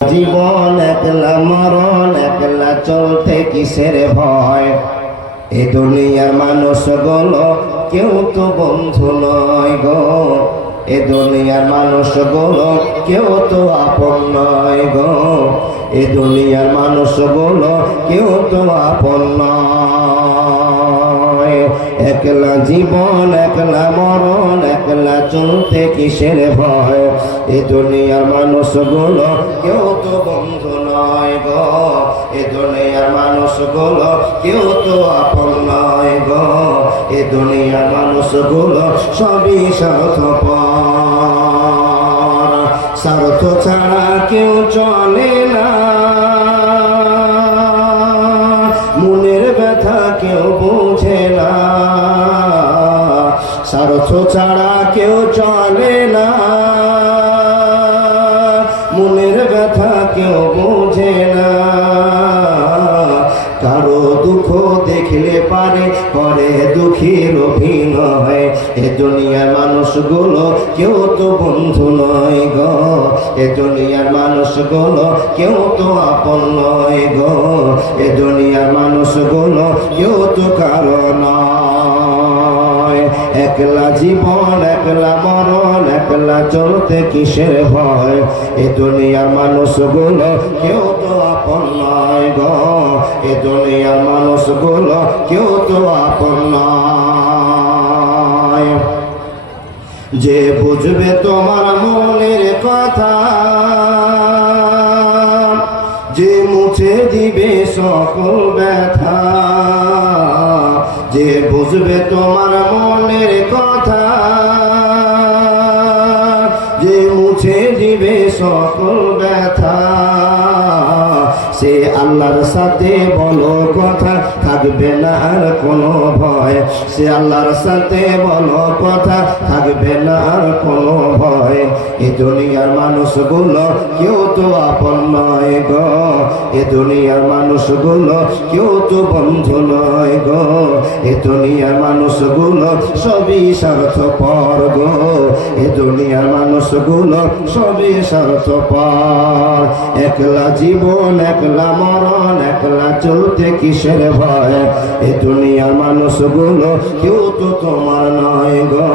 জীবন একলা মরণ একলা চলতে কিসের ভয়? এ দুনিয়ার মানুষগুলো কেউ তো বন্ধু নয় গো, এ দুনিয়ার মানুষগুলো কেউ তো আপন নয় গো, এ দুনিয়ার মানুষগুলো কেউ তো আপন নয়। একলা জীবন একলা মরণ একলা চলতে কিসের ভয়? এ দুনিয়ার মানুষগুলো কেউ তো বন্ধু নয় গো, এ দুনিয়ার মানুষগুলো কেউ তো আপন নয় গো, এ দুনিয়ার মানুষগুলো সবই স্বার্থপর। স্বার্থ ছাড়া কেউ চলে না, মনের ব্যথা কেউ বোঝে না। স্বার্থ ছাড়া কেউ চলে না, মনের ব্যথা কেউ বোঝে না। কারো দুঃখ দেখলে পারে করে দুঃখের অভিনয়। এ দুনিয়ার মানুষগুলো কেউ তো বন্ধু নয় গো, এ দুনিয়ার মানুষগুলো কেউ তো আপন নয় গো, এ দুনিয়ার মানুষগুলো কেউ তো কারো নয়। একলা জীবন একলা মরণ একলা চলতে কিসের ভয়? এ দুনিয়ার মানুষগুলো কেউ তো আপন নয় গো, এ দুনিয়ার মানুষগুলো কেউ তো আপন নয়। যে বুঝবে তোমার মনের কথা, যে মুছে দিবে সকল ব্যথা, যে বুঝবে তোমার মনের কথা, যে মুছে দিবে সকল ব্যথা, সে আল্লাহর সাথে বলো কথা, থাকবে না আর কোনো ভয়। সে আল্লাহর সাথে বলো কথা, থাকবে না আর কোনো ভয়। এ দুনিয়ার মানুষগুলো কেউ তো আপন নয় গো, এ দুনিয়ার মানুষগুলো কেউ তো বন্ধু নয় গো, এ দুনিয়ার মানুষগুলো সবই স্বার্থপর গো, এ দুনিয়ার মানুষগুলো সবই স্বার্থপর। একলা জীবন একলা মরণ একলা চলতে কিসের ভয়? এ দুনিয়ার মানুষগুলো কেউ তো তোমার নয় গো,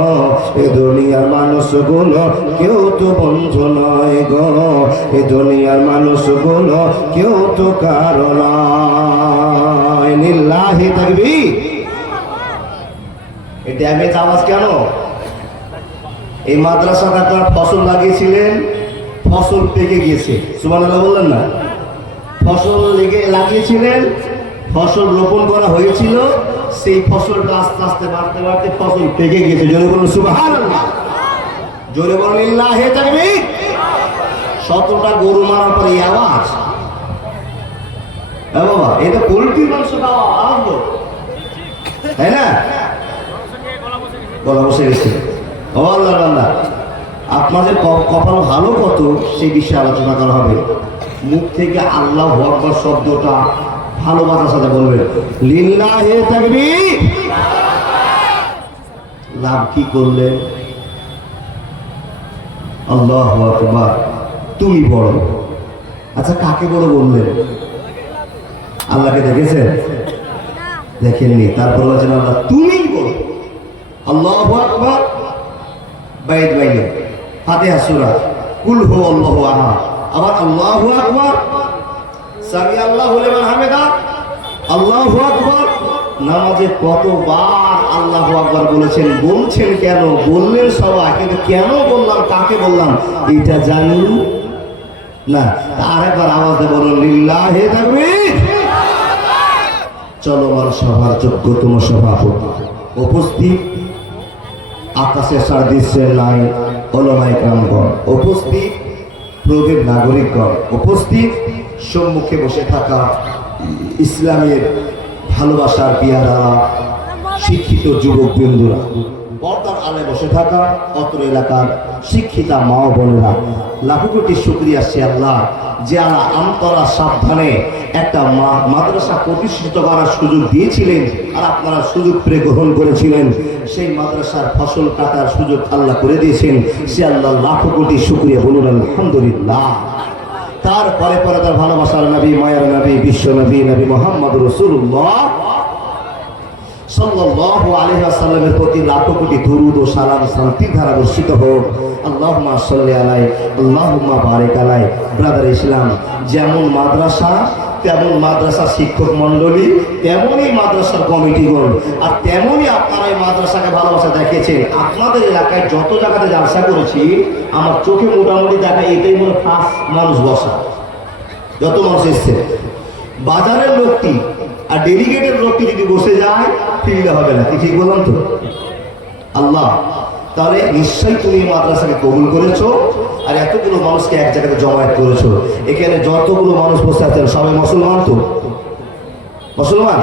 এ দুনিয়ার মানুষগুলো কেউ তো বন্ধু নয় গো, এ দুনিয়ার মানুষগুলো কেউ তো কারো নয়। লিল্লাহি তাকবীর। এই ড্যামেজ আওয়াজ কেন? এই মাদ্রাসাটা আপনারা ফসল লাগিয়েছিলেন, ফসল পেকে গিয়েছে। সুবহানাল্লাহ বললেন না? ফসল লাগিয়েছিলেন, ফসল রোপণ করা হয়েছিল, সেই ফসলটা আস্তে আস্তে বাড়তে বাড়তে ফসল পেকে গিয়েছে। জোরে বলুন সুবহানাল্লাহ, জোরে বলুন লিল্লাহি তাকবীর। 17টা গরু মারার পরে এই আওয়াজ, হ্যাঁ বাবা, এটা পোল্ট্রির মাংস খাওয়া আওয়াজ, তাই না? গলা বসে গেছে। ও আল্লাহর বান্দা, আপনাদের কপাল ভালো কত সেই বিষয়ে আলোচনা করা হবে। মুখ থেকে আল্লাহু আকবার শব্দটা ভালোবাসার সাথে বলবেন, লিল্লাহি তাকবীর। লাভ কি করলেন? আল্লাহু আকবার, তুমি বড়। আচ্ছা, কাকে বড় বললেন? আল্লাহকে দেখেছেন? দেখেননি। তারপর বলছেন আল্লাহ তুমি বড়। আল্লাহু আকবার বাইত বাইলে ফাতিহা সূরা, কুল হু আল্লাহু আহাদ, আবার আল্লাহু আকবার, সামি আল্লাহু লিমান হামিদা, আল্লাহু আকবার। নামাজে কতবার আল্লাহু আকবার বলেছেন? বলছেন কেন? বললেন সবাই, কিন্তু কেন বললাম, কাকে বললাম এটা জানি না। আরেকবার আওয়াজে বলুন লিল্লাহি তাকবীর। চলমান সভার যোগ্যতম সভাপতি উপস্থিত, আকাশে সার্দিসের নাই ওলামায়ে কেরামগণ উপস্থিত, প্রবীণ নাগরিকগণ উপস্থিত, সম্মুখে বসে থাকা ইসলামের ভালোবাসার পিয়ারারা, শিক্ষিত যুবক বন্ধুরা, পর্দার আলে বসে থাকা অত্র এলাকার শিক্ষিতা মা ও বোনেরা, লাখো কোটি শুকরিয়া সে আল্লাহ যে আল্লাহ আমতলা সাবধানে একটা মাদ্রাসা প্রতিষ্ঠিত করার সুযোগ দিয়েছিলেন, আর আপনারা সুযোগ পেয়ে গ্রহণ করেছিলেন। সেই মাদ্রাসার ফসল কাটার সুযোগ আল্লাহ করে দিয়েছেন। সে আল্লাহ লাখো কোটি শুকরিয়া, বলুন আলহামদুলিল্লাহ। তারপরে পরে তার ভালোবাসার নবী, মায়ার নবী, বিশ্ব নবী, নবী মুহাম্মদ রাসূলুল্লাহ সাল্লাল্লাহু আলাইহি ওয়াসাল্লামের প্রতি লাখো কোটি দরুদ ও সালাম শান্তির ধারা বর্ষিত হোক। আল্লাহুম্মা সাল্লি আলাইহি আল্লাহুম্মা বারিক আলাইহি। ব্রাদার ইসলাম, যেমন মাদ্রাসা তেমন মাদ্রাসা শিক্ষক মন্ডলী, তেমনই মাদ্রাসার কমিটিগণ, আর তেমনই আপনারা এই মাদ্রাসাকে ভালোবাসা দেখিয়েছেন। আপনাদের এলাকায় যত জায়গাতে জালসা করেছি, আমার চোখে মোটামুটি দেখা এটাই মনে ফার্স্ট মানুষ বসা। যত মানুষ এসছে, বাজারের লোকটি আর ডেলিগেটের লোকটি যদি বসে যায় ফিরলে হবে না। কি ঠিক বললাম তো? আল্লাহ, তাহলে নিশ্চয়ই তুমি এই মাদ্রাসাকে কবুল করেছো, আর এতগুলো মানুষকে এক জায়গাতে জমায়েত করেছো। এখানে যতগুলো মানুষ বসে আছেন সবাই মুসলমান তো? মুসলমান?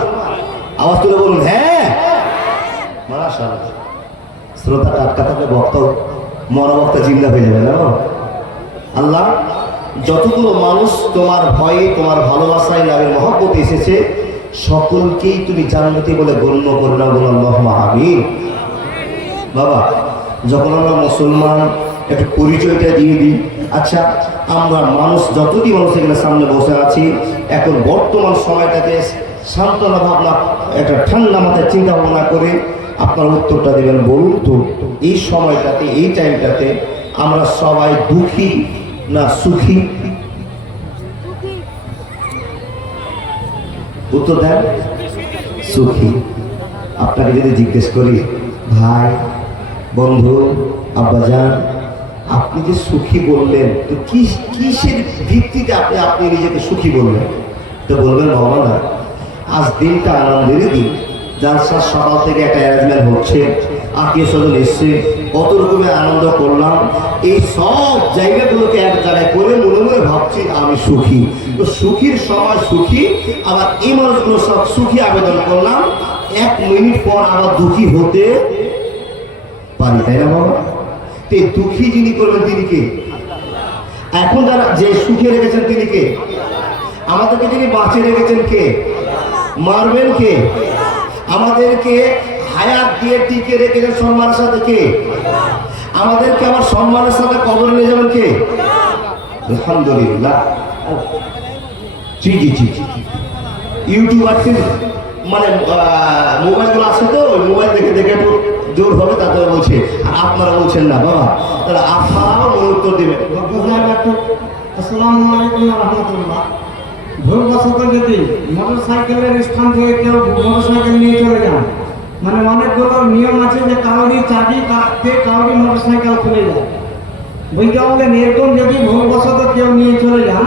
আওয়াজ তুলে বলুন হ্যাঁ। মাশাআল্লাহ। শ্রোতা টাটকা থাকলে বক্তা, মরা বক্তা জিন্দা হয়ে যাবে না? আল্লাহ, যতগুলো মানুষ তোমার ভয়ে, তোমার ভালোবাসায়, নবীর মহব্বতে এসেছে, সকলকেই তুমি জান্নাতি বলে গণ্য করে নাও। বলুন আল্লাহুম্মা আমিন। বাবা, যখন আমরা মুসলমান, একটু পরিচয়টা দিয়ে দিই। আচ্ছা, আমরা মানুষ যতটি মানুষ এখানে সামনে বসে আছি, এখন বর্তমান সময়টাকে সান্ত্বনা ভাবনা, একটা ঠান্ডা মাথায় চিন্তা ভাবনা করে আপনার উত্তরটা দেবেন। বলুন তো, এই সময়টাতে, এই টাইমটাতে আমরা সবাই দুঃখী না সুখী? উত্তর দেন। সুখী। আপনাকে যদি জিজ্ঞেস করি, ভাই, বন্ধু, আব্বাজান, আপনি যে সুখী বললেন, তো কিসের ভিত্তিতে আপনি নিজেকে সুখী বললেন? তো বলবেন, বাবা না, আজ দিনটা আনন্দের দিন। জালসা সকাল থেকে একটা অ্যারেঞ্জমেন্ট হচ্ছে, আত্মীয় স্বজন এসছে, কত রকমের আনন্দ করলাম। এই সব জায়গাগুলোকে এক জায়গায় করে মনে মনে ভাবছি আমি সুখী। তো সুখীর সময় সুখী, আবার এই মানুষগুলো সব সুখী আবেদন করলাম, 1 মিনিট পর আবার দুঃখী হতে পারি, তাই না বাবা? তো দুঃখী যিনি করবেন তিনি কে? এখন যারা যে সুখে রেখেছেন তিনি কে? আমাদেরকে যিনি বাঁচিয়ে রেখেছেন কে? মারবেন কে? আমাদেরকে হায়াত দিয়ে টিকে রেখেছেন সম্মানের সাথে কে? আমাদেরকে আবার সম্মানের সাথে কবরে নিয়ে যাবেন কে? আলহামদুলিল্লাহ। জি জি জি, ইউটিউব আছে, মানে মোবাইলগুলো আছে, তো ওই মোবাইল দেখে দেখে একটু জোর হবে, তাতে বলছে। আর আপনারা বলছেন না বাবা, তাহলে আপনারাও মনে উত্তর দেবেন। আসসালামু আলাইকুম ওয়া রাহমাতুল্লাহ। ভুলবশত যদি মোটরসাইকেলের স্থান থেকে কেউ মোটরসাইকেল নিয়ে চলে যান, মানে অনেকগুলো নিয়ম আছে যে কাউরি চাবি কাটতে কাউরি মোটরসাইকেল খুলে যায়, বুঝতে পারলেন? এরকম যদি ভুলবশত কেউ নিয়ে চলে যান,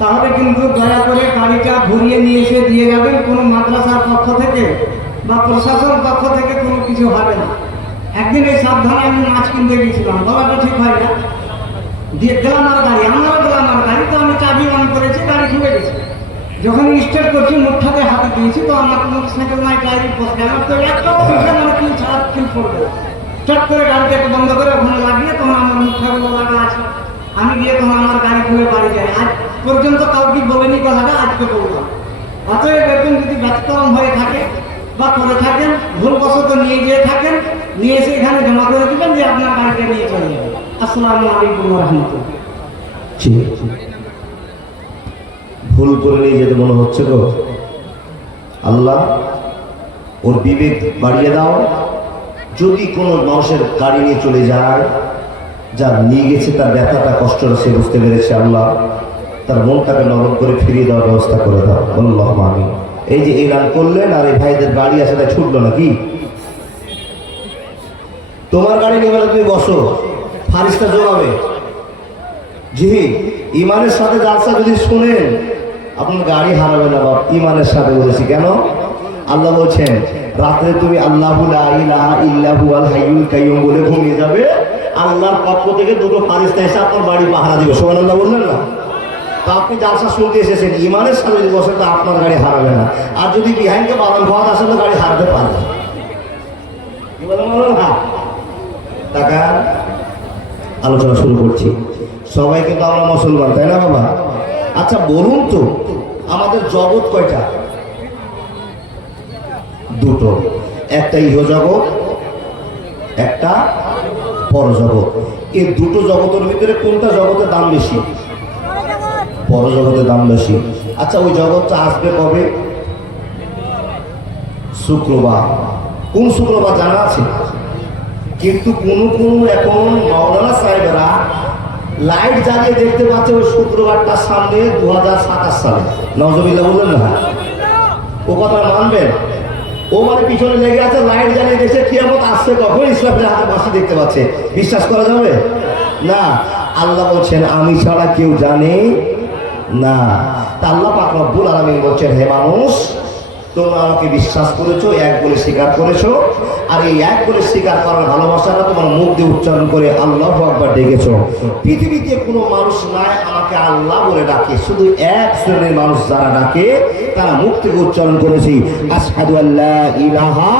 তাহলে কিন্তু দয়া করে গাড়িটা ঘুরিয়ে নিয়ে এসে দিয়ে যাবেন। কোনো মাদ্রাসার পক্ষ থেকে বা প্রশাসন পক্ষ থেকে কোনো কিছু হবে না। একদিন এই সাবধানে আমি মাছ কিনতে গেছিলাম, বলাটা ঠিক হয় না, দিয়ে গেলাম আর গাড়ি, আমারও গেলাম আর গাড়ি, তো আমি চাবি অন করেছি, গাড়ি ঢুকে গেছে। যখন স্টার্ট করছি, মুখটাতে হাতে দিয়েছি, তো আমার মোটরসাইকেল নাই, টায়ারি বসে, আমার তো একটা মানে কি ছাড়া ফিল করবে। স্টার্ট করে গাড়িটাকে বন্ধ করে ওখানে লাগিয়ে তখন আমার মুখটাগুলো লাগা আছে, আমি গিয়ে তখন আমার গাড়ি খুলে বাড়ি যাই। আজ পর্যন্ত কাউকে বলেনি কথাটা, আজকে বললাম। অতএব এরকম যদি ব্যতিক্রম হয়ে থাকে বা করে থাকেন, ভুলবশত নিয়ে গিয়ে থাকেন, নিয়ে এসে এখানে জমা করে দেবেন, যে আপনার গাড়িটা নিয়ে চলে যাবে। আসসালামু আলাইকুম ওয়া রাহমাতুল্লাহ। ভুল করে নিয়ে যেতে মনে হচ্ছে গো, আল্লাহ ওর বিবেক বাড়িয়ে দাও। যদি কোনো মানুষের গাড়ি নিয়ে চলে যায়, যা নিয়ে গেছে তার ব্যথাটা, কষ্টটা সে বুঝতে পেরেছে, আল্লাহ তার মনটাকে নরম করে ফিরিয়ে দেওয়ার ব্যবস্থা করে দাও। আল্লাহুম্মা আমিন। এই যে এলান করলেন, আর এই ভাইদের গাড়ি আছে, তাই ছুটলো নাকি? তোমার গাড়ি নিয়ে গেলে তুমি বসো, ফারিস্তা জোগাবে। জি, ইমানের সাথে জালসা যদি শুনেন, আপনার গাড়ি হারাবে না বাপ। ইমানের সাথে বলেছি কেন? আল্লাহ বলছেন, রাত্রে তুমি আল্লাহু লা ইলাহা ইল্লা হুয়াল হাইয়ুল কাইয়ুম বলে ঘুমিয়ে যাবে, আল্লাহর পক্ষ থেকে 2টো ফারিস্তা এসে আপনার বাড়ি পাহারা দিবে। সুবহানাল্লাহ বললেন না? তা আপনি জালসা শুনতে এসেছেন, ইমানের সাথে যদি বসেন, তো আপনার গাড়ি হারাবে না। আর যদি বিহাইন্ডে বাদাম খাওয়া আসে, তো গাড়ি হারতে পারে। কি বলেন না? টাকা আলোচনা শুরু করছি। সবাই কিন্তু আমরা মুসলমান, তাই না বাবা? আচ্ছা বলুন তো, আমাদের জগৎ কয়টা? 2টো। একটা ইহজগৎ, একটা পরজগৎ। এই 2টো জগতের ভিতরে কোনটা জগতের দাম বেশি? বড় জগতের দাম বেশি। আচ্ছা, ওই জগৎটা আসবে কবে? শুক্রবার। কোন শুক্রবার জানা আছে? কিন্তু কোন এখন মাওলানা সাহেবেরা লাইট জ্বালিয়ে দেখতে পাচ্ছে ওই শুক্রবারটার সামনে 2027 সালে। নওজবিল্লাহ বললেন না? ও কথা মানবেন? ও মানে পিছনে লেগে আছে, লাইট জ্বালিয়ে দেখছে কিয়ামত আসছে কখন, ইসলামের হাতে বাসি দেখতে পাচ্ছে। বিশ্বাস করা যাবে না। আল্লাহ বলছেন আমি ছাড়া কেউ জানে না। তা আল্লাহ পাক রব্বুল আলামিন বলছেন, হে মানুষ, তোমরা আমাকে বিশ্বাস করেছো, এক বলে স্বীকার করেছো, আর এই এক বলে স্বীকার করার ভালোবাসাটা তোমার মুখ দিয়ে উচ্চারণ করে আল্লাহু আকবার ডেকেছো। পৃথিবীতে কোনো মানুষ নাই আমাকে আল্লাহ বলে ডাকে, শুধু এক শ্রেণীর মানুষ যারা ডাকে তারা মুখ থেকে উচ্চারণ করেছি, আশহাদু আল্লা ইলাহা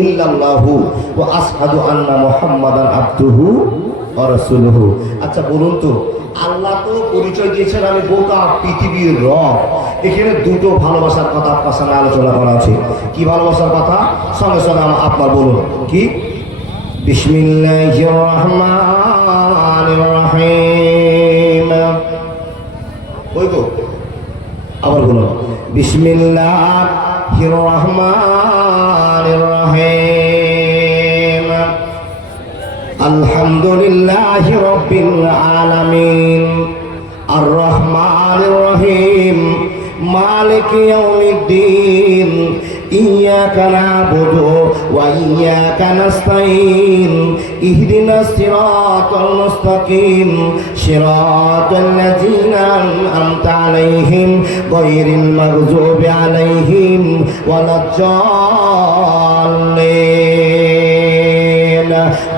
ইল্লাল্লাহু ওয়া আশহাদু আন্না মুহাম্মাদান আবদুহু ওয়া রাসূলুহু। আচ্ছা বলুন তো, আল্লাহ তো পরিচয় দিয়েছেন আমি গোটা পৃথিবীর রব। এখানে দুটো ভালোবাসার কথা আপনার সামনে আলোচনা করা আছে। কি ভালোবাসার কথা? সঙ্গে সঙ্গে আপনার বলুন কি? বিসমিল্লাহির রহমানির রহিম। ওই গো আবার বলুন, বিসমিল্লাহির রহমানির রহিম। আলহামদুলিল্লাহি রাব্বিল আলামিন আর রহমানির রহিম মালিকি ইয়াউমিদ্দিন ইয়্যাকা না'বুদু ওয়া ইয়্যাকা নাস্তাঈন ইহদিনাস সিরাতাল মুস্তাকিম সিরাতাল লাযীনা আন'আমতা আলাইহিম গায়রিল মাগযুবি আলাইহিম ওয়ালাদ-দাল্লিন।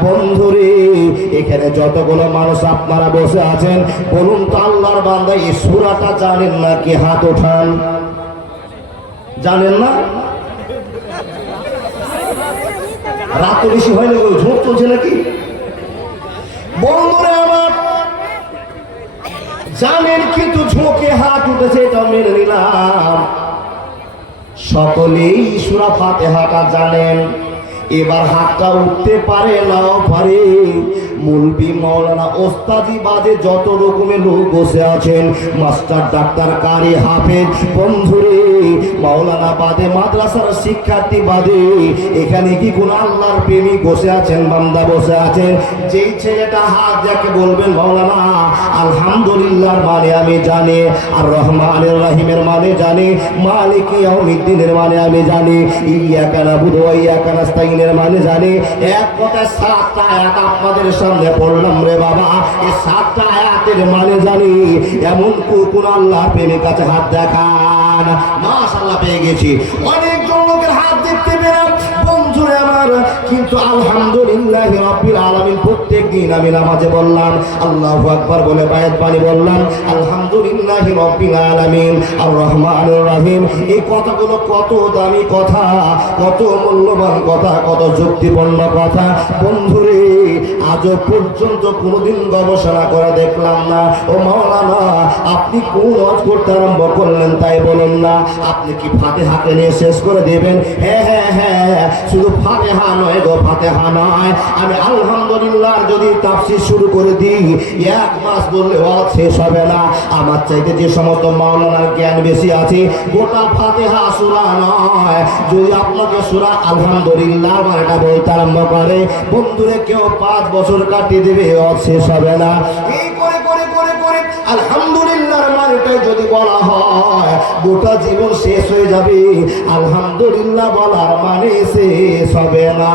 বন্ধুরে, এখানে যতগুলো মানুষ আপনারা বসে আছেন, বলুন তো আল্লাহর বান্দা এই সূরাটা জানেন না কি? হাত ওঠান। জানেন না? রাত তো বেশি হয়নি, ওই ঝোঁক চলছে নাকি? বন্ধুরা আমার, জানেন কিন্তু ঝোঁকে হাত উঠেছে, এটাও মেনে নিলাম। সকলেই সূরা ফাতিহাটা জানেন। এবার হাতটা উঠতে পারে নাও পারে, মুলবি মাওলানা ওস্তাদি বাদে যত রকমের লোক বসে আছেন, মাস্টার ডাক্তার কারি হাফেজ, বন্ধুরে মাওলানা বাদে মাদ্রাসার শিক্ষার্থী বাদে এখানে কি কোন আল্লাহর প্রেমিক বসে আছেন, বান্দা বসে আছেন? যেই ছেলেটা হাত দেখে বলবেন মাওলানা আলহামদুলিল্লাহর মানে আমি জানি, আর রহমানের রহিমের মানে জানি, মালিক ইয়াউমিদ্দিনের মানে আমি জানি, ইয়্যাকা না'বুদু ওয়া ইয়্যাকা নাস্তাঈনের মানে জানি। এক কথায় 7টা আয়াত আপনাদের সামনে পড়লাম রে বাবা। এই 7টা আয়াতের মানে জানি। এমন কোন আল্লাহর প্রেমের কাছে হাত দেখান। মাশাআল্লাহ পেয়ে গেছি। অনেকজন লোকের হাত দেখতে পেলাম বন্ধুরে আমার, কিন্তু আলহামদুলিল্লাহ রাব্বিল আলামিন প্রত্যেক দিন আমি নামাজে বললাম আল্লাহু আকবার বলে বায়াত পানি বললাম আলহামদুলিল্লাহ রাব্বিল আলামিন আর রহমানির রহিম। এই কথাগুলো কত দামি কথা, কত মূল্যবান কথা, কত যুক্তিপূর্ণ কথা। বন্ধুরে আজ পর্যন্ত কোনোদিন গবেষণা করে দেখলাম না ও মাওলানা আপনি কোন ওয়াজ করতে আরম্ভ করলেন তাই বলেন না, আপনি কি ফাতিহাকে নিয়ে শেষ করে দেবেন? হ্যাঁ হ্যাঁ হ্যাঁ, শুধু ফাতিহা নয় গো, ফাতিহা নয়, আমি আলহামদুলিল্লাহ যদি তাফসীর শুরু করে দিই 1 মাস বললে ওয়াজ শেষ হবে না। আমার চাইতে যে সমস্ত মাওলানার জ্ঞান বেশি আছে, গোটা ফাতিহা সূরা নয়, যদি আপনাকে সূরা আলহামদুলিল্লাহ মানেটা বলতে আরম্ভ করে, বন্ধুরে কেউ 5 বছর কাটিয়ে দেবে, ওয়াজ শেষ হবে না। এই করে করে করে করে আলহামদুলিল্লাহর মানেটাই যদি বলা হয় গোটা জীবন শেষ হয়ে যাবে। আলহামদুলিল্লাহ বলার মানে শেষ হবে না।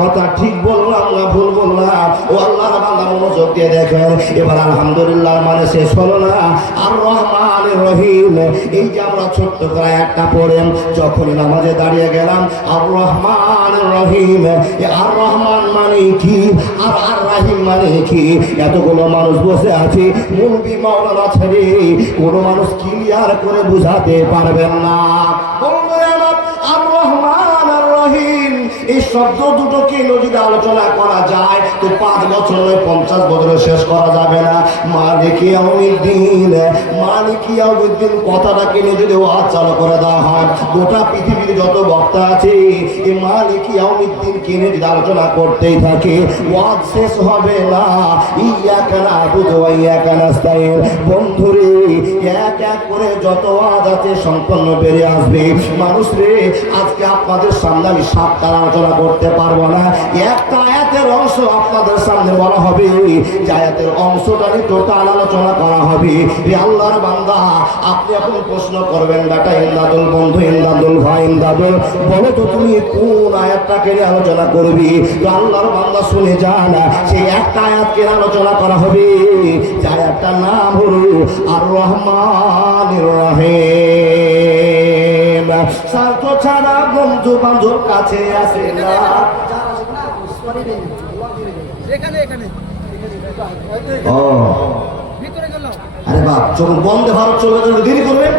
কথা ঠিক বললাম না ভুল বললাম? ও আল্লাহর বান্দা মনোযোগ দিয়ে দেখেন, এবার আলহামদুলিল্লাহর মানে শেষ হলো না। আর রহমানির রহিম, এই যে আমরা ছোট্ট করে একটা পড়েন, যখনই নামাজে দাঁড়িয়ে গেলাম আর রহমানির রহিম, আর রহমান মানে কি আর আর রাহিম মানে কি? এতগুলো মানুষ বসে আছে, মুলবি মাওলানা ছেড়ে কোনো মানুষ ক্লিয়ার করে বুঝাতে পারবেন না। আর রহমান আর রহিম এই শব্দ দুটোকে যদি আলোচনা করা যায় তো 5 বছর নয় 50 বছরে শেষ করা যাবে না। মালিক ইয়াউমিদ্দিন, মালিক ইয়াউমিদ্দিন কথাটাকে নিয়ে যদি ওয়াজ চালু করে দেওয়া হয়, গোটা পৃথিবীর যত বক্তা আছে এই মালিক ইয়াউমিদ্দিনকে নিয়ে যদি আলোচনা করতেই থাকে ওয়াজ শেষ হবে না। ইয়াকা না'বুদু ওয়া ইয়াকা নাস্তাইন। বন্ধুরে, এক এক করে যত ওয়াজ আছে সম্পূর্ণ বেরিয়ে আসবে। মানুষ রে, আজকে আপনাদের সামনে আমি 7টা আলোচনা করতে পারবো না। একটা আয়াতের অংশ আপনাদের সামনে বলা হবে, যে আয়াতের অংশটা নিয়ে টোটাল আলোচনা করা হবে। আল্লাহর বান্দা, আপনি এখন প্রশ্ন করবেন, বেটা ইমদাদুল, বন্ধু ইমদাদুল, ভাই ইমদাদুল, বলো তো তুমি কোন আয়াতটাকে নিয়ে আলোচনা করবি? তো আল্লাহর বান্দা শুনে যান, সেই একটা আয়াতকে আলোচনা করা হবে, যে আয়াতটার নাম হলো আর রহমানির রহিম। স্বার্থ ছাড়া বন্ধু বান্ধব কাছে আসে না। ও আরে বাপ, চলুন বন্দে ভারত চলবে, দেরি করবেন।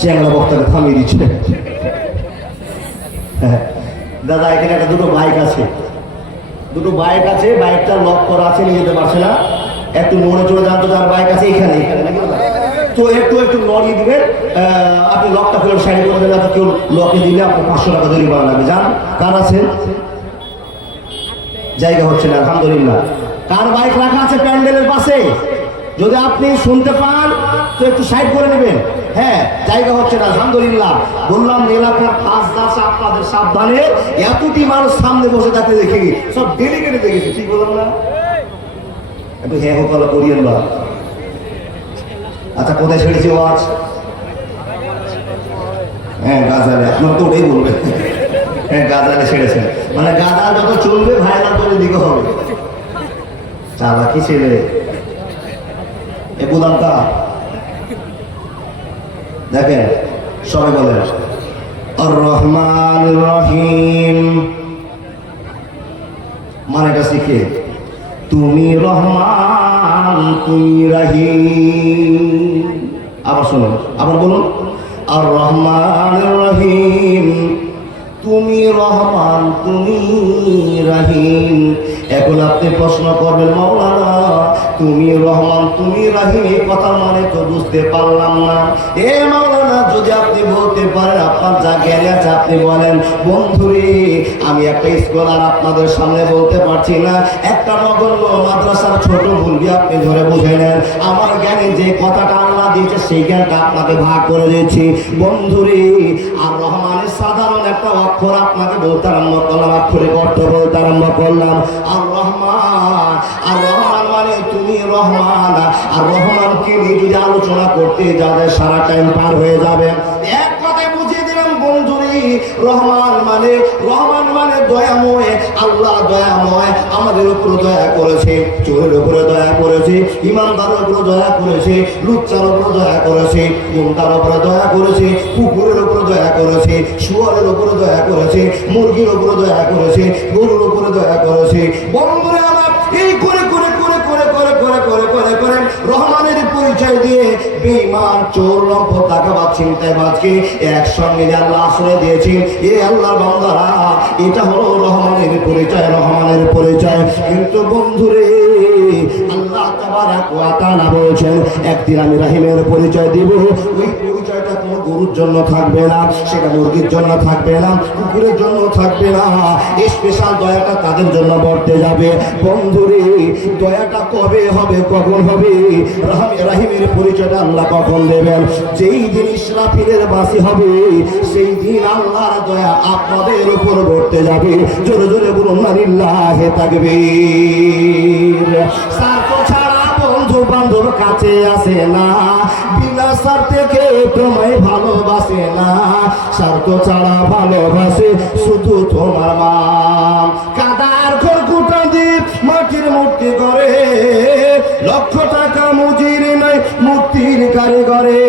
চ্যাংলা বক্তাকে থামিয়ে দিচ্ছে। দাদা, এখানে একটা দুটো বাইক আছে, বাইকটা লক করা আছে, নিয়ে যেতে পারছে না। একটু মনে চলে যান তো, যার বাইক আছে এখানে তো একটু নড়িয়ে দিবেন। আপনি লকটা খুলে সাইড করে দেবেন, কেউ লকে দিলে আপনার 500 টাকা জরিমানা লাগবে। যান, কার আছে? জায়গা হচ্ছে না, আলহামদুলিল্লাহ। কার বাইক রাখা আছে প্যান্ডেলের পাশে? যদি আপনি শুনতে পান তো একটু সাইড করে নেবেন। হ্যাঁ, জায়গা হচ্ছে না, আলহামদুলিল্লাহ। বললাম এলাকার 5-10 আপনাদের সাবধানে। এতটি মানুষ সামনে বসে থাকতে দেখে সব ডেলিগেটে দেখেছি, ঠিক বললাম না? একটু হ্যাঁ হোকালা করিয়েন বা। আচ্ছা, কোথায় ছেড়েছি ওয়াজ? হ্যাঁ, গাজালে। আপনারা তো ওটাই বলবেন। হ্যাঁ, গাজালে ছেড়েছেন, মানে গাদা যত চলবে ভাইরা করে দিকে হবে। চালাকি ছেলে এ বুদামটা দেখেন, সবাই বলেন আর রহমান রহিম। মানেটা শিখে, তুমি রহমান তুমি রহিম। আবার শুনুন, আবার বলুন আর রহমান রহিম। তুমি রহমান তুমি রহিম। এখন আপনি প্রশ্ন করবেন, মাওলানা তুমি রহমান তুমি রহিম এই কথা মানে তো বুঝতে পারলাম না। এ মাওলানা, যদি আপনি বলতে পারেন, আপনার যা জ্ঞান আছে আপনি বলেন। বন্ধুরে, আমি একটা স্কলার আপনাদের সামনে বলতে পারছি না, একটা নগণ্য মাদ্রাসার ছোট ভুলবি আপনি ধরে বুঝে নেন। আমার জ্ঞানে যে কথাটা আল্লাহ দিয়েছে সেই জ্ঞানটা আপনাকে ভাগ করে দিয়েছি। বন্ধুরে, আর রহমানের সাধারণ একটা অক্ষর আপনাকে বলতে আরম্ভ করলাম, অক্ষরে অর্থ বলতে আরম্ভ করলাম। আর রহমান, আর রহমান মানে তুমি রহমান। আর রহমানকে নিয়ে যদি আলোচনা করতে যাবে সারা টাইম পার হয়ে যাবে। এক কথায় বুঝিয়ে দিলাম বন্ধুরি, রহমান মানে দয়াময়। আল্লাহ দয়াময়, আমাদের উপর দয়া করেছে, চোরের উপরে দয়া করেছে, ইমানদারের উপরে দয়া করেছে, লুচ্চার উপরে দয়া করেছে, গুন্ডার উপরে দয়া করেছে, কুকুরের উপরে দয়া করেছে, শুয়ারের উপরে দয়া করেছে, মুরগির উপরে দয়া করেছে, গরুর উপরে দয়া করেছে। বন্ধুরা আমার, এই করে করে করে করে করে করে করে করে করে রহমানের পরিচয় দিয়ে বেঈমান, চোর, লম্পট, ডাকাত, ছিনতাইবাজকে একসঙ্গে আল্লাহ আশ্রয় দিয়েছেন। এ আল্লাহর বান্দারা, এটা হলো রহমানের পরিচয়, রহমানের পরিচয়। কিন্তু বন্ধুরে, আল্লাহ তাবারাক ওয়া তাআলা বলেছেন, একদিন আমি রহিমের পরিচয় দিব। ওই পরিচয়টা কোনো গরুর জন্য থাকবে না, সেটা মুরগির জন্য থাকবে না, কুকুরের জন্য থাকবে না। এই স্পেশাল দয়াটা তাদের জন্য বর্তে যাবে। বন্ধুরে, দয়াটা কবে হবে, কখন হবে? রহিমের পরিচয়টা আল্লাহ কখন দেবেন? যেই দিন ইসরাফিলের বাঁশি হবে, সেই দিন আল্লাহর দয়া আপনাদের উপর বর্তে যাবে। জোরে জোরে বলুন লিল্লাহি তাকবীর। স্বার্থ ছাড়া বন্ধু বান্ধব কাছে আসে না, বিনা স্বার্থে কেউ তোমায় ভালোবাসে না। স্বার্থ ছাড়া ভালোবাসে শুধু তোমার মা। কাদার ঘর কুটা দিয়ে মাটির মূর্তি করে, লক্ষ টাকা মজুরি নয় মূর্তির কারিগরে।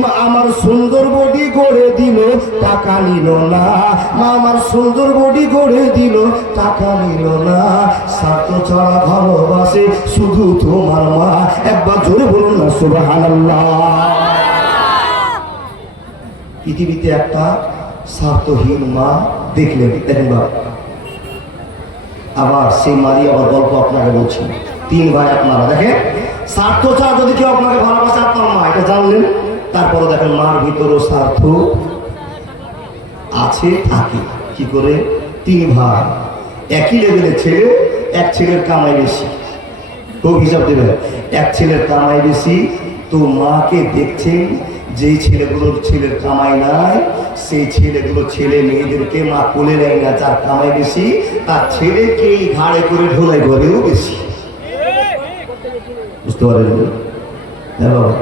মা আমার সুন্দর বডি গড়ে দিল, টাকা নিল না। মা আমার সুন্দর বডি গড়ে দিল, টাকা নিল না। স্বার্থ ছাড়া ভালোবাসে শুধু তোমার মা। একবার জোরে বলুন না সুবহানাল্লাহ। পৃথিবীতে একটা স্বার্থহীন মা দেখলেন, দেখেন বাবা, আবার সেই মারি আবার গল্প আপনাকে বলছি। 3 ভাই আপনারা দেখেন, স্বার্থ ছাড়া যদি কেউ আপনাকে ভালোবাসে, আপনার মা, এটা জানলেন। তারপরে দেখেন মার ভিতরেও স্বার্থ আছে, থাকে। কি করে? 3 ভাই, একই লেভেলের ছেলে, এক ছেলের কামাই বেশি। খুব হিসাব দেবেন, এক ছেলের কামাই বেশি। তো মাকে দেখছেন, যেই ছেলেগুলোর ছেলের কামাই নাই, সেই ছেলেগুলো ছেলে মেয়েদেরকে মা কোলে নেয় না। যার কামাই বেশি তার ছেলেকেই ঘাড়ে করে ঢোলাই ঘরেও বেশি। বুঝতে পারেন? হ্যাঁ বাবা,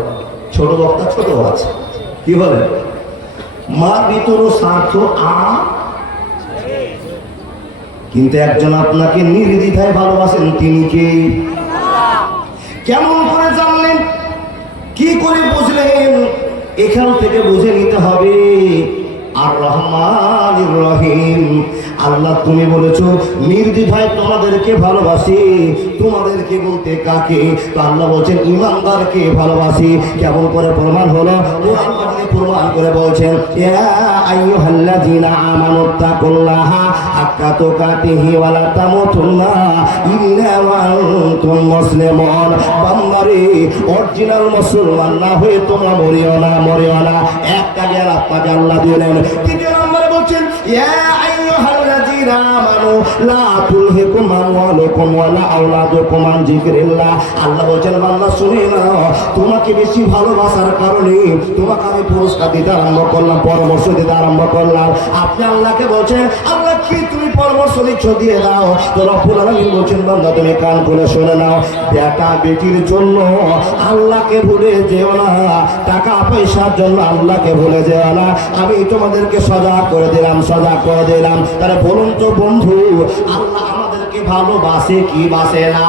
ছোট বক্তা ছোট আছে। কি বলে? মার ভিতরও স্বার্থ কিন্তু একজন আপনাকে নির্দ্বিধায় ভালোবাসেন, তিনি কে? কেমন করে জানলেন? কি করে বুঝলেন? এখান থেকে বুঝে নিতে হবে আর রহমানির রহিম। আল্লাহ তুমি বলেছো নির্দ্বিধায় তোমাদেরকে ভালোবাসি। তোমাদেরকে বলতে কাকে? তো আল্লাহ বলছেন ঈমানদারকে ভালোবাসি। কেমন করে প্রমাণ হলো? কোরআন কারিমে প্রমাণ করে বলছেন, ইয়া আইয়ুহাল্লাযীনা আমানুত্তাকুল্লাহা হাক্কা তুকাতিহি ওয়া লা তামুতুন্না ইল্লা ওয়া আনতুম মুসলিমুন। বান্দারে, অরিজিনাল মুসলমান না হয়ে তোমরা মরিও না, মরিও না। একটা জ্ঞান আপনাকে আল্লাহ দিলেন। দ্বিতীয় নম্বরে বলছেন, ইয়া আইয়ুহাল্লাযীনা আমানু লা তুলহিকুম আমওয়ালুকুম ওয়া লা আওলাদুকুম আন যিকরিল্লাহ। আল্লাহ বলছেন, বান্দা শুনে নাও, তোমাকে বেশি ভালোবাসার কারণে তোমাকে আমি পুরস্কার দিতে আরম্ভ করলাম, পরামর্শ দিতে আরম্ভ করলাম। আপনি আল্লাহকে বলছেন, আল্লাহ কি তুমি পরামর্শ দিচ্ছ? দিয়ে দাও। তো রব্বুল আলামিন বলছেন, বান্দা তুমি কান খুলে শুনে নাও, বেটা বেটির জন্য আল্লাহকে ভুলে যেও না, টাকা পয়সার জন্য আল্লাহকে ভুলে যেও না। আমি তোমাদেরকে সজাগ করে দিলাম, সজাগ করে দিলাম। তাহলে বলুন তো বন্ধু, আল্লাহ আমাদেরকে ভালোবাসে কি বাসে না?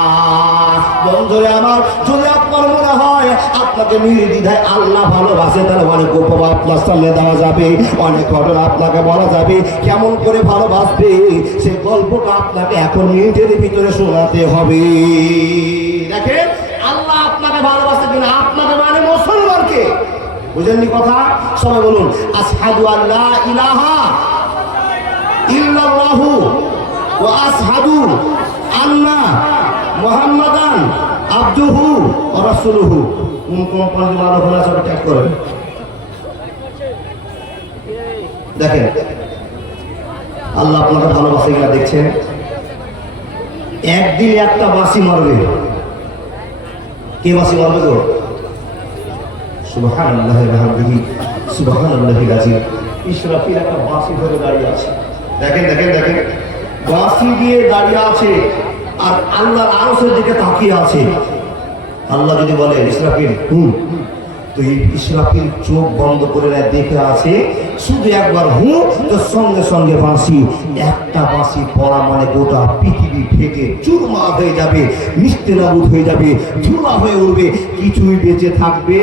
বন্ধুরে আমার, যদি আপনার মনে হয় আপনাকে নির্দ্বিধায় আল্লাহ ভালোবাসে, তাহলে অনেক উপমা আপনার সামনে দেওয়া যাবে, অনেক ঘটনা আপনাকে বলা যাবে। কেমন করে ভালোবাসবে সেই গল্পটা আপনাকে এখন মিনিটের ভিতরে শোনাতে হবে। দেখেন, আল্লাহ আপনাকে ভালোবাসে কিনা? আপনাকে মানে মুসলমানকে। বুঝেননি কথা? সবাই বলুন, আশহাদু আল্লা ইলাহা ইল্লাল্লাহু ওয়া আশহাদু আন্না মুহাম্মাদান আবদুহু ওয়া রাসূলুহু। কোন মারো হলো সব চেক করেন। দেখেন, আল্লাহ আপনাকে ভালোবাসে কিনা দেখছেন। একদিন একটা বাঁশি মারবে। কে বাঁশি মারবে গো? সুবহানাল্লাহি ওয়া বিহামদিহি সুবহানাল্লাহিল আযীম। ইসরাফিল একটা বাঁশি ধরে দাঁড়িয়ে আছে। দেখেন দেখেন দেখেন, বাঁশি দিয়ে দাঁড়িয়ে আছে আর আল্লাহর আরশের দিকে তাকিয়ে আছে। আল্লাহ যদি বলে ইসরাফিল তুই, ইসরাফিল চোখ বন্ধ করে দেখে আছে, শুধু একবার তো সঙ্গে সঙ্গে বাঁশি, একটা বাঁশি পড়া মানে গোটা পৃথিবী ফেটে চুরমার হয়ে যাবে, নিস্তেনাবুদ হয়ে যাবে, ধুলা হয়ে উঠবে, কিছুই বেঁচে থাকবে।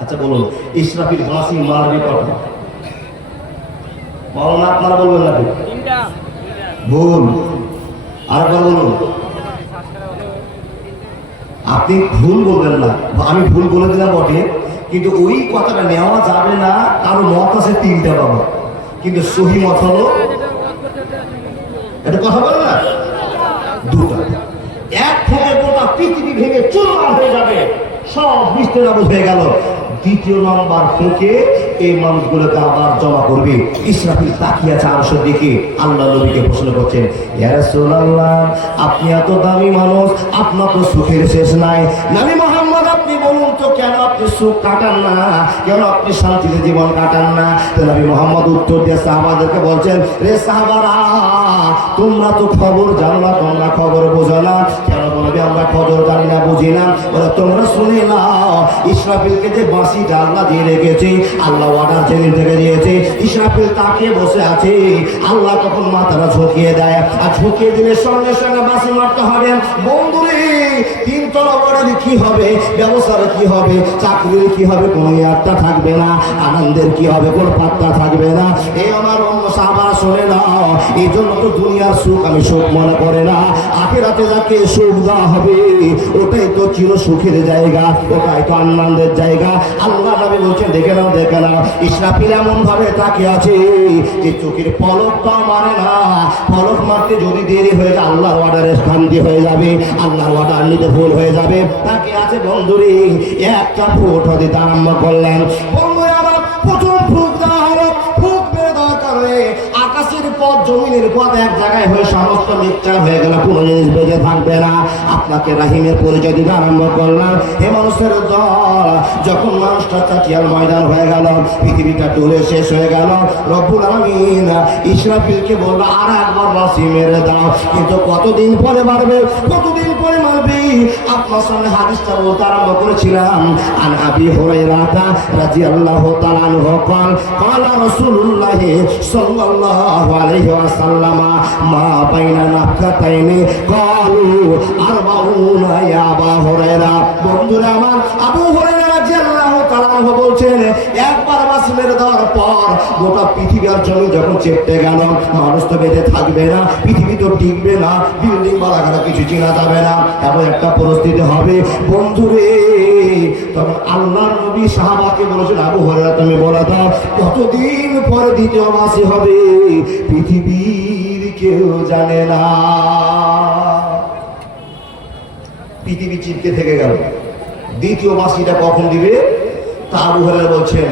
আচ্ছা বলুন, ইসরাফিল বাঁশি মারবে কখন? বলুন, আপনারা বলবেন না ভুল? আরেকবার বলুন। আপনি ভুল বলবেন না, আমি ভুল বলে দিলাম বটে, কিন্তু ওই কথাটা নেওয়া যাবে না। কারো মত আছে 3টা বাবা, কিন্তু সহি মত হলো, এটা কথা বলে না, 2টা। এক থেকে গোটা পৃথিবী ভেঙে চুরমার হয়ে যাবে, সব নিস্তেনাবুদ হয়ে গেল। দ্বিতীয় নম্বর ফোঁকে এই মানুষগুলোকে আবার জমা করবে। ইসরাফিল তাকিয়ে আছে আরশের দিকে। আল্লাহ নবীকে প্রশ্ন করছেন, ইয়া রাসূলুল্লাহ, আপনি এত দামি মানুষ, আপনার তো সুখের শেষ নাই। নবী মুহাম্মদ, আপনি বলুন তো কেন আপনি সুখ কাটান না, কেন আপনি শান্তিতে জীবন কাটান না? তো নবী মুহাম্মদ উত্তর দিয়ে সাহাবাদেরকে বলছেন, রে সাহাবারা, তোমরা তো খবর জানো না, তোমরা খবর বোঝো না। কেন বলবে আমরা খবর জানি না, বুঝি না? বলে তোমরা শুনে নাও, ইসরাফিলকে যে বাঁশিটা আল্লাহ দিয়ে রেখেছে, আল্লাহ অর্ডার থেকে দিয়েছে। ইসরাফিল তাকিয়ে বসে আছে, আল্লাহ তখন মাথাটা ঝুঁকিয়ে দেয়, আর ঝুঁকিয়ে দিলে সঙ্গে সঙ্গে বাঁশি মারতে হবে। বন্ধুরে, 3 তলা বড়ি কি হবে, ব্যবসার কি হবে, চাকরির কি হবে, কোনো ইয়ারটা থাকবে না, আনন্দের কি হবে, কোনো পাত্তা থাকবে না। এই আমার অন্য সাহাবারা শোনে না। এই জন্য তো দুনিয়ার সুখ আমি সুখ মনে করে না, আখিরাতে যাকে সুখ দেওয়া হবে ওটাই তো চির সুখের জায়গা, ওটাই তো আনন্দের জায়গা। আল্লাহ নবী বলছেন দেখে নাও দেখে নাও, ইসরাফিল এমন ভাবে তাকিয়ে আছে যে চোখের পলকটা মারে না, পলক মারতে যদি দেরি হয়ে যায় আল্লাহর অর্ডারে শান্তি হয়ে যাবে, আল্লাহর অর্ডার নিতে ভুল হয়ে যাবে। তাকে আছে বন্ধুরে একটা ফুট দিতে আরম্ভ করলেন। বন্ধুরা আমার প্রথম ফুক দেওয়া হলো, ফুক মেরে দেওয়ার কারণে আকাশের পথ জমিনের পথ এক জায়গায় হয়ে সমস্ত মিথ্যা হয়ে গেল, কোনো জিনিস বেঁচে থাকবে না। আপনাকে রাহিমের পরিচয় দিতে আরম্ভ করলাম। হে মানুষের দল, যখন মানুষটা চাটিয়াল ময়দান হয়ে গেল, পৃথিবীটা টুলে শেষ হয়ে গেল, রব্বুল আলামিন ইসরাফিলকে বলল আর একবার বাঁশি মেরে দাও। কিন্তু কতদিন পরে মারবে, কতদিন পরে মারবে? আপনার সামনে হাদিসটা বলতে আরম্ভ করেছিলাম। আন আবি হুরায়রা রাদিয়াল্লাহু তাআলা আনহু قال قال رسول الله صلى الله عليه وسلم ما بين نفختين قالوا 40 يا ابا هريره। বন্ধুরা আমার, আবু হুরায়রা রাদিয়াল্লাহু তাআলা আনহু বলছেন একবার বাঁশি মেরে দেওয়ার পর গোটা পৃথিবীর জমি যখন চেপতে গেল, মানুষ তো বেঁচে থাকবে না, পৃথিবী তো টিকবে না, বিল্ডিং বাড়াঘাটা কিছু চেনা যাবে না, এমন একটা পরিস্থিতি হবে। বন্ধুরে তখন আল্লাহর নবী সাহাবাকে বলেছেন আবু হুরায়রা তুমি বলে দাও কতদিন পরে দ্বিতীয় বাঁশি হবে, পৃথিবীর কেউ জানে না। পৃথিবী চিপকে থেকে গেল, দ্বিতীয় বাঁশিটা কখন দিবে? তা আবু হুরায়রা বলছেন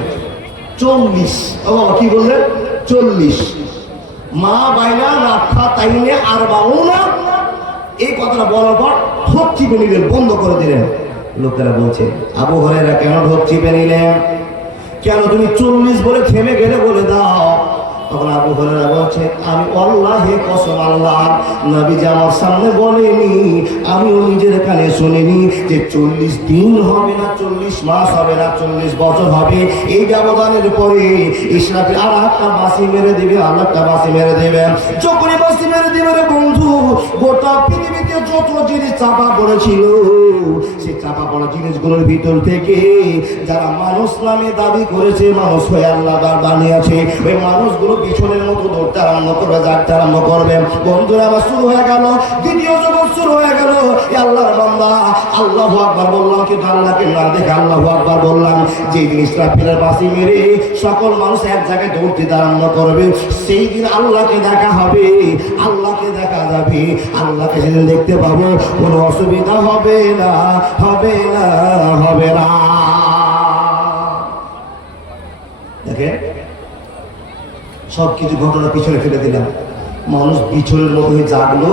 40। ও বাবা কি বললেন? 40। মা বাইনা নাফখা তাইনে 40। এই কথাটা বলার পর ঠোঁট চিপে নিলেন, বন্ধ করে দিলেন। লোকেরা বলছে আবু হুরায়রা কেন ঠোঁট চিপে নিলেন, কেন তুমি 40 বলে থেমে গেলে বলে দাও। তখন আবু হুরায়রা বলছে আমি আল্লাহে কসম, আল্লাহ নবী যে আমার সামনে বলেনি, আমিও নিজের কানে শুনিনি যে 40 দিন হবে না, 40 মাস হবে না, 40 বছর হবে। এই ব্যবধানের পরে ইসরাফিল আর একটা বাঁশি মেরে দিবে, আর একটা বাঁশি মেরে দেবে। যখনই বাঁশি মেরে দিবে রে বন্ধু, গোটা পৃথিবীতে যত জিনিস চাপা পড়েছিল, সেই চাপা পড়া জিনিসগুলোর ভিতর থেকে যারা মানুষ নামে দাবি করেছে, মানুষ হয়ে আল্লাহ বানিয়েছে, ওই মানুষগুলো পিছনের মতো দৌড়তে আরম্ভ করবে, জাগতে আরম্ভ করবে। বন্ধুরা আমার শুরু হয়ে গেল, দ্বিতীয় জগৎ শুরু হয়ে গেল। আল্লাহর বান্দা আল্লাহু আকবার বললাম, কিন্তু আল্লাহকে না দেখে আল্লাহু আকবার বললাম। যে দিন ইসরাফিলের বাঁশি মেরে সকল মানুষ এক জায়গায় দৌড়তে আরম্ভ করবে, সেই দিন আল্লাহকে দেখা হবে, আল্লাহকে দেখা যাবে। আল্লাহকে সেদিন দেখতে পাবো, কোনো অসুবিধা হবে না, হবে না, হবে না। দেখে সবকিছু ঘটনা পিছনে ফেলে দিলাম, মানুষ বিছনের মতো হয়ে জাগলো,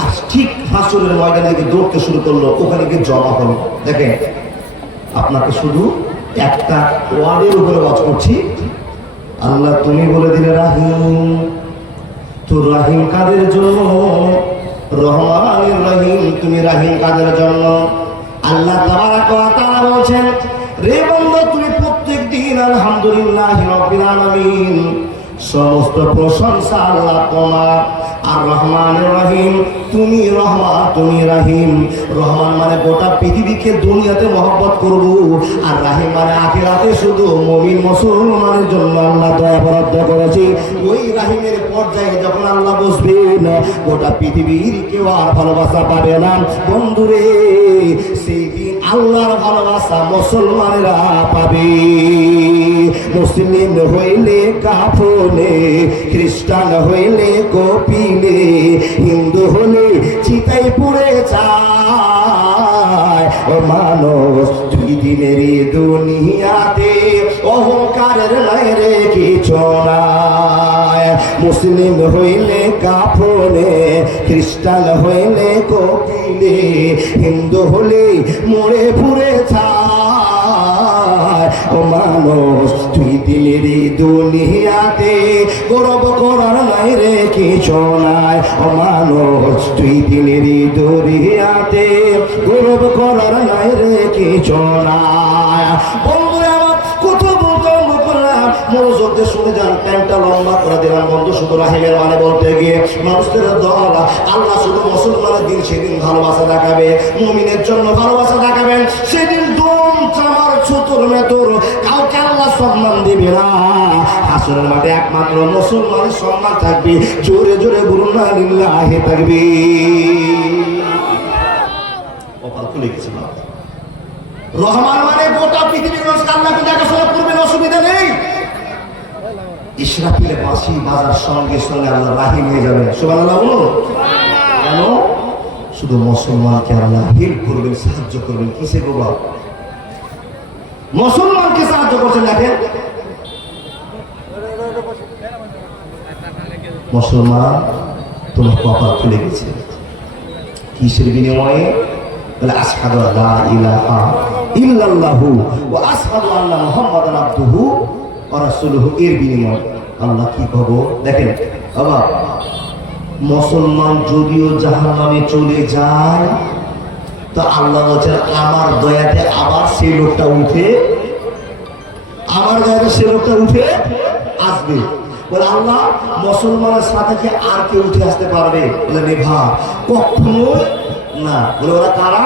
আর ঠিক হাসরের ময়দানে গিয়ে দৌড়তে শুরু করলো, ওখানে গিয়ে জমা হলো। দেখেন আপনাকে শুধু একটা ওয়ার্ডের উপরে ওয়াজ করছি। আল্লাহ তুমি বলে দিলে রাহিম, তো রাহিম কাদের জন্য? রহমানির রহিম, তুমি রাহিম কাদের জন্য? আল্লাহ তাবারাকা ওয়া তাআলা বলেন রে বান্দা তুমি প্রত্যেক দিন আলহামদুলিল্লাহি রাব্বিল আলামিন, সমস্ত প্রশংসা আল্লাহ তোমার। আর রহমান রহিম, তুমি রহমান তুমি রাহিম। রহমান মানে গোটা পৃথিবীকে দুনিয়াতে মহব্বত করব, আর রাহিম মানে আখিরাতে শুধু মুমিন মুসলমানের জন্য আল্লাহ দয়া বরাদ্দ করেছে। ওই রাহিমের পর্যায়ে যখন আল্লাহ বসবেন, গোটা পৃথিবীর কেউ আর ভালোবাসা পাবে না। বন্ধুরে সেই দিন আল্লাহর ভালোবাসা মুসলমানেরা পাবে। মুসলিম হইলে কাফনে, খ্রিস্টান হইলে কপিলে, হিন্দু হলে চিতাই পুড়ে যায়। ও মানুষ দুই দিনের দুনিয়াতে অহংকারের নাই রে কিছু নাই। মুসলিম হইলে কাফনে, খ্রিস্টান হইলে কপিলে, হিন্দু হলে মরে পুড়ে যায়। ও মানুষ দুই দিনের দুনিয়াতে গৌরব করার নাই রে কিছু নাই। ও মানুষ দুই দিনের দুনিয়াতে গৌরব করার নাই রে কিছু নাই। বন্ধুরা আমার কথা বলতে করলাম, মনোযোগ দিয়ে শুনে যান, প্যান্টটা লম্বা করে দিলাম। বন্ধু শুধু রাহিমের মানে বলতে গিয়ে মানুষদের দল, আল্লাহ শুধু মুসলমানের দিন সেদিন ভালোবাসা দেখাবে, মুমিনের জন্য ভালোবাসা দেখাবেন। সেদিন দম চামার ছুতর মেতর কাউকে আল্লাহ সম্মান দিবে না। হাসরের মাঠে একমাত্র মুসলমানের সম্মান থাকবে। জোরে জোরে বলুন না লিল্লাহি তাকবীর। কপাল খুলে গেছে বাবা। রহমান মানে গোটা পৃথিবীর মানুষ আল্লাহকে দেখাশোনা করবেন, অসুবিধা নেই। ইসরাফিলে বাঁশি বাজার সঙ্গে সঙ্গে আল্লাহ রাহিম হয়ে যাবেন। সুবহানাল্লাহ বলুন। কেন? শুধু মুসলমানকে আল্লাহ হেল্প করবেন, সাহায্য করবেন। কিসে বাবা? মুসলমানকে সাহায্য করছেন। দেখেন মুসলমান তোমার কপাল খুলে গেছে। কিসের বিনিময়ে? বলে আশহাদু আল্লা ইলাহা ইল্লাল্লাহু ওয়া আশহাদু আন্না মুহাম্মাদান আবদুহু ওয়া রাসূলুহু। এর বিনিময়ে আল্লাহ কি করবো? দেখেন বাবা, মুসলমান যদিও জাহান্নামে চলে যায় তো আল্লাহ বলছেন আমার দয়াতে আবার সেই লোকটা উঠে, আমার দয়াতে সে লোকটা উঠে আসবে। বলে আল্লাহ মুসলমানের সাথে কি আর কেউ উঠে আসতে পারবে? বলে নেভা, কখনো না। বলে ওরা কারা?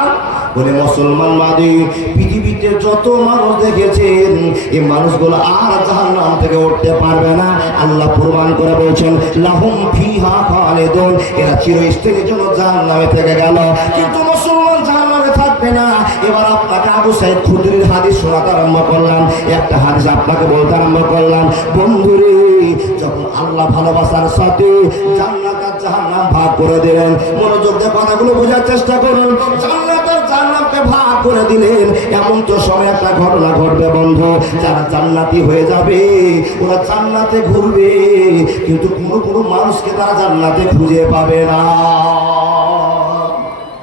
বলে মুসলমান বাদে পৃথিবীতে যত মানুষ দেখেছেন এই মানুষগুলো আর জাহান্নাম থেকে উঠতে পারবে না। আল্লাহ প্রমাণ করে বলছেন লাহুম ফিহা খালিদুন, এরা চিরস্থায়ীর জন্য জাহান্নামে থেকে গেল। কিন্তু মুসলমান জাহান্নামে থাকবে না। এবার আপনাকে আবু সাঈদ খুদরির হাদিস শোনাতে আরম্ভ করলাম। একটা হাদিস আপনাকে বলতে আরম্ভ করলাম। বন্ধুরে, যখন আল্লাহ ভালোবাসার সাথে জান্নাত আর জাহান্নাম ভাগ করে দিলেন, মনোযোগ দিয়ে কথাগুলো বোঝার চেষ্টা করুন। জান্নাত আর জাহান্নামকে ভাগ করে দিলেন, এমন তো সময় একটা ঘটনা ঘটবে বন্ধু। যারা জান্নাতি হয়ে যাবে ওরা জান্নাতে ঘুরবে, কিন্তু কোনো কোনো মানুষকে তারা জান্নাতে খুঁজে পাবে না।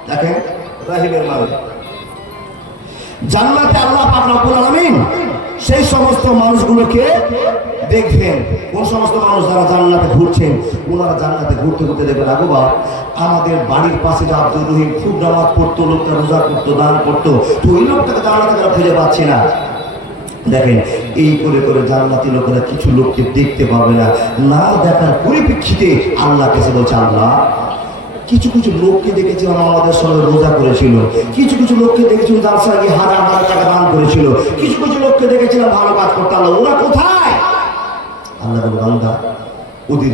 দেখেন রাহিমের মানুষ জান্নাতে আল্লাহ পাক রব্বুল আলামিন সেই সমস্ত মানুষগুলোকে দেখবেন। কোন সমস্ত মানুষ যারা জান্নাতে ঘুরছেন, ওনারা জান্নাতে ঘুরতে ঘুরতে দেখবেন আগোবা আমাদের বাড়ির পাশে যে আব্দুর রহিম খুব নামাজ পড়তো, লোকটা রোজা করতো, দান করতো, তো ওই লোকটাকে জান্নাতে তারা খুঁজে পাচ্ছে না। দেখেন এই করে করে জান্নাতি লোকেরা কিছু লোককে দেখতে পাবে না। না দেখার পরিপ্রেক্ষিতে আল্লাহ কাছে বলছে আল্লাহ কিছু কিছু লোককে দেখেছিলাম আমাদের সঙ্গে রোজা করেছিল, কিছু কিছু লোককে দেখেছিলাম যার সঙ্গে হাজার হাজার টাকা দান করেছিল, কিছু কিছু লোককে দেখেছিলাম ভালো কাজ করতে। আল্লাহ ওরা কোথায়? আল্লাহ বলল বান্দা ওদের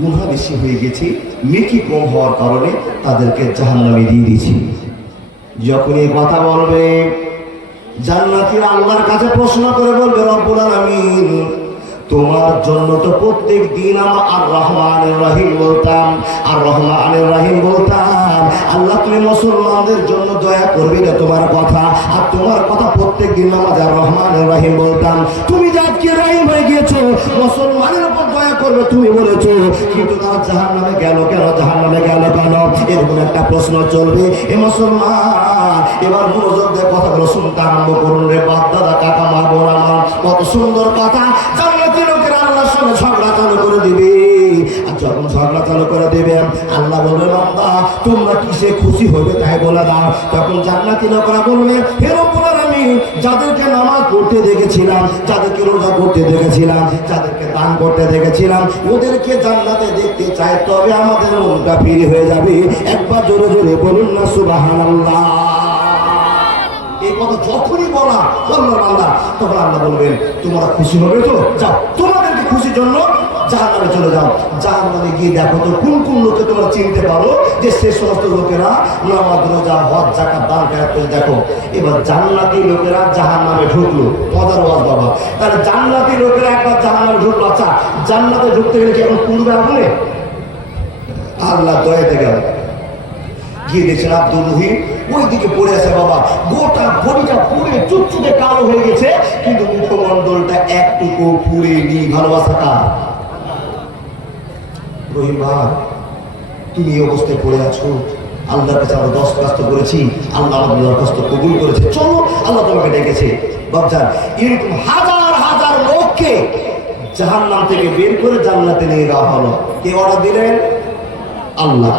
গুনাহ বেশি হয়ে গেছে, নেকি কম হওয়ার কারণে তাদেরকে জাহান্নামে দিয়ে দিয়েছি। যখন এই কথা বলবে জান্নাতীরা আল্লাহর কাছে প্রশ্ন করে বলবে রব্বুল আলামিন তোমার জন্য তো প্রত্যেক দিন আমার আর রহমানের রহিম বলতাম, আর রহমানের রহিম বলতাম। আল্লাহ তুমি মুসলমানদের জন্য দয়া করবি না তোমার কথা, আর তোমার কথা প্রত্যেক দিন নামাজ আর রহমানের রহিম বলতাম। তুমি যে আজকে রহিম হয়ে গিয়েছো, মুসলমানের উপর দয়া করবে তুমি বলেছো, কিন্তু তারা জাহান্নামে গেল কেন? জাহান্নামে গেল কেন? এরকম একটা প্রশ্ন চলবে। এ মুসলমান এবার মনোযোগ দিয়ে কথাগুলো শুনতে আরম্ভ করুন রে বাপ দাদা কাকা মা বোন আমার। কত সুন্দর কথা। জান্নাতি লোকেরা আল্লাহর সঙ্গে ঝগড়া চালু করে দিবে, আর যখন ঝগড়া চালু করে দেবে আল্লাহ বলবে বান্দা তোমরা কিসে খুশি হবে তাই বলে দাও। তখন জান্নাতি লোকেরা বলবে হে রব্বুল আলামিন যাদেরকে নামাজ পড়তে দেখেছিলাম, যাদেরকে রোজা করতে দেখেছিলাম, যাদেরকে দান করতে দেখেছিলাম, ওদেরকে জান্নাতে দেখতে চাই, তবে আমাদের মনটা ফ্রি হয়ে যাবে। একবার জোরে জোরে বলুন না সুবহানাল্লাহ। এই কথা যখনই বলা বান্দা তখন আল্লাহ বলবেন তোমরা খুশি হবে তো, যাও তোমাদেরকে খুশির জন্য জাহান্নামে চলে যাও। জাহান্নামে গিয়ে দেখো তো কোন কোন লোককে তোমরা চিনতে পারো, যে সে সমস্ত লোকেরা নামাজ রোজা হজ যাকাত দান করে। দেখো এবার জান্নাতি লোকেরা জাহান্নামে ঢুকলো, মজার ওয়াজ বাবা। তাহলে জান্নাতি লোকেরা একবার জাহান্নামে ঢুকলো, আচ্ছা জান্নাতে ঢুকতে গেলে কি এখন পুরবে আগুনে? আল্লাহ দয়াতে গেল গিয়ে দেখছেন আব্দুর রহিম ওই দিকে পড়ে আছে বাবা, গোটা বডিটা পুড়ে চুকচুকে কালো হয়ে গেছে, কিন্তু মুখমণ্ডলটা একটুকু পুড়েনি। ভালোবাসা কার? রহিম ভাই তুমি এই অবস্থায় পড়ে আছো, আল্লাহর কাছে আমরা দরখাস্ত করেছি, আল্লাহ আমাদের দরখাস্ত কবুল করেছে, চলো আল্লাহ তোমাকে ডেকেছে। বাবজান এরকম হাজার হাজার লোককে জাহান্নাম থেকে বের করে জান্নাতে নিয়ে যাওয়া হলো। কে অর্ডার দিলেন? আল্লাহ।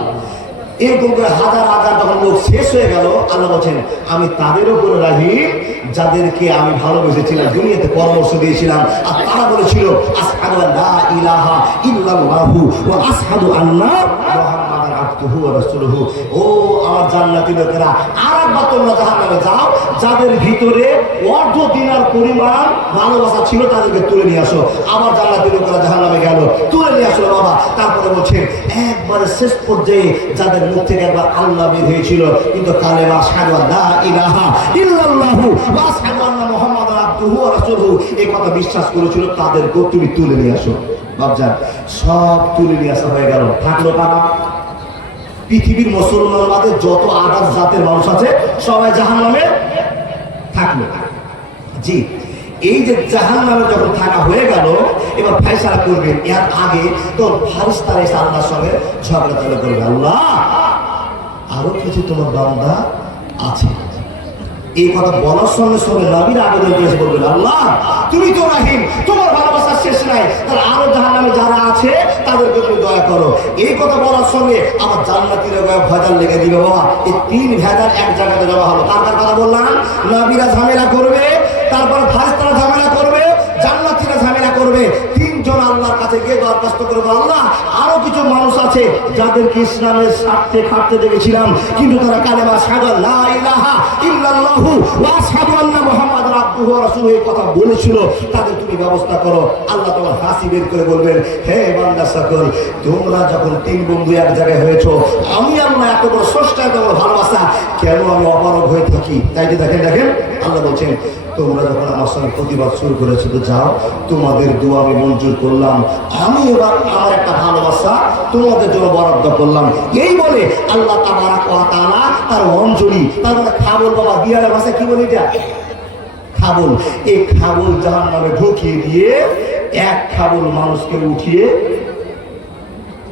এরকম করে হাজার হাজার যখন লোক শেষ হয়ে গেল আল্লাহ বলছেন আমি তাদের উপরে রাহিম যাদেরকে আমি ভালোবেসেছিলাম, দুনিয়াতে পরামর্শ দিয়েছিলাম, আর তারা বলেছিল আশহাদু আল্লা ইলাহা ইল্লাল্লাহু ওয়া আশহাদু আন্না মুহাম্মাদান আবদুহু ওয়া রাসূলুহু। ও আমার জান্নাতি লোকেরা, আরেকবার তোমরা জাহান্নামে যাও, যাদের ভিতরে অর্ধ দিনার পরিমাণ ভালোবাসা ছিল তাদেরকে তুলে নিয়ে আসো। আবার জান্নাতি লোকেরা জাহান্নামে গেল, তুলে নিয়ে আসলো বাবা। তারপরে বলছেন একবারে শেষ পর্যায়ে যাদের মুখ থেকে একবার আল্লাহ বের হয়েছিল, কিন্তু কালেমা আশহাদু আল্লা ইলাহা ইল্লাল্লাহু ওয়া আশহাদু আন্না মুহাম্মাদান আবদুহু ওয়া রাসূলুহু এই কথা বিশ্বাস করেছিল, তাদেরকেও তুমি তুলে নিয়ে আসো। বাপজান, সব তুলে নিয়ে আসা হয়ে গেল। থাকলো কারা? পৃথিবীর মুসলমানদের যত আদার জাতের মানুষ আছে সবাই জাহান্নামে থাকলো। জি, এই যে জাহান্নামে যখন থাকা হয়ে গেল, এবার ফয়সালা করবেন। এর আগে তো ফারিস্তারা এসে আল্লাহর সঙ্গে ঝগড়া করবে, আল্লাহ আরো কিছু তোমার বান্দা আছে। এই কথা বলার সঙ্গে সঙ্গে নবীর আবেদন করে বলবেন, আল্লাহ তুমি তো রাহিম, তোমার ভালোবাসার শেষ নাই, তাহলে আরো জাহান্নামে যারা আছে তাদেরকে তুমি দয়া করো। এই কথা বলার সঙ্গে আমার জান্নাতীরা ভেজাল লেগে দিবে। বাবা, এই তিন ভেজাল এক জায়গাতে জমা হলো। কার কার কথা বললাম? নবীরা ঝামেলা করবে, তারপর ফারিস্তারা ঝামেলা করবে, জান্নাতীরা ঝামেলা করবে। তিনজন আল্লাহর কাছে গিয়ে দরখাস্ত করবে, আল্লাহ আরো কিছু মানুষ আছে যাদেরকে ইসলামের স্বার্থে খাটতে দেখেছিলাম, কিন্তু তারা কালেমা আশহাদু আল্লা ইলাহা ইল্লাল্লাহু ওয়া আশহাদু আন্না মুহাম্মাদান আবদুহু ওয়া রাসূলুহু এই কথা বলেছিল, তাদের তুমি ব্যবস্থা করো। আল্লাহ তোমার হাসি বের করে বলবেন, হে বান্দা সকল, তোমরা যখন তিন বন্ধু এক জায়গায় হয়েছো, আমি আল্লাহ এত বড় স্রষ্টা, এত বড় ভালোবাসা, কেন আমি অপারগ হয়ে থাকি? তাই যে দেখেন আল্লাহ বলছেন, তোমরা যখন আমার সঙ্গে প্রতিবাদ শুরু করেছো, তো যাও, তোমাদের দোয়া আমি মঞ্জুর করলাম, আমি এবার আমার একটা ভালোবাসা তোমাদের জন্য বরাদ্দ করলাম। এই বলে আল্লাহ তাবারাক ওয়া তাআলা তার অঞ্জলি, তার মানে খাবল, বাবা বিহারের ভাষায় কি বলে এটা? খাবল। এই খাবল জাহান্নামে ঢুকিয়ে দিয়ে এক খাবল মানুষকে উঠিয়ে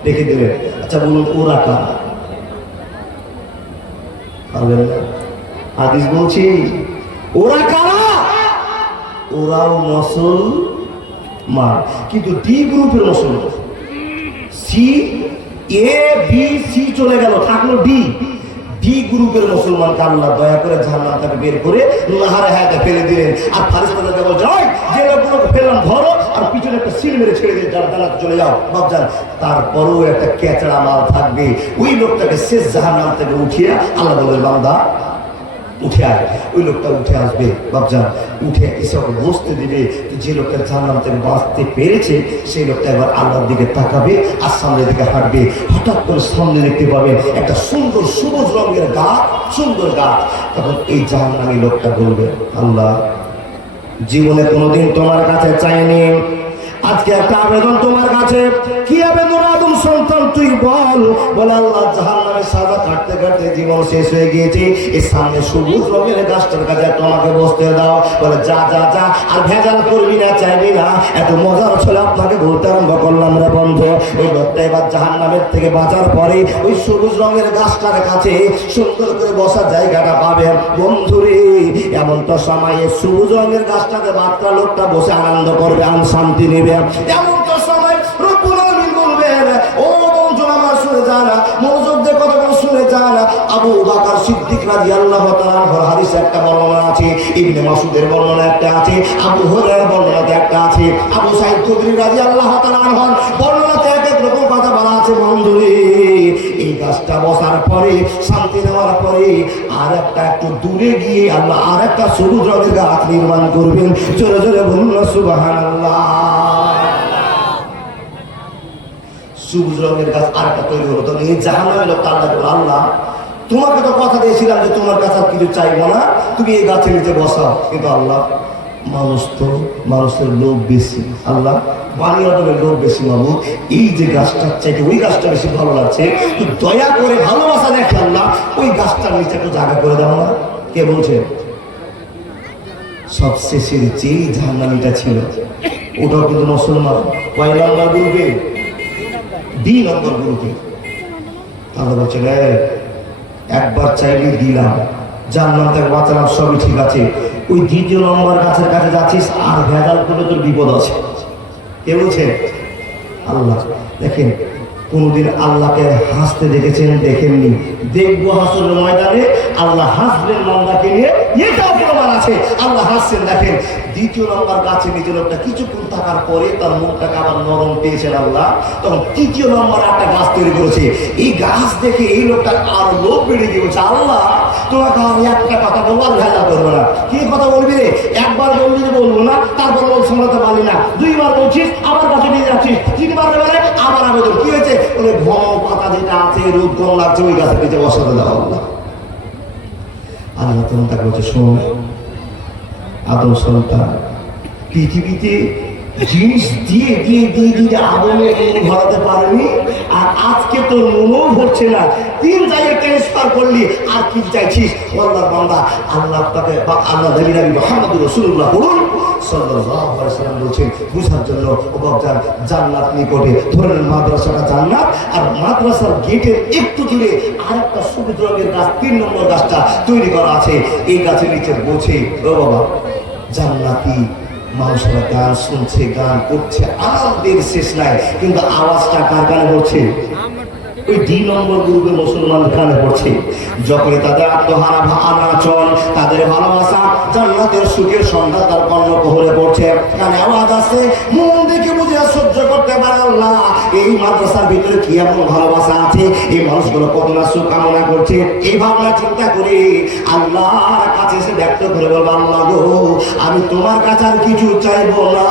রেখে দেবেন। আচ্ছা বলুন, ওরা কারা? পারবেন না? হাদিস বলছি, ওরা কারা? ওরাও মুসলমান, কিন্তু ডি গ্রুপের মুসলমান। সি, এ, বি, সি চলে গেল, থাকলো ডি। ডি গ্রুপের মুসলমানকে আল্লাহ দয়া করে জাহান্নাম থেকে বের করে নাহারে হায়াতে ফেলে দিলেন। আর ফারিস্তাদেরকে বলছে, ওই যে লোকগুলোকে ফেললাম ধরো, আর পিছনে একটা সিল মেরে ছেড়ে দিয়ে জান্নাতে চলে যাও। বাপজান, তারপরেও একটা কেচড়া মাল থাকবে, ওই লোকটাকে শেষ জাহান্নাম থেকে উঠিয়ে আল্লাহ বলবে, বান্দা উঠে আয়। ওই লোকটা উঠে আসবে, বাপজান, উঠে এসব বসতে দিবে। যে লোকটা জাহান্নাম থেকে বাঁচতে পেরেছে, সেই লোকটা এবার আল্লাহর দিকে তাকাবে আর সামনের দিকে হাঁটবে। হঠাৎ করে সামনে দেখতে পাবেন একটা সুন্দর সবুজ রঙের গাছ, সুন্দর গাছ। তখন এই জাহান্নামী লোকটা বলবে, আল্লাহ জীবনে কোনোদিন তোমার কাছে চাইনি, আজকে একটা আবেদন তোমার কাছে। কি আবেদন? আদম সন্তান তুই বল। বলে, আল্লাহ জাহান্নামে সাজা কাটতে কাটতে জীবন শেষ হয়ে গিয়েছে, এই সামনে সবুজ রঙের গাছটার কাছে একটু আমাকে বসতে দাও। বলে, যা যা যা, আর ভেজাল করবি না, চাইবি না। এত মজার ছিল আপনাকে বলতে আরম্ভ করলাম রে বন্ধু। ওই লোকটা এবার জাহান্নামের থেকে বাঁচার পরে ওই সবুজ রঙের গাছটার কাছে সুন্দর করে বসার জায়গাটা পাবে। বন্ধুরে, এমনটা সময়ে সবুজ রঙের গাছটাতে বাচ্চা লোকটা বসে আনন্দ করবে, শান্তি নেবে। এমন তো সময় রব্বুল আলামিন বলবেন, ও বন্ধু আমার শুনে যান, মনোযোগ দিয়ে কথাগুলো শুনে যান। আবু বকর সিদ্দিক রাদিয়াল্লাহু তাআলা আনহুর হাদিসে একটা বর্ণনা আছে, ইবনে মাসউদের বর্ণনা একটা আছে, আবু হুরায়রার বর্ণনাতে একটা আছে, আবু সাঈদ খুদরি রাদিয়াল্লাহু তাআলা আনহুর বর্ণনাতে এক এক রকম কথা বলা আছে। বন্ধুরে, এই গাছটা বসার পরে, শান্তি নেওয়ার পরে, আর একটা একটু দূরে গিয়ে আল্লাহ আর একটা সবুজ রঙের গাছ নির্মাণ করবেন। জোরে জোরে বলুন সুবহানাল্লাহ। সবুজ রঙের গাছ আর একটা তৈরি হলো। তখন এই জাহান্নামের লোকটা আল্লাহ বলল, আল্লাহ তোমাকে তো কথা দিয়েছিলাম যে তোমার কাছে আর কিছু চাইবো না, তুমি এই গাছের নিচে বসাও। কিন্তু আল্লাহ, মানুষের লোভ বেশি, আল্লাহ বানিয়াদের লোভ বেশি। বাবু, এই যে গাছটার চাইতে ওই গাছটা বেশি ভালো লাগছে, তো দয়া করে ভালোবাসা দেখে আল্লাহ ওই গাছটার নিচে একটু জায়গা করে দাও না। কে বলছে? সবশেষের যেই জাহান্নামীটা ছিল, ওটাও কিন্তু মুসলমান। কয় নম্বর গ্রুপে? ডি নম্বর গ্রুপে। তাহলে বলছে, একবার চাইলে দিলাম, জান্নাত থেকে বাঁচালাম, সবই ঠিক আছে। ওই দ্বিতীয় নম্বর গাছের কাছে যাচ্ছিস, আর ভেজাল করলে তোর বিপদ আছে। কে বলছে? আল্লাহ। দেখেন, কোনদিন আল্লাহকে হাসতে দেখেছেন? দেখেননি। দেখবো হাসরের ময়দানে আল্লাহ হাসবেন বান্দাকে নিয়ে, এটাও প্রমাণ আছে। আল্লাহ হাসছেন। দেখেন দ্বিতীয় নম্বর গাছে নিচে লোকটা কিছুক্ষণ থাকার পরে তার মুখটাকে আবার নরম পেয়েছেন আল্লাহ, তখন তৃতীয় নম্বর একটা গাছ তৈরি করেছে। এই গাছ দেখে এই লোকটা আরো লোভ বেড়ে গিয়ে বলছে, আল্লাহ তোমাকে আমি একটা কথা বলবো আর ভেজা করবো না। কি কথা বলবি রে? একবার বলবি যে বলবো না, তারপর লোক সামলাতে পারলি না, দুইবার বলছিস আবার কাছে নিয়ে যাচ্ছিস, তিনবার বলে আবার আবেদন। কি হয়েছে? বলে ঘন পাতা যেটা আছে, রোদ কম লাগছে, ওই গাছের নিচে বসাতে দাও আল্লাহ। আল্লাহ তখন তাকে বলছে, শোন আদম সন্তান, পৃথিবীতে জিনিস দিয়ে দিয়ে দিয়ে দিয়ে আদমের মন ভরাতে পারেনি, আর আজকে তোর মনও ভরছে না, 3 জায়গায় ট্রান্সফার করলি, আর কি চাইছিস? আল্লাহর বান্দা আল্লাহ তাকে আল্লাহ নবী মুহাম্মদুর রাসূলুল্লাহ বলুন সাল্লাল্লাহু আলাইহি ওয়াসাল্লাম বলছেন বুঝার জন্য, ও বাপজান জান্নাত নিকটে, ধরেন মাদ্রাসাটা জান্নাত, আর মাদ্রাসার গেটের একটু দূরে আরেকটা সবুজ রঙের গাছ, 3 নম্বর গাছটা তৈরি করা আছে। এই গাছের নিচে বলছে, ও বাবা জান্নাতি মানুষরা গান শুনছে, গান করছে, আনন্দের শেষ নাই, কিন্তু আওয়াজটা কার কানে পড়ছে? ওই 2 নম্বর গ্রুপের মুসলমান কানে পড়ছে। যখন তাদের আত্মহারা আনাচন, তাদের ভালোবাসা, জান্নাতের সুখের সন্ধ্যা তার কর্ণকহরে পড়ছে, কানে আওয়াজ আছে, মন দেখে বুঝে সহ্য করতে পারে আল্লাহ এই মাদ্রাসার ভিতরে কি এমন ভালোবাসা আছে, এই মানুষগুলো কত না সুখ কামনা করছে। এই ভাবনা চিন্তা করে আল্লাহর কাছে এসে ব্যক্ত করে বলবো, আল্লাহ গো আমি তোমার কাছে আর কিছু চাইবো না,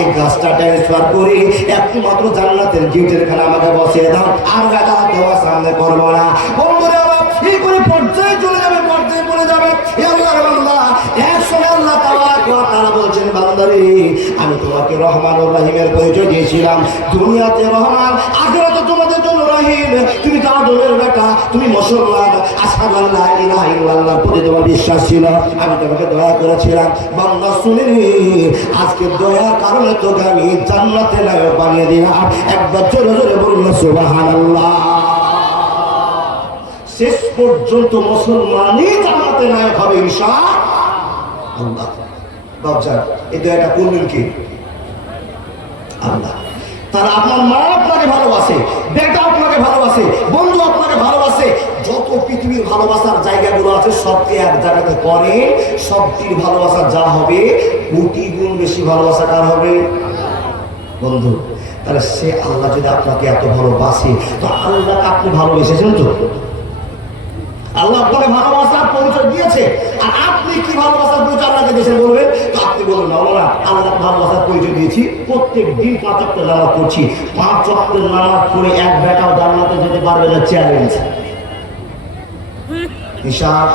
এই গাছটা ট্রান্সফার করে একমাত্র জান্নাতের গেটের খানে আমাকে বসিয়ে দাও, আর গাছা দেওয়া সামনে করবো না। বন্ধুরা আবার এই করে পর্যায়ে চলে যাবে, পর্যায়ে পড়ে যাবে। আল্লাহর বান্দা একসঙ্গে আল্লাহ তাআলা বলছেন, বান্দারে আমি তোমাকে রহমান ও রহিমের পরিচয় দিয়েছিলাম, দুনিয়াতে রহমান, আখিরাতে তোমাদের জন্য রহিম। তুমি তো আদমের বেটা, তুমি মুসলমান, আশহাদু আল্লা ইলাহা ইল্লাল্লাহর প্রতি তোমার বিশ্বাস ছিল, আমি তোমাকে দয়া করেছিলাম। বান্দা শুনে আজকে দয়ার কারণে তোকে আমি জান্নাতে নায়ক বানিয়ে দিলাম। একবার জোরে জোরে বলুন সুবহানাল্লাহ। শেষ পর্যন্ত মুসলমানই জান্নাতে নায়ক হবে ইনশাআল্লাহ। বাবা এই দয়াটা করলেন কি? আল্লাহ। তারা আপনার মা আপনাকে ভালোবাসে, বেটা আপনাকে ভালোবাসে, বন্ধু আপনাকে ভালোবাসে, যত পৃথিবীর ভালোবাসার জায়গাগুলো আছে সবকে এক জায়গাতে করে, সবটির ভালোবাসা যা হবে 2 গুণ বেশি ভালোবাসা কার হবে? বন্ধু। তাহলে সে আল্লাহ যদি আপনাকে এত ভালোবাসে, তো আল্লাহকে আপনি ভালোবেসেছেন তো? আল্লাহ আপনাকে ভালোবাসার পরিচয় দিয়েছে, আর আপনি কি ভালোবাসার পরিচয় আল্লাহকে দিয়েছেন বলবেন? তো আপনি বলবেন, আল্লাহ আল্লাহ ভালোবাসার পরিচয় দিয়েছি, প্রত্যেক দিন 5 ওয়াক্ত নামাজ পড়ছি, 5 ওয়াক্ত নামাজ পড়ে এক বেটাও জান্নাতে যেতে পারবে না, চ্যালেঞ্জ। হিসাব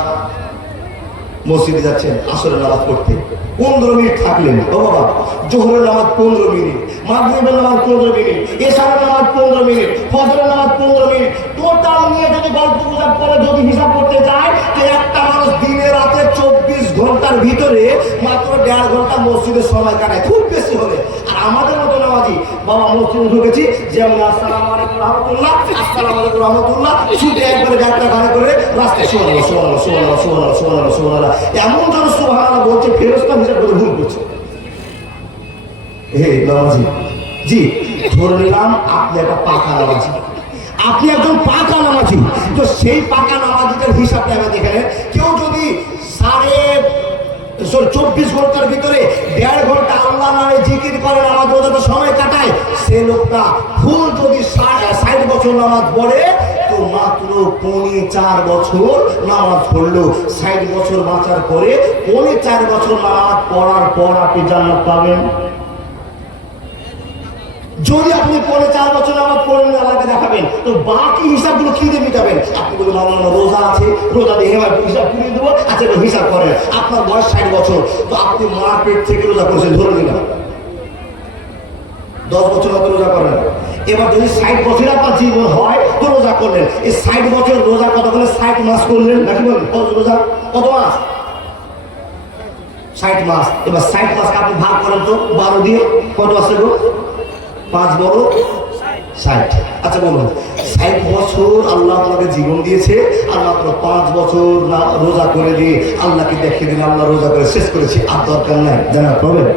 মসজিদে যাচ্ছেন আসরের নামাজ পড়তে, 15 মিনিট থাকলেন, ও বাবা জোহরের নামাজ 15 মিনিট, মাগরিবের নামাজ 15 মিনিট, এশারের নামাজ 15 মিনিট, ফজরের নামাজ 15 মিনিট, টোটাল নিয়ে যদি গল্প গুজব করে যদি হিসাব করতে যায়, তো একটা মানুষ দিনে রাতে 24 ঘন্টার ভিতরে মাত্র 1.5 ঘন্টা মসজিদে সময় কাটায়, খুব বেশি হলে। আর আমাদের মতো নামাজি বাবা মসজিদে ঢুকেছি, যেমন আসসালামু আলাইকুম রাহমাতুল্লাহ, আসসালামু আলাইকুম রাহমাতুল্লাহ, ছুটে একবারে গাড়িটা গাড়ি করে রাস্তায় সুবহানাল্লাহ সুবহানাল্লাহ সুবহানাল্লাহ সুবহানাল্লাহ সুবহানাল্লাহ সুবহানাল্লাহ, এমন যেন সুবহানাল্লাহ বলছে ফেরেশতা হিসাব করে ভুল করছে। হে নামাজি, জি ধরে নিলাম আপনি একটা পাকা নামাজি, আপনি একজন পাকা নামাজি, তো সেই পাকা নামাজিদের হিসাবটা আমি দেখেন, কেউ যদি 24 ঘন্টার ভিতরে 1.5 ঘন্টা আল্লাহ নামে জিকির করে, নামাজ রোজাতে সময় কাটায়, সে লোকটা ফুল যদি 60 বছর নামাজ পড়ে, তো মাত্র 4 বছর নামাজ পড়লো। 60 বছর বাঁচার পরে 4 বছর নামাজ পড়ার পর আপনি জান্নাত পাবেন। যদি আপনি 4 বছর নামাজ পড়লেন, আল্লাহকে দেখাবেন, তো বাকি হিসাবগুলো কি দিয়ে মিটাবেন? আপনি বলবেন আমার রোজা আছে, রোজা দিয়ে হিসাব পুরিয়ে দেবো, আচ্ছা হিসাব করেন। আপনার বয়স 60 বছর, তো আপনি মার পেট থেকে রোজা করেছেন, ধরে নিলাম 10 বছর মতো রোজা করেন। এবার যদি 60 বছর আপনার জীবন হয়, তো রোজা করলেন, এই 60 বছর রোজা কত করে? 60 মাস করলেন নাকি বলেন? রোজা কত মাস? 60 মাস। এবার 60 মাসকে আপনি ভাগ করেন তো 12 দিয়ে, কত আসে গো? 5 বড় 60। আচ্ছা বলুন, 60 বছর আল্লাহ আপনাকে জীবন দিয়েছে, আর মাত্র 5 বছর না রোজা করে দিয়ে আল্লাহকে দেখিয়ে দিন আল্লাহ রোজা করে শেষ করেছি, আর দরকার নাই, জানা পাবেন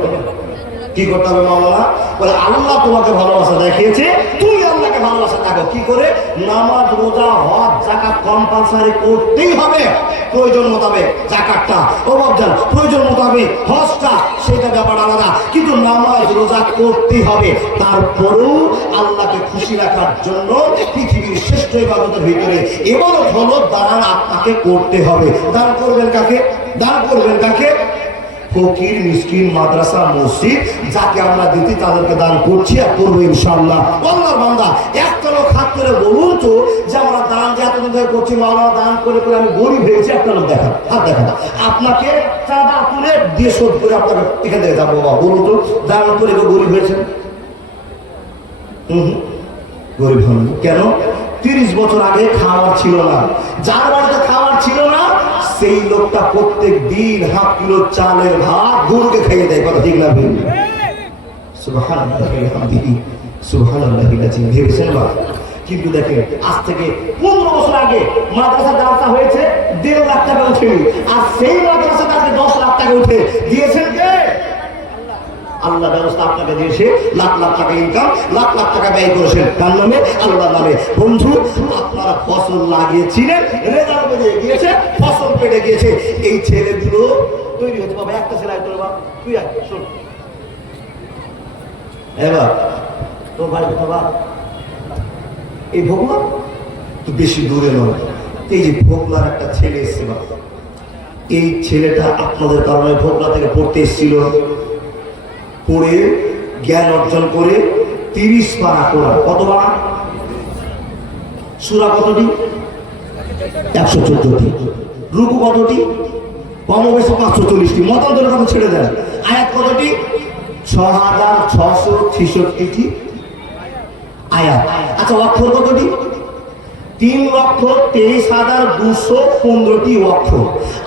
কি করতে হবে? মাওলানা বলে আল্লাহ তোমাকে ভালোবাসা দেখিয়েছে, তুমি আল্লাহকে ভালোবাসা মাদ্রাসা থাকো কি করে? নামাজ, রোজা, হজ, যাকাত কম্পালসারি করতেই হবে প্রয়োজন মোতাবেক। যাকাতটা অভাবজান প্রয়োজন মোতাবেক, হজটা সেটা ব্যাপার আলাদা, কিন্তু নামাজ রোজা করতেই হবে। তারপরেও আল্লাহকে খুশি রাখার জন্য পৃথিবীর শ্রেষ্ঠ ইবাদতের ভিতরে ইবাদত হলো দান আপনাকে করতে হবে। দান করবেন কাকে? দান করবেন কাকে? ফকির, মিসকিন, মাদ্রাসা, মসজিদ যাকে আমরা দিতে তাদেরকে দান করছি আর করবো ইনশাআল্লাহ। আল্লাহর বান্দা একটা লোক হাত করে বলুন তো যে আমরা দান যে এতদিন ধরে করছি, মাওলানা দান করে করে আমি গরিব হয়েছি, একটা লোক দেখান, হাত দেখান। আপনাকে চাঁদা তুলে দিয়ে শোধ করে আপনাকে এখান থেকে যাবো। বাবা বলুন তো, দান করে কেউ গরিব হয়েছেন? গরিব হন কেন? 30 বছর আগে খাওয়ার ছিল না, যার বাড়িতে খাওয়ার ছিল না সেই লোকটা প্রত্যেক দিন হাফ কিলো চালের ভাত গরুকে খাইয়ে দেয়। কথা ঠিক না? ভেবেছেন বা? কিন্তু দেখেন আজ থেকে 15 বছর আগে মাদ্রাসা ব্যবস্থা হয়েছে 1.5 লাখ টাকা উঠেনি, আর সেই মাদ্রাসা আজকে 10 লাখ টাকা উঠে দিয়েছেন কে? আল্লাহ ব্যবস্থা আপনাকে দিয়েছে, লাখ লাখ টাকা ইনকাম, লাখ লাখ টাকা ব্যয় করেছেন তার নামে, আল্লাহর নামে। বন্ধু, আপনারা ফসল লাগিয়েছিলেন, রেজাল্ট বেরিয়ে গিয়েছে, ফসল পেটে গিয়েছে, এই ছেলেগুলো তৈরি হতে পারবে। একটা ছেলে তোর বাবা, তুই আয় শোন, এবার তোর ভাই বাবা এই ভোগলা তো বেশি দূরে নয়, এই যে ভোগলার একটা ছেলে এসছে বাবা, এই ছেলেটা আপনাদের কারণে ভোগলা থেকে পড়তে এসেছিল, পড়ে জ্ঞান অর্জন করে 30 পারা কোরআন। কত পারা? সূরা কতটি? 114টি। রুকু কতটি? কম বেশি 540টি। মতান্তরের কথা ছেড়ে দেন। আয়াত কতটি? 6666টি আয়াত। আচ্ছা, অক্ষর কতটি? 3,23,215টি অক্ষর।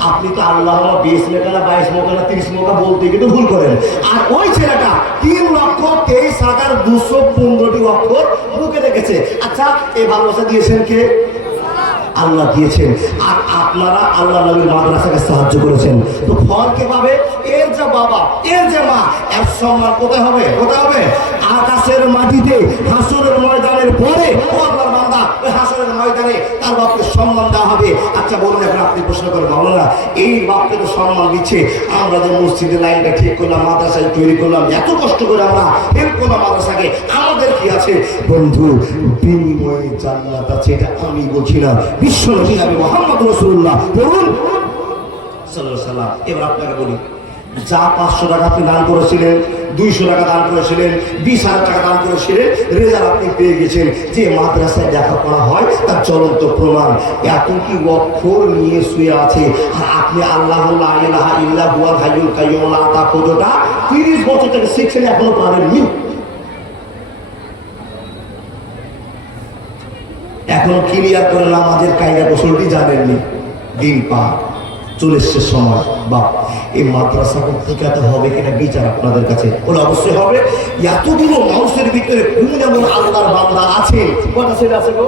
আপনি তো আল্লাহ 20 মোকা না 22 মোকা না 30 মোকা বলতে কিন্তু ভুল করেন। আর ওই ছেলেটা 3,23,215টি অক্ষর বুকে রেখেছে। আচ্ছা, এই ভালোবাসা দিয়েছেন কে? আল্লাহ দিয়েছেন। আর আপনারা আল্লাহ নবীর মাদ্রাসাকে সাহায্য করেছেন, তো ফল কে পাবে? এর যে বাবা, এর যে মা, এর সম্মান কোথায় হবে? কোথায় হবে? আকাশের মাটিতে হাসরের ময়দানের পরে আল্লাহর বান্দা ওই হাসরের ময়দানে তার বাপকে সম্মান দেওয়া হবে। আচ্ছা বলুন, এখন আপনি প্রশ্ন করেন, মাওলানা এই বাপকে তো সম্মান দিচ্ছে, আমরা যে মসজিদের লাইনটা ঠিক করলাম, মাদ্রাসায় তৈরি করলাম, এত কষ্ট করে আমরা হেল্প করলাম মাদ্রাসাকে, আমাদের কি আছে? বন্ধু, বিনিময়ে জান্নাত আছে, এটা আমি বলছি না, বিশ্ব নবী মুহাম্মদ রাসূলুল্লাহ বলুন সাল্লাল্লাহু আলাইহি ওয়াসাল্লাম। এবার আপনাকে বলি, যা 500 টাকা আপনি দান করেছিলেন, 200 টাকা দান করেছিলেন, 20,000 টাকা দান করেছিলেন, রেজাল্ট আপনি পেয়ে গেছেন, যে মাদ্রাসায় লেখাপড়া হয় তার চলন্ত প্রমাণ। এত কি অক্ষর নিয়ে শুয়ে আছে, আর আপনি আল্লাহু লা ইলাহা ইল্লা হুয়াল হাইয়ুল কাইয়্যুম লা তাখুযুহু 30 বছর থেকে শিখছেন, এখনো পারেননি। এখনো ক্লিয়ার করে নামাজের কায়দা কৌশলটি জানেননি। দিন পা চলে এসছে সময়। বা এই মাদ্রাসা থেকে এত হবে কিনা বিচার আপনাদের কাছে। বলে অবশ্যই হবে। এতগুলো মানুষের ভিতরে কোন এমন আল্লাহর বান্দা আছে? কটা ছেলে আছে গো?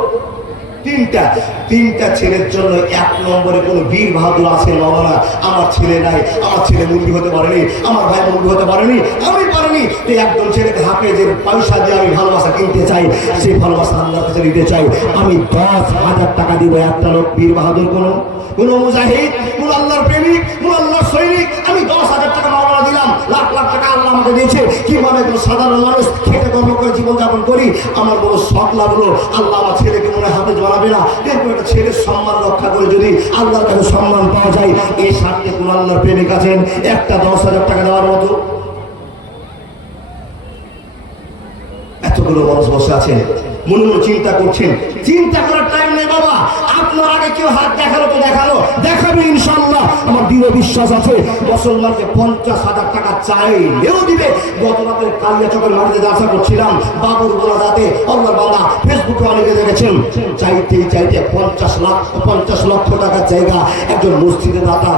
3টা ছেলের জন্য 1 নম্বরে কোনো বীর বাহাদুর আছে? মাওলানা আমার ছেলে নাই, আমার ছেলে মুরগি হতে পারেনি, আমার ভাই মুরগি হতে পারেনি, আমি পারিনি, তো একজন ছেলেকে হাঁপে যে পয়সা দিয়ে আমি ভালোবাসা কিনতে চাই, সেই ভালোবাসা আল্লাহর কাছে নিতে চাই, আমি 10,000 টাকা দিব। একটা লোক বীর বাহাদুর, কোন মুজাহিদ, কোন আল্লাহর প্রেমিক, কোন আল্লাহর সৈনিক, আমি 10,000 টাকা মাওলানা দিলাম, লাখ লাখ টাকা আল্লাহ আমাকে দিয়েছে। কিভাবে কোনো সাধারণ মানুষ খেটে কর্ম করে জীবনযাপন করি, আমার বড় শখ লাগলো, আল্লাহ আমার ছেলেকে মনে হাতে জড়াবে না, এরকম একটা ছেলের সম্মান রক্ষা করে যদি আল্লাহর কাছে সম্মান পাওয়া যায়, এই স্বার্থে কোন আল্লাহর প্রেমিক আছেন একটা 10,000 টাকা দেওয়ার মতো? এতগুলো মানুষ বসে আছেন, মনে মনে চিন্তা করছেন। চিন্তা করার টাইম নেই বাবা। আপনার আগে কেউ হাত দেখালো তো দেখালো, দেখাবে ইনশাআল্লাহ। আমার দৃঢ় বিশ্বাস আছে মুসলমানকে 50,000 টাকা চাইলেও দিবে। গত রাতে কালিয়াচকের মাটিতে যাত্রা করছিলাম, বাবুর বলা যাতে আল্লাহর বান্দা, ফেসবুকে অনেকে দেখেছেন, চাইতে 50 লক্ষ টাকার জায়গা একজন মসজিদে দাতা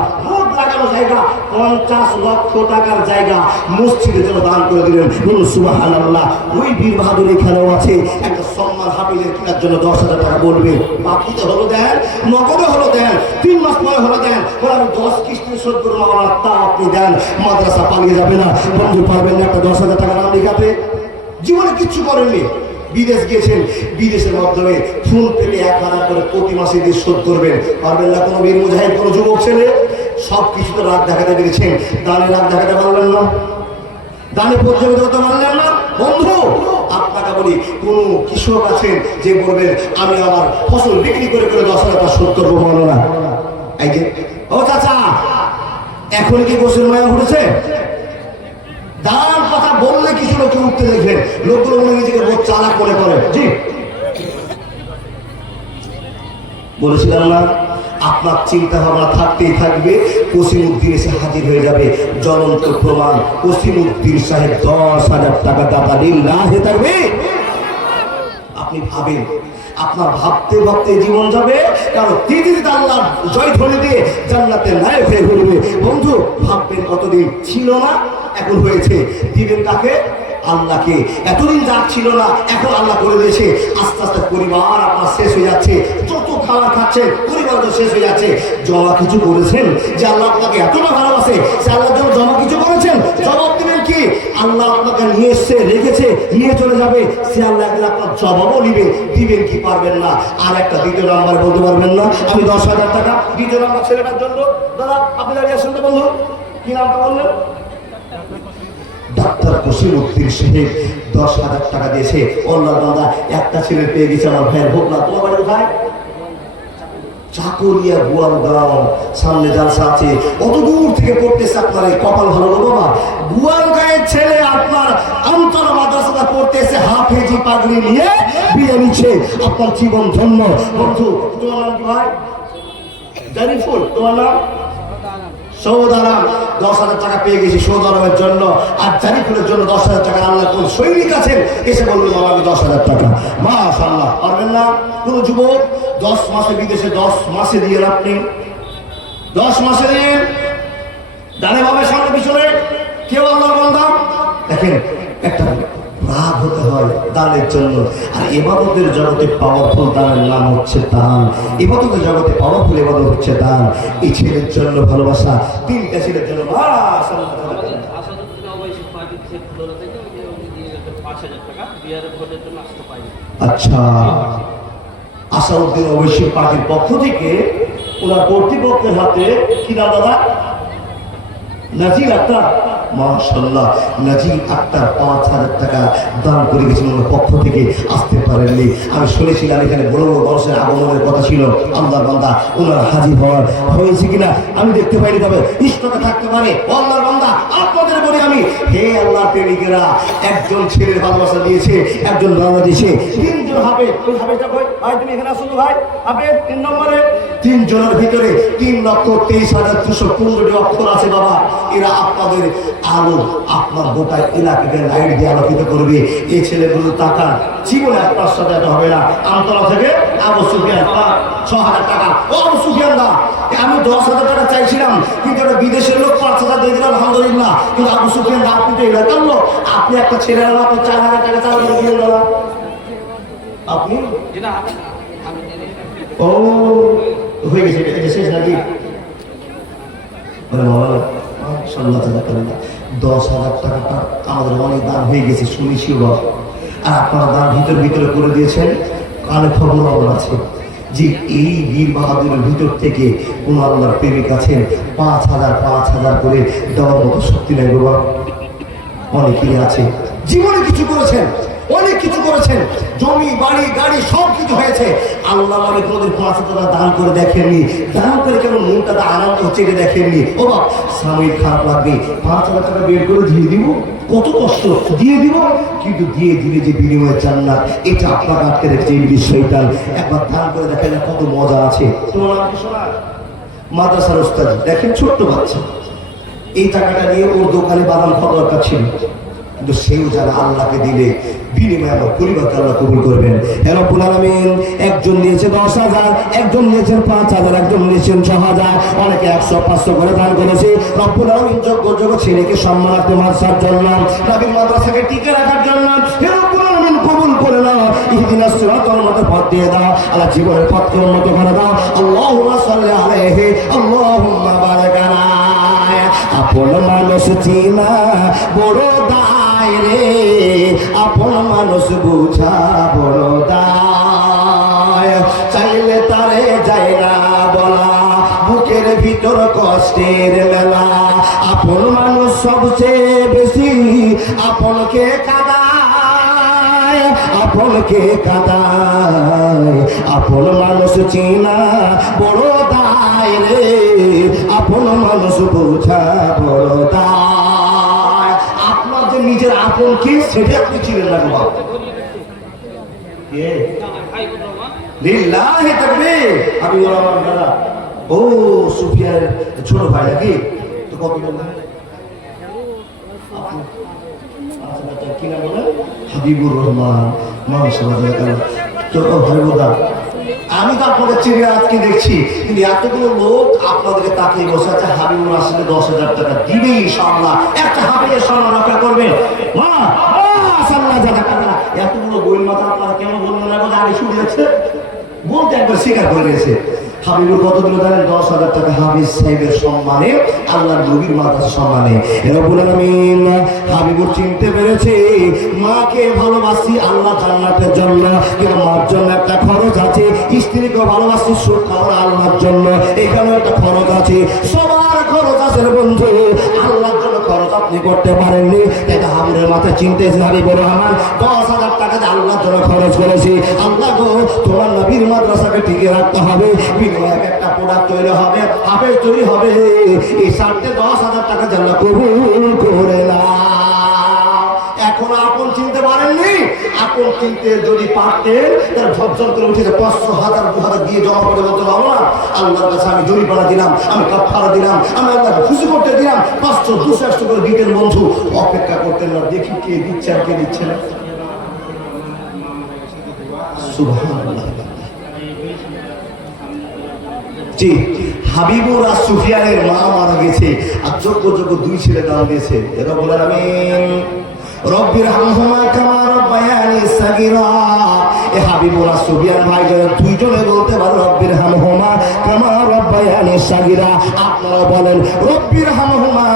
লাগানো জায়গা, 50 লক্ষ টাকার জায়গা মসজিদের জন্য দান করে দিলেন। সুবহানাল্লাহ। ওই বীর বাহাদুর এখানেও আছে। একটা সম্মান হাফিজের কেনার জন্য 10,000 টাকা বলবে, বাকিতে হলো দেন, নগদে হলো দেন, 3 মাস পরে হলো দেন, বলে আমি 10 কিস্তি শোধ করবো, আমার তা আপনি দেন, মাদ্রাসা পালিয়ে যাবে না। বন্ধু পারবেন না একটা 10,000 টাকা নাম লিখাতে? জীবনে কিচ্ছু করেননি, বিদেশ গিয়েছেন, বিদেশের মাধ্যমে ফোন পেতে 1000 করে প্রতি মাসে দিয়ে শোধ করবেন, পারবেন না? কোনো বীর মুজাহিদ, কোনো যুবক ছেলে সব কিছু তো রাগ দেখাতে পেরেছেন, দানে রাগ দেখাতে পারলেন না, দানে প্রতিযোগিতা করতে পারলেন না। বন্ধু, আপনাকে বলি, কোন কৃষক আছেন যে বলবেন আমি আমার ফসল বিক্রি করে করে 10,000 টাকা শোধ করবো? বলো না। এই যে ও চাচা, এখন কি গোসল মায়া উঠেছে? দান কথা বললে কিছু লোকে উঠতে দেখবেন, লোকগুলো মনে নিজেকে বহুত চালাক মনে করে। জি বলেছিলাম না, আপনার চিন্তা ভাবনা থাকতেই থাকবে, কসিমউদ্দিন এসে হাজির হয়ে যাবে। জ্বলন্ত প্রমাণ, কসিমউদ্দিন সাহেব 10,000 টাকা দাতা লিল্লাহে থাকবে। আপনি ভাবেন, আপনার ভাবতে ভাবতে জীবন যাবে, কারণ তিতির আল্লাহ জয় ধ্বনি দিয়ে জান্নাতে নায়ক হয়ে ঘুরবে। বন্ধু, ভাববেন কতদিন ছিল না, এখন হয়েছে। দিবেন কাকে? আল্লাহকে। এতদিন যা ছিল না, এখন আল্লাহ করে দিয়েছে। আস্তে আস্তে পরিবার আপনার শেষ হয়ে যাচ্ছে, যত খাওয়া খাচ্ছেন পরিবার তো শেষ হয়ে যাচ্ছে। জমা কিছু করেছেন যে আল্লাহ আপনাকে এতটা ভালোবাসে, সে আল্লাহর জন্য জমা কিছু করেছেন? জবাব দেবেন কি? আল্লাহ আপনাকে নিয়ে এসছে, রেখেছে, নিয়ে চলে যাবে, সে আল্লাহ একদিন আপনার জবাবও নিবে। দিবেন কি? পারবেন না। আর একটা দ্বিতীয় নাম্বার বলতে পারবেন না, আমি 10,000 টাকা দ্বিতীয় নাম্বার ছেলেটার জন্য। দাদা আপনি দাঁড়িয়ে আসেন তো বন্ধু, কি নামটা বললেন? ডাক্তার কসিমউদ্দিন সাহেব 10,000 টাকা দিয়েছে। আল্লাহ দাদা, একটা ছেলে পেয়ে গেছে আমার ভাইয়ের হোক না। তোমার বাড়ি কোথায়? চাকুরিয়া, গোয়ালগাঁও, সামনে জালসা আছে, অত দূর থেকে পড়তেছে। আপনার এই কপাল ভালো গো বাবা, গোয়ালগাঁয়ের ছেলে আপনার আমতলা মাদ্রাসাটা পড়তেছে, হাফেজি পাগড়ি নিয়ে বিয়ে নিচ্ছে। আপনার জীবন ধন্য। বন্ধু, তোমার নাম কি ভাই? জারিফুল। তোমার নাম? সৌদ আলম। 10,000 টাকা পেয়ে গেছি সৌদ আলমের জন্য, আর জারিফুলের জন্য 10,000 টাকা। আল্লাহ কোন সৈনিক আছেন এসে বলবেন বাবা আমি 10,000 টাকা। মাশাআল্লাহ। পারবেন না? কোন যুবক 10 মাসে বিদেশে, 10 মাসে দিয়ে আপনি 10 মাসে দিয়ে ডানে ভাবে সামনে পিছনে কেউ আল্লাহর বান্দা। দেখেন, একটা রাগ হতে হয় দানের জন্য। আর ইবাদতের জগতে পাওয়ারফুল দানের নাম হচ্ছে দান। ইবাদতের জগতে পাওয়ারফুল ইবাদত হচ্ছে দান। এই ছেলের জন্য ভালোবাসা, 3টা ছেলের জন্য। আচ্ছা, আসাউদ্দিন ওয়াইসি পার্টির পক্ষ থেকে ওনার কর্তৃপক্ষের হাতে কি নাম দাদা? নাজির আক্তার। মাশাআল্লাহ, নাজির আক্তার 5,000 টাকা দান করে গেছেন ওনার পক্ষ থেকে। আসতে পারেননি, আমি শুনেছিলাম এখানে বড় বড় মানুষের আগমনের কথা ছিল। আল্লাহর বান্দা ওনার হাজির হওয়ার হয়েছে কিনা আমি দেখতে পাইনি, তবে ইষ্টটা থাকতে পারে। আল্লাহর বান্দা, আপনাদের বলি আমি, হে আল্লাহর প্রেমিকেরা, একজন ছেলের ভালোবাসা দিয়েছে, একজন বাবা দিয়েছে, 3জন হবে। ওই হাবেটা কই ভাই? তুমি এখানে আসো ভাই। হবে 3 নম্বরে, 3 জনের ভিতরে 3,23,215 অক্ষর আছে বাবা। এরা আপনাদের আলো, আপনার গোটা এলাকাকে লাইট দিয়ে আলোকিত করবে। এই ছেলেগুলো টাকা জীবনে আপনার সাথে এত হবে না। আমতলা থেকে আবু সুফিয়ান 6,000 টাকা। ও আবু সুফিয়ান দা, আমি 10,000 টাকা চাইছিলাম, কিন্তু একটা বিদেশের লোক 5,000 দিয়ে দিলাম, আলহামদুলিল্লাহ। কিন্তু আবু সুফিয়ান দা, আপনি তো এলাকার লোক, আপনি একটা ছেলের মাত্র 4,000 টাকা চাল দিয়ে দিলেন। আপনি ও হয়ে গেছে, এটা শেষ নাকি? 10,000 টাকাটা আমাদের অনেক দাম হয়ে গেছে, শুনেছি বাবা। আর আপনারা দাম ভিতরে করে দিয়েছেন, কানে খবর আমার আছে যে এই বীর বাহাদুরের ভিতর থেকে কোন আল্লাহর প্রেমিক আছেন 5,000 করে দেওয়ার মতো শক্তি নেই বাবা। অনেকেই আছে, জীবনে কিছু করেছেন, অনেক কিছু করেছেন, জমি বাড়ি গাড়ি সব কিছু হয়েছে। আল্লাহ মানে কোনোদিন 5,000 টাকা দান করে দেখেননি। দান করে কেমন মনটা আনন্দ হচ্ছে এটা দেখেননি। ও বাপ, স্বামীর খারাপ লাগবে, 5,000 টাকা বের করে দিয়ে দিব, কত কষ্ট দিয়ে দিব, কিন্তু দিয়ে দিলে যে বিনিময়ের জান্নাত, এটা আপনার আটকে রেখেছে ইবলিস শয়তান। একবার দান করে দেখেন না কত মজা আছে। তোমার নাম কি শোনা? মাদ্রাসার ওস্তাদ। দেখেন ছোট্ট বাচ্চা, এই টাকাটা নিয়ে ওর দোকানে বাদাম খাওয়া দরকার ছিল, কিন্তু সেও যারা আল্লাহকে দিলে বিনিময়ে আমার পরিবারকে আল্লাহ কবুল করবেন। রব্বুল আলামিন একজন নিয়েছে 10,000, একজন নিয়েছেন 5,000, একজন নিয়েছেন 6,000, অনেকে 100-500 করে দান করেছে। রব্বুল আলামিন যোগ্য ছেলেকে সম্মানার্থে মাদ্রাসার জন্য, নবীর মাদ্রাসাকে টিকে রাখার জন্য রব্বুল আলামিন কবুল করে নাও। ইহদিনাস সিরাতাল মতো পথ দিয়ে দাও আল্লাহ, জীবনের পথকে উন্নত করে দাও। আল্লাহুম্মা সাল্লি আলাইহি, আল্লাহুম্মা বারিক আলাইহি। আপন মানুষ চিনা বড় দায় রে, আপন মানুষ বুঝা বড় দায়। চাইলে তারে যায় না বলা, বুকের ভিতর কষ্টের মেলা। আপন মানুষ সবচেয়ে বেশি আপনকে কাঁদায়, আপনকে কাঁদায়। আপন মানুষ চিনা বড় দায় রে, আপন মানুষ বোঝা বড় দায়। আপনার যে নিজের আপন কি সেটা আপনি চিনেন না বাবা। লিল্লাহি তাকবীর। আমি আমার দাদা ও সুফিয়ানের ছোট ভাই নাকি? তো কত কি নাম বলে? হাবিবুর রহমান। মাশাআল্লাহ। তো হাবিবুদা, আমি তো আপনাদের চিনি আজকে দেখছি, কিন্তু এতগুলো লোক আপনাদেরকে তাকিয়ে বসে আছে। হাবিবুর আসলে 10,000 টাকা দিবে ইনশাআল্লাহ। একটা হাবিবের স্মরণ রক্ষা করবেন। এতগুলো বই মাথা আপনারা কেন বললেন না? আগে শুনেছে বলতে একবার স্বীকার করে নিয়েছে। হাবিবুর কত দিল জানেন? 10,000 টাকা হাবিব সাহেবের সম্মানে, আল্লাহর নবীর মাদ্রাসার সম্মানে। রব্বুল আলামিন হাবিবুর চিনতে পেরেছে মাকে ভালোবাসি আল্লাহ জান্নাতের জন্য, কিন্তু মার জন্য একটা খরচ আছে। স্ত্রীকে ভালোবাসি সুখ খাওয়ার আল্লাহর জন্য, এখানে একটা খরচ আছে। সবার খরচ আছে বন্ধু, আল্লাহর জন্য খরচ আপনি করতে পারেননি। এটা হাবিবের মাথায় চিনতেছে হাবিবুর রহমান 10,000 টাকা আল্লাহর জন্য খরচ করেছি। আল্লাহ গো, তোমার নবীর মাদ্রাসাকে টিকে রাখতে হবে, একটা প্রোডাক্ট তৈরি হবে, হাফেজ তৈরি হবে। এই 10,000 টাকা যেন কবুল করে না। এখন আপন চিনতে পারেননি? আপন চিনতে যদি পারতেন তার ঝরঝর করে উঠেছে 500, 1000, 2000 দিয়ে জমা করে বলতে পারবো না আল্লাহর কাছে আমি জরিমানা দিলাম, আমি কাফারা দিলাম, আমি আল্লাহকে খুশি করতে দিলাম। 500, 200 করে দিতেন বন্ধু, অপেক্ষা করতেন না দেখি কে দিচ্ছে আর কে দিচ্ছে না। সুবহানাল্লাহ। জি, হাবিবুর আর সুফিয়ানের মা মারা গেছে, আর যোগ্য যোগ্য 2 ছেলে দান দিয়েছে। এরা বলেন আমিন। রব্বির হামহুমা কামা রাব্বায়ানি সাগীরা। এ হাবিবুর আর সুফিয়ান ভাই যারা দুইজনে বলতে পারে রব্বির হামহুমা কামা রাব্বায়ানি সাগীরা। আপনারা বলেন রব্বির হামহুমা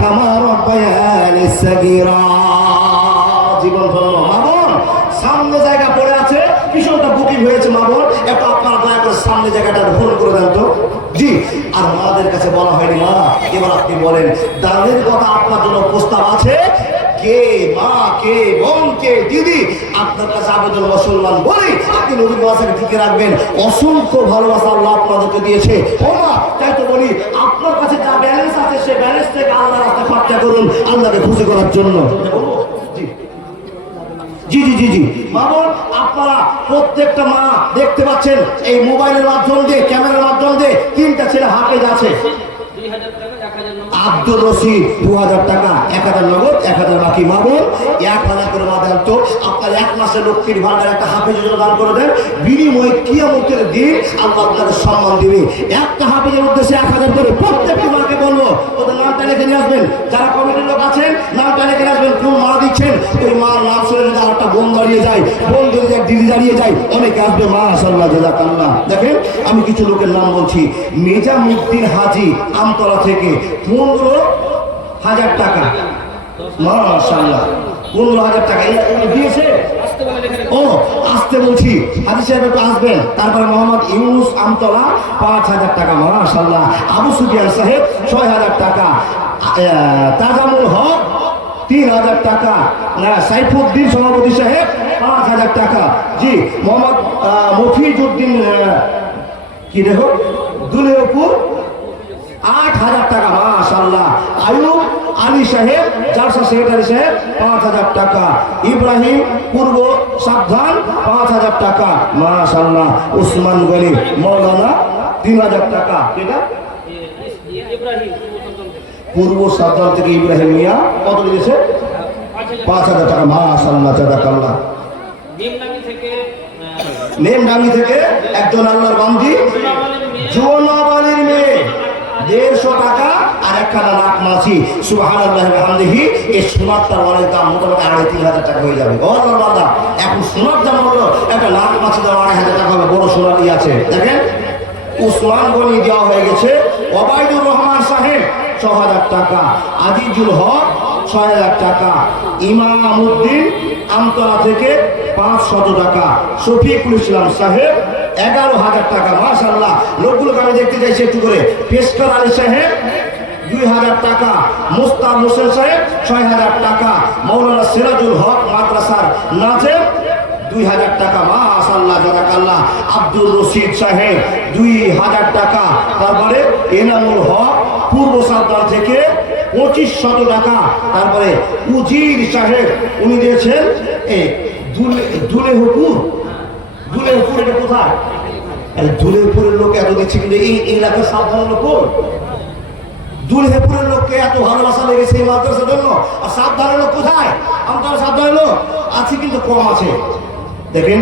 কামা রাব্বায়ানি সাগীরা। জীবন ধন্য মা বোন, সামনে জায়গা পড়ে আছে, পিছনটা বুকিং হয়েছে মা বোন, এটা আপনারা দয়া করে সামনে জায়গাটা পূরণ করে দেন তো। জি, আর মাদের কাছে বলা হয়নি মা, এবার আপনি বলেন দানের কথা আপনার জন্য প্রস্তাব আছে। কে মা, কে বোন, কে দিদি, আপনার কাছে আবেদন মুসলমান বলি আপনি নবীর ভাষাকে টিকে রাখবেন। অসংখ্য ভালোবাসা আল্লাহ আপনাদেরকে দিয়েছে। ও মা, তাই তো বলি আপনার কাছে যা ব্যালেন্স আছে সে ব্যালেন্স থেকে আল্লাহ রাস্তায় খরচা করুন আল্লাহকে খুশি করার জন্য। জি জি জি জি মা বোন, আপনারা প্রত্যেকটা মা দেখতে পাচ্ছেন এই মোবাইলের মাধ্যম দিয়ে, ক্যামেরার মাধ্যম দিয়ে 3টা ছেলে হাফেজ আছে। আব্দুর রশিদ 2000 টাকা, 1000 নগদ, 1000 বাকি। মা বোন 1000 করে মা দেন তো। আপনার 1 মাসের লক্ষ্মীর ভান্ডার একটা হাফেজের জন্য দান করে দেন, বিনিময়ে কিয়ামতের দিন আল্লাহ আপনাদের সম্মান দিবে। একটা হাফেজের উদ্দেশ্যে 1000 করে প্রত্যেকটা মাকে বলবো ওদের নামটা লিখে নিয়ে আসবেন। যারা কমিটির লোক আছেন নামটা লিখে নিয়ে আসবেন। কোন মা দিচ্ছেন ওই মার নাম শুনে যদি একটা বোন দাঁড়িয়ে যায়, বোন যদি এক দিদি দাঁড়িয়ে যায়, অনেকে আসবে। মাশাআল্লাহ, জাযাকাল্লাহ। দেখেন আমি কিছু লোকের নাম বলছি। নিজামউদ্দিন হাজী আমতলা থেকে 15,000 টাকা। মাশাআল্লাহ, 15,000 টাকা দিয়েছে। ও আসতে বলছি, হাজী সাহেব একটু আসবেন। তারপরে মোহাম্মদ ইউনুস আমতলা 5,000 টাকা। মাশাআল্লাহ। আবু সুফিয়ান সাহেব 6,000 টাকা। তাজামুল হক 3,000 টাকা। সাইফুদ্দিন সভাপতি সাহেব 5,000 টাকা। জি, মোহাম্মদ মফিজউদ্দিন কি দেখো দুলেপুর 8,000 টাকা। মাশাআল্লাহ। আয়ুব আলী সাহেব জালসা সেক্রেটারি সাহেব 5,000 টাকা। ইব্রাহিম পূর্ব সাবধান 5,000 টাকা। মাশাআল্লাহ। উসমান গনি মৌলানা 3,000 টাকা। এটা পূর্ব সাবধান থেকে ইব্রাহিম মিয়া কত দিয়েছে? 5,000 টাকা। মাশাআল্লাহ, জাযাকাল্লাহ। নেমডাঙ্গি থেকে একজন আল্লাহর বান্দি জোনাব আলীর মেয়ে 150 টাকা আর একখানা নাক মাছি। সুবহানাল্লাহি ওয়া বিহামদিহি। এই সোনার তারওয়ালের দাম মোটামুটি 2,500-3,000 টাকা হয়ে যাবে। ও আল্লাহর বান্দা, এখন সোনার দাম হলো একটা নাক মাছি দাম 2,500 টাকা হবে। বড় সোনা দিয়ে আছে। দেখেন উসমান গনি দেওয়া হয়ে গেছে। ওবায়দুর রহমান সাহেব ৬,০০০ টাকা, আজিজুল হক ৬,০০০ টাকা, ইমামউদ্দিন আমতলা থেকে ৫০০ টাকা, শফিকুল ইসলাম সাহেব ১১,০০০ টাকা। মাশাআল্লাহ, লোকগুলোকে আমি দেখতে চাইছি একটু করে। পেশকার আলী সাহেব ২,০০০ টাকা, মুস্তাক হোসেন সাহেব ৬,০০০ টাকা, মাওলানা সিরাজুল হক মাদ্রাসার নাজেম ২,০০০ টাকা। মাশাআল্লাহ, জাযাকাল্লাহ। আব্দুর রশিদ সাহেব ২,০০০ টাকা। তারপরে এনামুল হক পূর্ব সাবধান থেকে ২৫০০ টাকা। তারপরে উজির সাহেব উনি দিয়েছেন দুলেহপুর। দুলেহপুর এটা কোথায়? দুলেহপুরের লোক এত দিচ্ছে, কিন্তু এই এলাকার সাবধান লোক দুলেহপুরের লোককে এত ভালোবাসা লেগেছে এই মাদ্রাসার জন্য। আর সাবধানের লোক কোথায়? আমরা সাবধানের লোক আছে কিন্তু কম আছে। দেখেন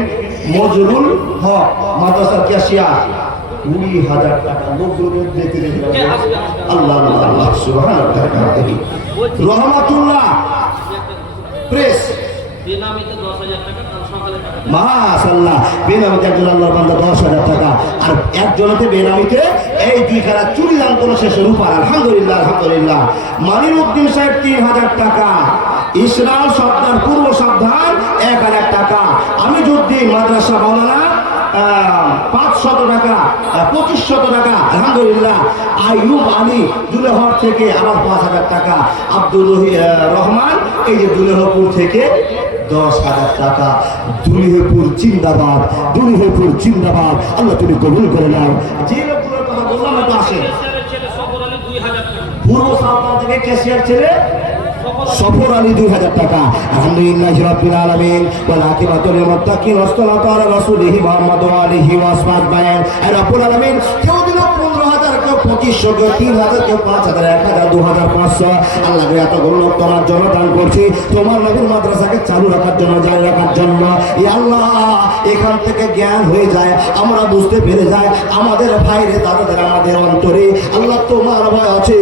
মজরুল হক মাদ্রাসার ক্যাশিয়ার ২০,০০০ টাকা। লোকগুলো দেখতে দেখে আল্লাহ আল্লাহ সুবহানাল্লাহ। রহমাতুল্লাহ প্রেস মাশাআল্লাহ, বেনামিতে একজন আল্লাহর বান্দা ১০,০০০ টাকা। আর একজনতে বেনামিতে এই ২ খানা চুরি দান করে শেষের উপর। আলহামদুলিল্লাহ আলহামদুলিল্লাহ। মানিরউদ্দিন সাহেব ৩,০০০ টাকা, ইসরাল সর্দার পূর্ব সাবধান ১,০০০ টাকা, আমিজউদ্দিন মাদ্রাসা মাওলানা ৫০০ টাকা, ২৫০০ টাকা। আলহামদুলিল্লাহ। আইয়ুব আলী দুলেহর থেকে আবার ৫,০০০ টাকা। আব্দুর রহমান এই যে দুলেহপুর থেকে ১০,০০০ টাকা। দুলেহপুর জিন্দাবাদ, দুলেহপুর জিন্দাবাদ। আল্লাহ তুমি কবুল করে নাও। যে লোকগুলোর কথা বললাম একটু আসেন। পূর্ব সাবধান থেকে ক্যাশিয়ার ছেলে সফর আলী ২,০০০ টাকা। আলহামদুলিল্লাহ রাব্বিল আলামিন ওয়াল আকিবাতুল লিল মুত্তাকিন ওয়াসসালাতু আলা রাসূলিহি মুহাম্মদ ওয়া আলিহি ওয়া আসহাবিহি রাব্বুল আলামিন। কেউ দিল ১৫,০০০, কেউ ২৫০০, কেউ ৩,০০০, কেউ ৫,০০০, ১,০০০, ২,৫০০। আল্লাহ এতগুলো লোক তোমার জন্য দান করছি, তোমার নবীর মাদ্রাসাকে চালু রাখার জন্য, জারি রাখার জন্য। ইয়া আল্লাহ, এখান থেকে জ্ঞান হয়ে যায়, আমরা বুঝতে পেরে যাই আমাদের ভাইরে দাদাদের আমাদের অন্তরে আল্লাহ তোমার ভয় আছে,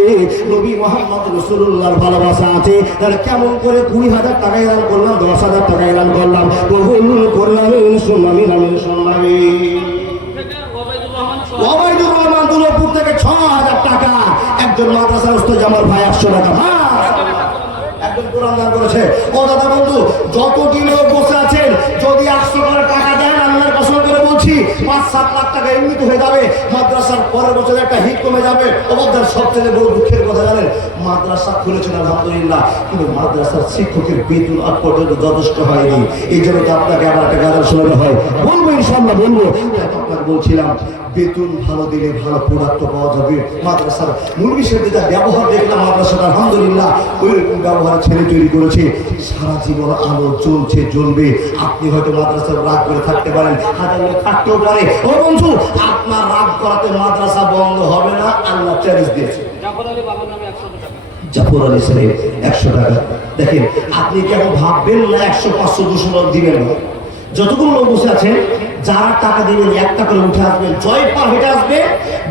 নবী মুহাম্মদ রাসূলুল্লাহর ভালোবাসা আছে। তাহলে কেমন করে ২০,০০০ টাকা এলান করলাম, ১০,০০০ টাকা এলান করলাম, কবুল করলাম সুন্নামিন আমিন সুন্নামিন। ওবাইদুর রহমান দুলপুর থেকে ৬,০০০ টাকা। একজন মাদ্রাসার উস্তাদ আমার ভাই ৮০০ টাকা। একজন কোরআন দান করেছে। ও দাদা বন্ধু, যতদিন বসে আছেন, যদি ৮০০ করে টাকা দেন, আল্লাহর কসম করে বলছি ৫-৭ লাখ টাকা এমনিতে হয়ে যাবে। মাদ্রাসার পরের বছর একটা হিট কমে যাবে। ওদের সবচেয়ে বড় দুঃখের কথা জানেন, মাদ্রাসা খুলেছেন আলহামদুলিল্লাহ, কিন্তু মাদ্রাসার শিক্ষকের বেতন আজ পর্যন্ত যথেষ্ট হয়নি। এই জন্য তো আপনাকে আবার একটা গান শোনানো হয়, বলবো ইনশাআল্লাহ বলবো। আপনাকে বলছিলাম বেতন ভালো দিলে ভালো প্রোডাক্ট পাওয়া যাবে। মাদ্রাসার মুরগির সাথে যা ব্যবহার দেখলাম মাদ্রাসার আলহামদুলিল্লাহ, ওই রকম ব্যবহার ছেলে তৈরি করেছে। সারা জীবন আলো জ্বলছে, জ্বলবে। আপনি হয়তো মাদ্রাসার রাগ করে থাকতে পারেন, হাজার লোক থাকতেও পারে। ও বন্ধু, আপনার রাগ করাতে মাদ্রাসা বন্ধ হবে না, আল্লাহ চ্যালেঞ্জ দিয়েছে। জাফর আলী সাহেব ১০০ টাকা। দেখেন, আপনি কেমন ভাববেন না ১০০, ৫০০, ২০০ লোক দিবেন না। যতগুলো লোক বসে আছেন, যারা টাকা দিবেন একটা করে উঠে আসবেন, জয় পার হেঁটে আসবে।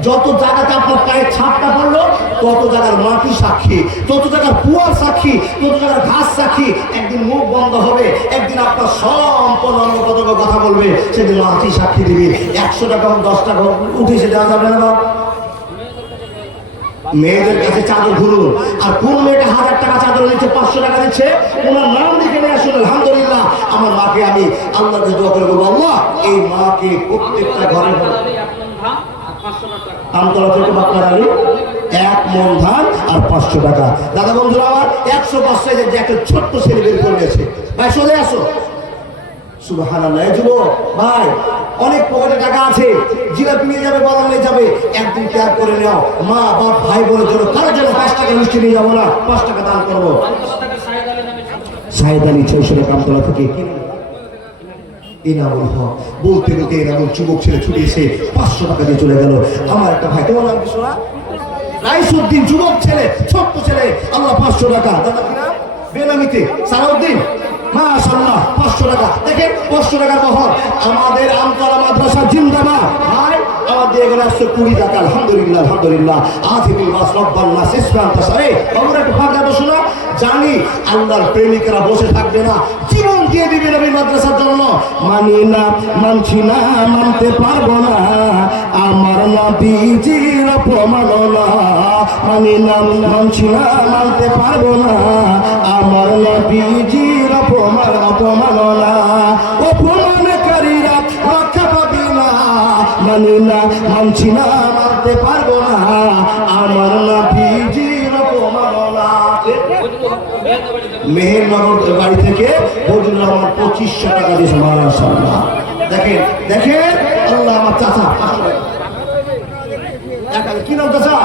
যত জায়গাতে আপনার পায়ের ছাপটা পড়লো, তত জায়গার মাটি সাক্ষী, তত জায়গার পুয়ার সাক্ষী, তত জায়গার ঘাস সাক্ষী। একদিন মুখ বন্ধ হবে, একদিন আপনার সম্পূর্ণ অন্য কত কথা বলবে, সেদিন মাটি সাক্ষী দিবে। ১০০ টাকা ১০ টাকা উঠে এসে দেওয়া যাবে না। মেয়েদের কাছে চাদর ঘুরুন, আর কোন মেয়েটা ১,০০০ টাকা চাদর নিচ্ছে, ৫০০ টাকা দিচ্ছে, ওনার নাম লিখে নিয়ে আসুন। আলহামদুলিল্লাহ, আমার মাকে আমি আল্লাহর কাছে দোয়া করে বলবো, আল্লাহ এই মাকে প্রত্যেকটা ঘরে আমতলা থেকে বাকলার আলী ১ মন ধান আর ৫০০ টাকা। দাদা বন্ধুরা আমার ১০০ যে একটা ছোট্ট ছেলে বের করে নিয়েছে। ভাই সোজা আসো। সুবহানাল্লাহ। যুবক ভাই, অনেক পকেটে টাকা আছে, জিলাপি নিয়ে যাবে, বাদাম নিয়ে যাবে, একদিন ত্যাগ করে নাও। মা বাপ ভাই বোনের জন্য কারোর জন্য ৫ টাকা মিষ্টি নিয়ে যাবো না, ৫ টাকা দান করবো। সাহেদ আলী ৬০০ টাকা আমতলা থেকে এনামুল হক বলতে বলতে এনামুল যুবক ছেলে ছুটে এসে ৫০০ টাকা দিয়ে চলে গেল। আমার একটা ভাই, তোমার নাম কি শোনা? রাইসুদ্দিন, যুবক ছেলে, ছোট্ট ছেলে, আল্লাহ ৫০০ টাকা। দাদা কিনা বেনামিতে সালাউদ্দিন, মাশাআল্লাহ ৫০০ টাকা। দেখেন ৫০০ টাকার বহর। আমাদের আমতলা মাদ্রাসা জিন্দাবাদ। ভাই আমার দিয়ে গেল ১২০ টাকা। আলহামদুলিল্লাহ আলহামদুলিল্লাহ। আজিবুল মাস রব্বান নাস ইসলাম তাসারে। আমরা একটু ফাঁকা বসো না, জানি আল্লাহর প্রেমিকরা বসে থাকবে না, জীবন দিয়ে দিবেন আমি মাদ্রাসার জন্য। মানি না, মানছি না, মানতে পারবো না, আমার নবীজির অপমাননা। মানি না, মানছি না, মানতে পারবো না, আমার নবীজির অপমাননা। অপমানকারীরা রক্ষা পাবি না। মানি না, মানছি না, মানতে পারবো না, আমার নবীজির অপমাননা। মেহেরনগর বাড়ি থেকে ফজলুর রহমান 2500 টাকা দিয়েছে। মাশাআল্লাহ। দেখেন দেখেন, আল্লাহ আমার চাচা কি নাম চাচা?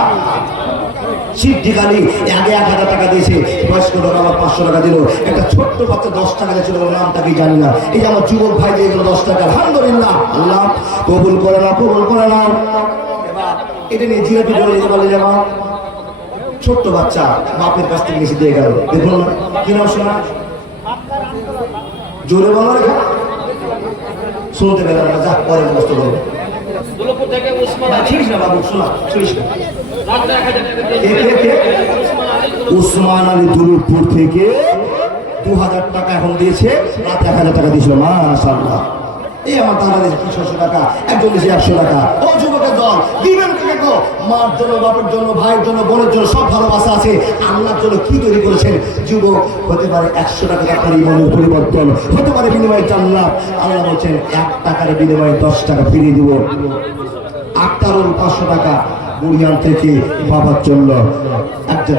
সিদ্দিক আলী। আগে 1000 টাকা দিয়েছে, বয়স্ক লোক আমার 500 টাকা দিল। একটা ছোট্ট বাচ্চা 10 টাকা দিয়েছিল, ওর নামটা কি জানি না। এই যে আমার যুবক ভাই দিয়ে গেল 10 টাকা। আলহামদুলিল্লাহ, আল্লাহ কবুল করে নাও, কবুল করে নাও। এটা নিয়ে জিরাপি বলে দিতে পারলে যাবা। ছোট্ট বাচ্চা বাপের কাছ থেকে এসে দিয়ে গেল। দেখুন কি নাম শোনা, জোরে বলো রেখা, শুনতে পেলাম না। যা পরে কষ্ট করবো, ঠিক না বাবু, শোনা শুনিস না। উসমান আলী দুলুরপুর থেকে 2000 টাকা এখন দিয়েছে, রাতে 1000 টাকা দিয়েছিল। মাশাআল্লাহ। এই আমার দাদা দিয়েছে 600 টাকা, একজন দিয়েছে 100 টাকা। ও যুবকের দল, দিবেন কে গো? মার জন্য, বাপের জন্য, ভাইয়ের জন্য, বোনের জন্য সব ভালোবাসা আছে। আল্লাহর জন্য কি তৈরি করেছেন? যুবক হতে পারে 100 টাকা আপনার ইমানের পরিবর্তন, হতে পারে বিনিময় জান্নাত। আল্লাহ বলছেন 1 টাকার বিনিময়ে 10 টাকা ফিরিয়ে দিব। আক্তারুল 500 টাকা বুড়িয়ান থেকে বাবার জন্য। একজন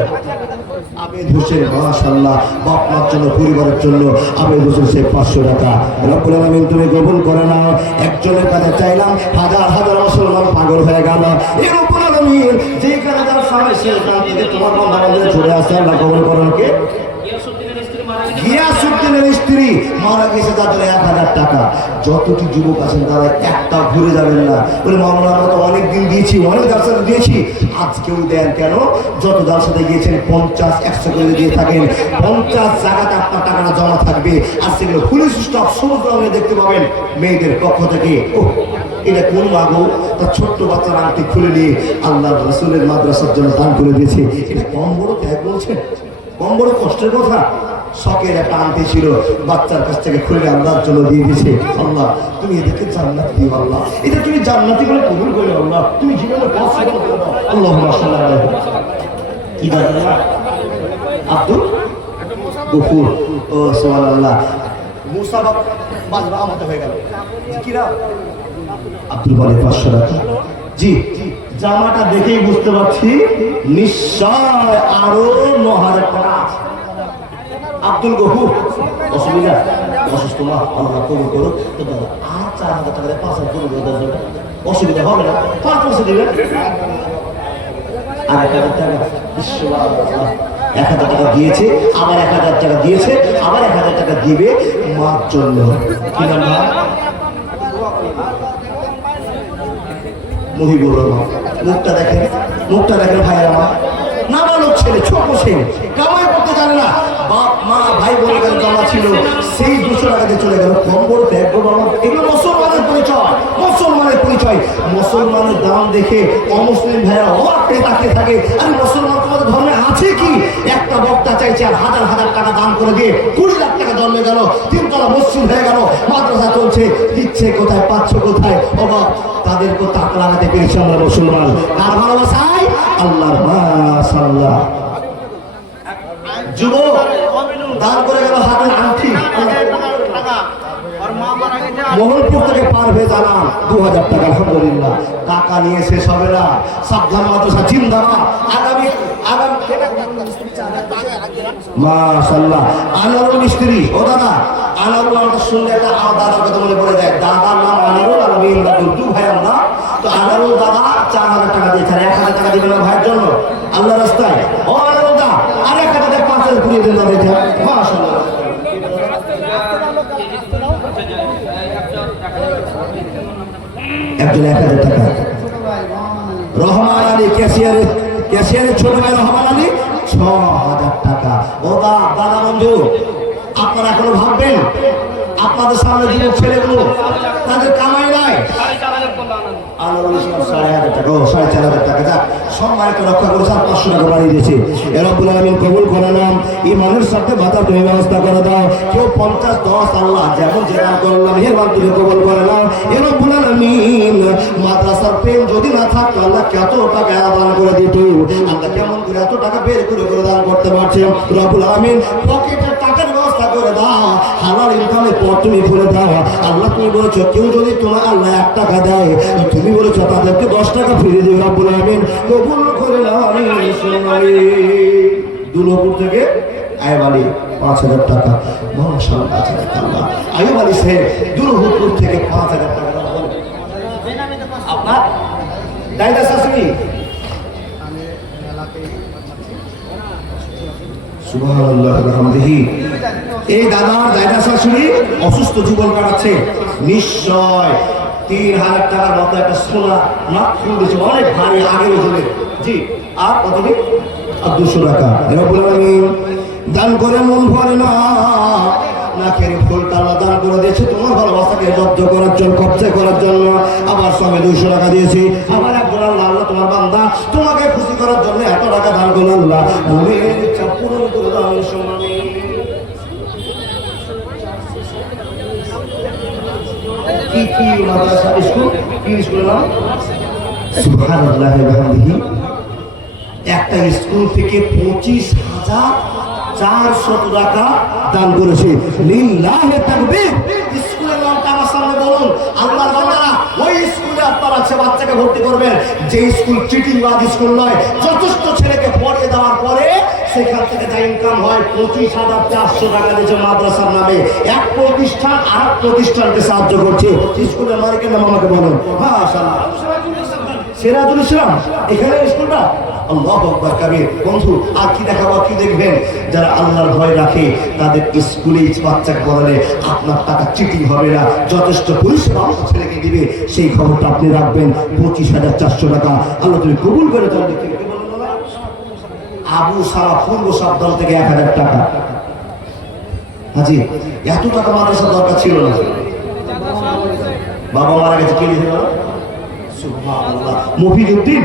আবেদ হোসেন, মাশাআল্লাহ, বাপ মার জন্য, পরিবারের জন্য আবেদ হোসেন সে 500 টাকা। রব্বুল আলামিন তুমি কবুল করে নাও। একজনের কাছে চাইলাম, হাজার হাজার মুসলমান পাগল হয়ে গেল। এই রব্বুল আলামিন যেখানে যার সামনে সে থেকে তোমার বান্দা বান্দা ছড়ে আসে, আল্লাহ কবুল করো। কে? গিয়াসউদ্দিনের স্ত্রী মারা গেছে, তাদের 1000 টাকা। যতটি যুবক আছেন তারা একটা ঘুরে যাবেন না, বলে মামলা আমরা তো অনেক দিন দিয়েছি, অনেক জালসাতে দিয়েছি, আজকেও দেন কেন? যত জালসাতে গিয়েছেন 50-100 করে দিয়ে থাকেন। 50 জায়গাতে আপনার টাকাটা জমা থাকবে, আর সেগুলো পুলিশ স্টাফ সবুজ রঙে দেখতে পাবেন মেয়েদের পক্ষ থেকে। ও এটা কোন মাগো? তার ছোট্ট বাচ্চার আংটি খুলে নিয়ে আল্লাহ রাসূলের মাদ্রাসার জন্য দান করে দিয়েছে। এটা কম বড় ত্যাগ বলছেন? কম বড় কষ্টের কথা? শখের একটা আংটি ছিল, বাচ্চার কাছ থেকে খুলে আল্লাহর জন্য দিয়ে দিয়েছে। আল্লাহ তুমি এদেরকে জান্নাত দিও, আল্লাহ এটা তুমি জান্নাতি বলে কবুল করে, আল্লাহ তুমি জীবনে আল্লাহুম্মা সাল্লি আলাইহি। কি দাদা? আব্দুল গফুর। ও সুবহানাল্লাহ। মুসা বাবা আমাদের হয়ে গেল কি না? আব্দুল বলে 500 টাকা। জি, জামাটা দেখেই বুঝতে পারছি নিশ্চয় আরো 9000 টাকা। আব্দুল গফুর, অসুবিধা? অসুস্থ মা, আল্লাহ কবুল করো। আর 4000 টাকা 5000 করে দেবেন, অসুবিধা হবে না। 500 দেবেন। আর 1000 টাকা 1000 টাকা দিয়েছে, আবার 1000 টাকা দিয়েছে, আবার 1000 টাকা দিবে মার জন্য। কি নাম? মহিবুর রহমান। মুখটা দেখেন, মুখটা দেখেন ভাইয়ের আমার। নাবালক ছেলে, ছোট ছেলে, কামাই করতে জানে না। বাপ মা ভাই বোনের কাছে জমা ছিল, সেই 200 টাকা দিয়ে চলে গেল। কম বড় ত্যাগ করবো আমার? এগুলো মুসলমানের পরিচয়, মুসলমানের পরিচয়। মুসলমানের দাম দেখে অমুসলিম ভাইরা অবাক হয়ে তাকিয়ে থাকে। আরে মুসলমান তোমাদের ধর্মে আছে কি? একটা বক্তা চাইছে আর হাজার হাজার টাকা দান করে দিয়ে 20 লাখ টাকা জন্মে গেল, 3 তলা মসজিদ হয়ে গেল, মাদ্রাসা চলছে, দিচ্ছে কোথায়, পাচ্ছ কোথায়? অবাক। তাদেরকে তাক লাগাতে পেরেছি আমরা মুসলমান। কার ভালোবাসায়? আল্লাহর। মাশাআল্লাহ। যুবক দান করে গেল হাতের আংটি। মোহনপুর থেকে পারবে জানান 2000 টাকা। আলহামদুলিল্লাহ। টাকা নিয়ে শেষ হবে না। সাবধান মাদ্রাসা জিন্দাবাদ। আগামী মাশাআল্লাহ। আনারুল মিস্ত্রি। ও দাদা, আনারুল আমাকে শুনলে একটা দাদার কথা মনে পড়ে যায়। দাদার নাম আনারুল, আর আমি দু ভাই আমরা। তো আনারুল দাদা 4000 টাকা দিয়েছেন। 1000 টাকা দিবেন না ভাইয়ের জন্য আল্লাহ রাস্তায়? ও আনারুল দা, আর 1000 5000 ঘুরিয়ে দেন না দেখে। মাশাআল্লাহ। একজন 1000 টাকা। রহমান আলী ক্যাশিয়ারের ছোট ভাই রহমান আলী 6000 টাকা। ও দাদা বন্ধু, আপনারা এখনো ভাববেন আপনাদের সামনে যুবক ছেলেগুলো তাদের কামাই নাই? ইমানের সাথে ভাতা তুমি ব্যবস্থা করে দাও। কেউ 50, 10 আল্লাহ যেমন যে দান করলাম এবার তুমি কবুল করে নাও। রব্বুল আলামিন মাদ্রাসার পেন যদি না থাকতো আল্লাহ কত টাকা দান করে দিত, আল্লাহ কেমন করে এত টাকা বের করে দান করতে পারছে। রব্বুল আলামিন পকেটের টাকার ব্যবস্থা করে দাও, হালাল ইনকামের পথ তুমি খুলে দাও। আল্লাহ তুমি বলেছো কেউ যদি তোমার আল্লাহ 1 টাকা দেয় তুমি বলেছো তাদেরকে 10 টাকা ফিরে দিও। রব্বুল আলামিন কবুল করে নাও। দুলপুর থেকে আয়ব আলী 5,000 টাকা, মাশাআল্লাহ আল্লাহ। আয়ব আলী সাহেব দুলপুর থেকে 5,000 টাকা আপনার দায়িত্ব শাশুড়ি। সুবহানাল্লাহ আলহামদুলিল্লাহ। এই দাদার দায়িত্ব শাশুড়ি অসুস্থ জীবন কাটাচ্ছে, নিশ্চয় 3,000 টাকার মতো একটা সোনা না ফুল দিচ্ছে, অনেক ভারী আগের ওজনে। জি আর কতদিন? আর 200 টাকা। রব্বুল আলামিন দান করে মন ভরে না, নাকের ফুলটা আল্লাহ দান করে দিয়েছে তোমার ভালোবাসাকে জব্দ করার জন্য, কবজা করার জন্য। আবার সঙ্গে 200 টাকা দিয়েছি। আবার একজন আল্লাহ আল্লাহ তোমার বান্দা তোমাকে খুশি করার জন্য এত টাকা দান করলো আল্লাহ, মনের ইচ্ছা পূরণ করে দাও। কি মাদ্রাসা স্কুল, কি স্কুলের নাম? সুবহানাল্লাহ বিহামদিহি। একটা স্কুল থেকে 25,400 টাকা দান করেছে। লিল্লাহি তাকবীর। স্কুলের নামটা আমার সামনে বলুন। আল্লাহর বান্দারা ওই স্কুলে আপনারা বাচ্চাকে ভর্তি করবেন যে স্কুল চিটিংবাজ স্কুল নয়। যথেষ্ট ছেলেকে পড়িয়ে দেওয়ার পরে সেখান থেকে যা ইনকাম হয় 25,400 টাকা দিয়েছে মাদ্রাসার নামে। এক প্রতিষ্ঠান আর প্রতিষ্ঠানকে সাহায্য করছে। স্কুলের মালিকের নাম আমাকে বলুন। মাশাআল্লাহ, সিরাজুল ইসলাম এখানে স্কুলটা। আল্লাহু আকবার কাবীর। বন্ধু আর কি দেখাবো, কি দেখবেন? যারা আল্লাহর ভয় রাখে তাদের স্কুলে বাচ্চাকে পড়ালে আপনার টাকা চিটিং হবে না, যথেষ্ট পরিষেবা আপনার ছেলেকে দিবে। সেই খবরটা আপনি রাখবেন। 25,400 টাকা আল্লাহ তুমি কবুল করে দাও। আবু সারা পূর্ব সাবধান থেকে 1,000 টাকা। হাজি এত টাকা মাদ্রাসার দরকার ছিল না, বাবা মারা গেছে, কে লিখে গেল? সুবহানাল্লাহ। মফিজউদ্দিন,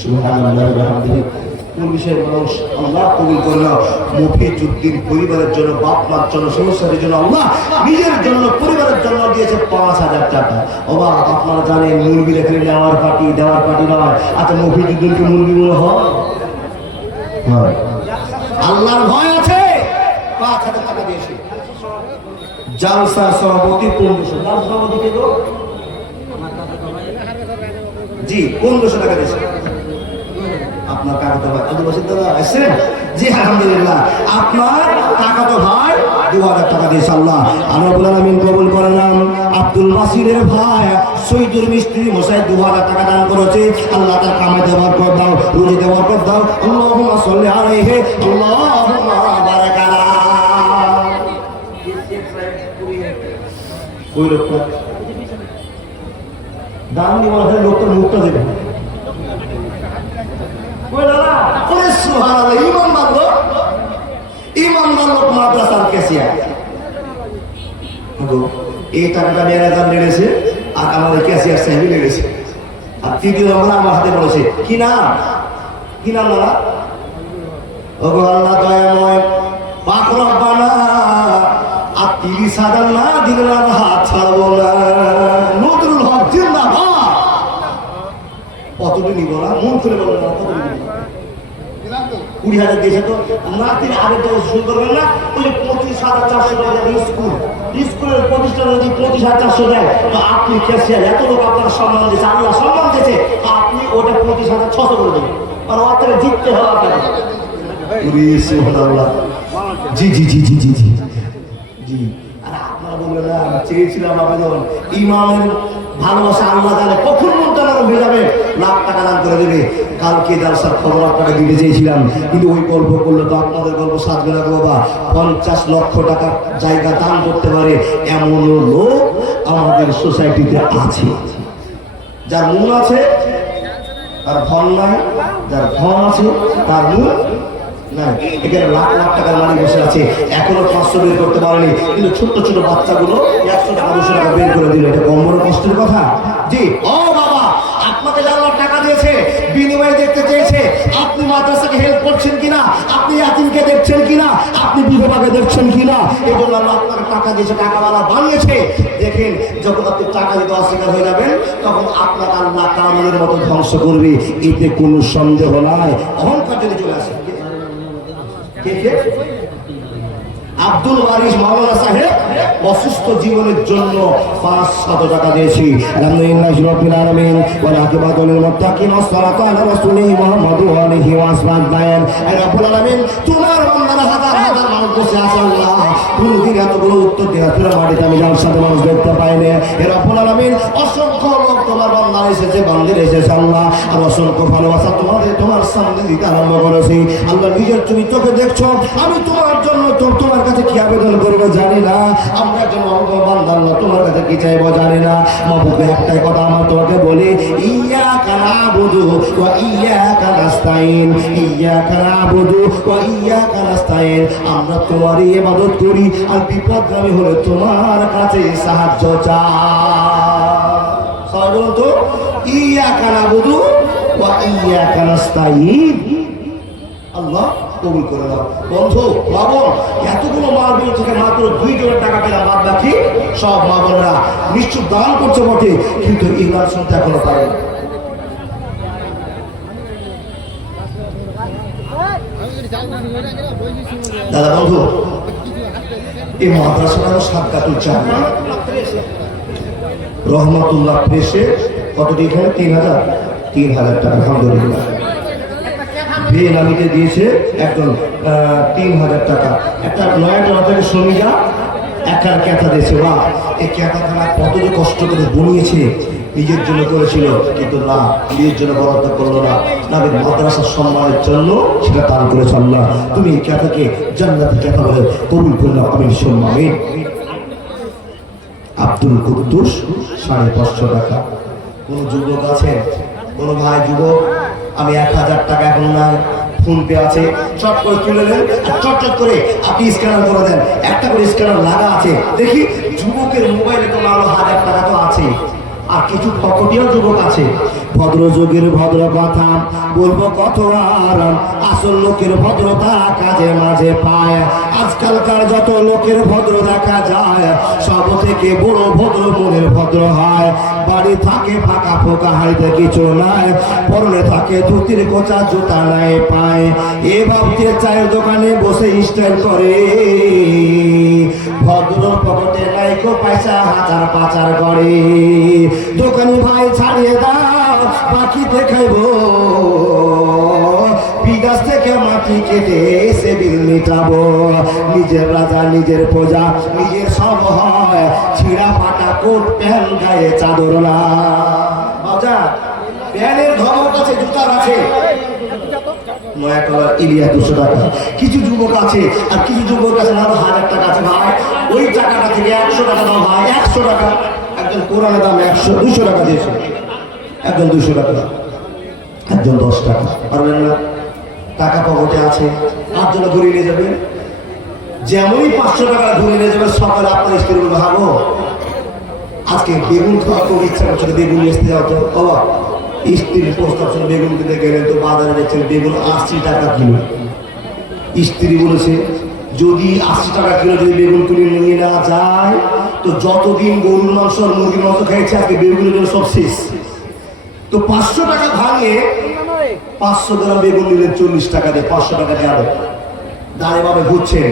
সুবহানাল্লাহ আলহামদুলিল্লাহ। কোন বিষয়ে মানুষ আল্লাহ কবুল করে নাও। মফিজউদ্দিন পরিবারের জন্য, বাপ মার জন্য, সংসারের জন্য, আল্লাহ নিজের জন্য, পরিবারের জন্য দিয়েছে 5,000 টাকা। ওবা আপনারা জানেন মুরগি রেখে দেওয়ার পার্টি নয়। আচ্ছা মফিজউদ্দিনকে মুরগি মনে হয়? আল্লাহর ভয় আছে, 5,000 টাকা দিয়েছে। জালসা সভাপতি 1500। জালসা সভাপতি কে গো? জি 1500 টাকা দিয়েছে। আপনার কাকাতো ভাই আদিবাসীর দাদা আসছেন? জি আলহামদুলিল্লাহ। আপনার কাকাতো ভাই 2,000 টাকা দিয়েছে। আল্লাহ রব্বুল আলামিন কবুল করে নাম। আব্দুল বাসিরের ভাই সৈয়দুল মিস্ত্রি মশাই 2,000 টাকা দান করেছে। আল্লাহ তার কামে দেওয়ার পর দাও, রুজি দেওয়ার পর দাও। আল্লাহুম্মা সাল্লি আলাইহি, আল্লাহুম্মা বারাক আলাইহি। ওই লোকটা দান দিয়ে বলে লোকটার মুখটা দেবে। ইমানদার লোক মাদ্রাসার ক্যাশিয়ার। এই টাকাটা ম্যানেজার লেগেছে আর আমাদের ক্যাশিয়ার সাহেবই লেগেছে। আর তৃতীয় আমরা আমার হাতে পড়েছে। কি নাম দাদা? ও আল্লাহ দয়াময় পাক রব্বানা, আর 30,000 না দিলে না হাত ছাড়বো না। নজরুল হক জিন্দাবাদ। কতটুকু নিব না, মন খুলে বলবো না। কতটুকু 20,000 দিয়েছে তো নাতির আগে তো শুরু করবেন না। ওই 25,400 টাকা স্কুলের প্রতিষ্ঠান যদি 25,400 দেয় তো আপনি ক্যাশিয়ার, এত লোক আপনার সম্মান দিয়েছে, আল্লাহ সম্মান দিয়েছে, আপনি ওটা 25,600 করে দেবেন। আর ওর থেকে জিততে হবে আপনাকে। জি জি জি জি জি জি জি। আর আপনারা বলবেন না চেয়েছিলাম আবেদন। ইমানের ভালোবাসা আল্লাহ জানে কখন মনটা নরম হয়ে যাবে, লাখ টাকা দান করে দেবে। কালকে জালসার খবর আপনাকে দিতে চেয়েছিলাম, কিন্তু ওই গল্প করলে তো আপনাদের গল্প সাজবে না বাবা। 50 লক্ষ টাকার জায়গা দান করতে পারে এমন লোক আমাদের সোসাইটিতে আছে। যার মন আছে তার ধন নাই, যার ধন আছে তার মন নাই। এখানে লাখ লাখ টাকার মালিক বসে আছে, এখনো 500 বের করতে পারেনি, কিন্তু ছোট্ট ছোট বাচ্চাগুলো 100 টাকা 200 টাকা বের করে দিল। এটা কম বড় কষ্টের কথা? জি। দিয়েছে, বিনিময়ে দেখতে চেয়েছে আপনি মাদ্রাসাকে হেল্প করছেন কিনা, আপনি ইয়াতিমকে দেখছেন কিনা, আপনি বিধবাকে দেখছেন কিনা। এই জন্য আল্লাহ আপনাকে টাকা দিয়েছে, টাকাওয়ালা বানিয়েছে। দেখেন যখন আপনি টাকা দিতে অস্বীকার হয়ে যাবেন তখন আপনাকে আল্লাহ কামড়ের মতো ধ্বংস করবে, এতে কোনো সন্দেহ নাই। অহংকার যদি চলে আসে। আব্দুল ওয়ারিস মাওলানা সাহেব অসুস্থ জীবনের জন্য 500 টাকা দিয়েছি। আলহামদুলিল্লাহি রাব্বিল আলামিন ওয়া আকিবাতুল মুত্তাকিন ওয়া সালাতু আলা রাসূলিহি মুহাম্মাদু ওয়া আলিহি ওয়া আসহাবিহি। হে রব্বুল আলামিন, তোমার বান্দারা হাজার হাজার মানুষ বসে আছে আল্লাহ, কোনদিন এতগুলো উত্তর দিনাজপুরের মাটিতে আমি জালসাতে মানুষ দেখতে পাইনি। হে রব্বুল আলামিন, অসংখ্য লোক তোমার বান্দারা এসেছে, বান্দিরা এসেছে আল্লাহ, আর অসংখ্য ভালোবাসা তোমার সামনে দিতে আরম্ভ করেছি আল্লাহ। নিজের তুমি চোখে দেখছো, আমি তোমার জন্য তোমার কাছে কি আবেদন করবো জানি না, আমরা একজন বান্দা আল্লাহ, তোমার কাছে কি চাইবো জানি না। মাহবুবে একটাই কথা আমার তোমাকে বলি, ইয়্যাকা না'বুদু ওয়া ইয়্যাকা নাস্তাইন, ইয়্যাকা না'বুদু ওয়া ইয়্যাকা নাস্তাইন। আমরা তোমারই ইবাদত করি, আর বিপদগামী হলে তোমার কাছে সাহায্য চাই। সবাই বলুন তো, ইয়্যাকা না'বুদু ওয়া ইয়্যাকা নাস্তাইন। আল্লাহ কবুল করে দাও। বন্ধু বাবন, এতগুলো মাহফিল থেকে মাত্র 2 জনের টাকা পেলাম, বাদ বাকি সব মা বোনেরা নিশ্চয় দান করছে বটে, কিন্তু ইমান শুনতে এখনো পারে না। দাদা বন্ধু, এই মাদ্রাসার সাদকাতুল জামিয়া রহমাতুল্লাহ প্রেসে কতটি এখানে 3,000 টাকা আলহামদুলিল্লাহ বেনামিতে দিয়েছে একজন 3,000 টাকা। একটা নয়াটনা থেকে শ্রমিকা একার ক্যাথা দিয়েছে। বা এই ক্যাথাখানা কত যে কষ্ট করে বনিয়েছে, নিজের জন্য করেছিল, কিন্তু না, নিজের জন্য বরাদ্দ করলো না, নাবির মাদ্রাসার সম্মানের জন্য সেটা দান করেছে আল্লাহ। তুমি এই ক্যাথাকে জান্নাতের ক্যাথা বলে কবুল করলাম, আমি সম্মানিত। আব্দুল কুদ্দুস 550 টাকা। কোন যুবক আছে, কোন ভাই যুবক, আমি 1000 টাকা এখন না, ফোন পে আছে, চট করে তুলে দেন, চট করে আপনি স্ক্যানার করে দেন। একটা করে স্ক্যানার লাগা আছে, দেখি যুবকের মোবাইলে তো আরো 1000 টাকা তো আছে, আর কিছু ফকটিয়া যুবক আছে। ভদ্র যুগের ভদ্র কথা বলবো কত আর, আসল লোকের ভদ্রতা কাজে মাঝে পায়। আজকালকার যত লোকের ভদ্র দেখা যায়, সব থেকে বড় ভদ্র মনের ভদ্র হয়। বাড়ি থাকে ফাঁকা ফোকা, হাইতে কিছু নাই, পরনে থাকে ধুতির কোচা, জুতা নাই পায়। এ ভাবতে চায়ের দোকানে বসে স্টাইল করে, ভদ্র পকেটে নাইকো পয়সা হাজার পাচার করে। দোকানি ভাই ছাড়িয়ে দাও, বাকি দেখাইব, বিদেশ থেকে মাটি কেটে এসে বিল মিটাবো। নিজের রাজা নিজের প্রজা নিজের সব হয়, ছিঁড়া ফাটা কোট প্যান্ট গায়ে চাদর না। বাজা প্যানের ধমক আছে, জুতার আছে। নয়াকলার ইলিয়া 200 টাকা। কিছু যুবক আছে, আর কিছু যুবক আছে না 1000 টাকা আছে। ভাই ওই টাকাটা থেকে 100 টাকা দাও ভাই, 100 টাকা। একজন কোরআনের দাম 200 টাকা দিয়েছে, একজন 200 টাকা, একজন 10 টাকা। পারবেন না? টাকা পকেটে আছে, 8 জন ঘুরিয়ে নিয়ে যাবে। যেমনই 500 টাকা ঘুরিয়ে নিয়ে যাবে, সকালে আপনার স্ত্রী বলবে, ভাবো আজকে বেগুন খাওয়া খুব ইচ্ছা করছে, বেগুন নিয়ে আসতে যাও তো। বাবা স্ত্রীর প্রস্তাব শুনে বেগুন কিনতে গেলেন, তো বাজারে দেখছেন বেগুন 80 টাকা কিলো। স্ত্রী বলেছে, যদি 80 টাকা কিলো যদি বেগুন তুলে নিয়ে না যায়, তো যতদিন গরুর মাংস আর মুরগির মাংস খেয়েছে আজকে বেগুনের জন্য সব শেষ। তো 500 টাকা ভাঙে 500 গ্রাম বেগুন নিলেন 40 টাকা দিয়ে, 500 টাকা দিয়ে আরো দাঁড়িয়ে ভাবে ঘুরছেন,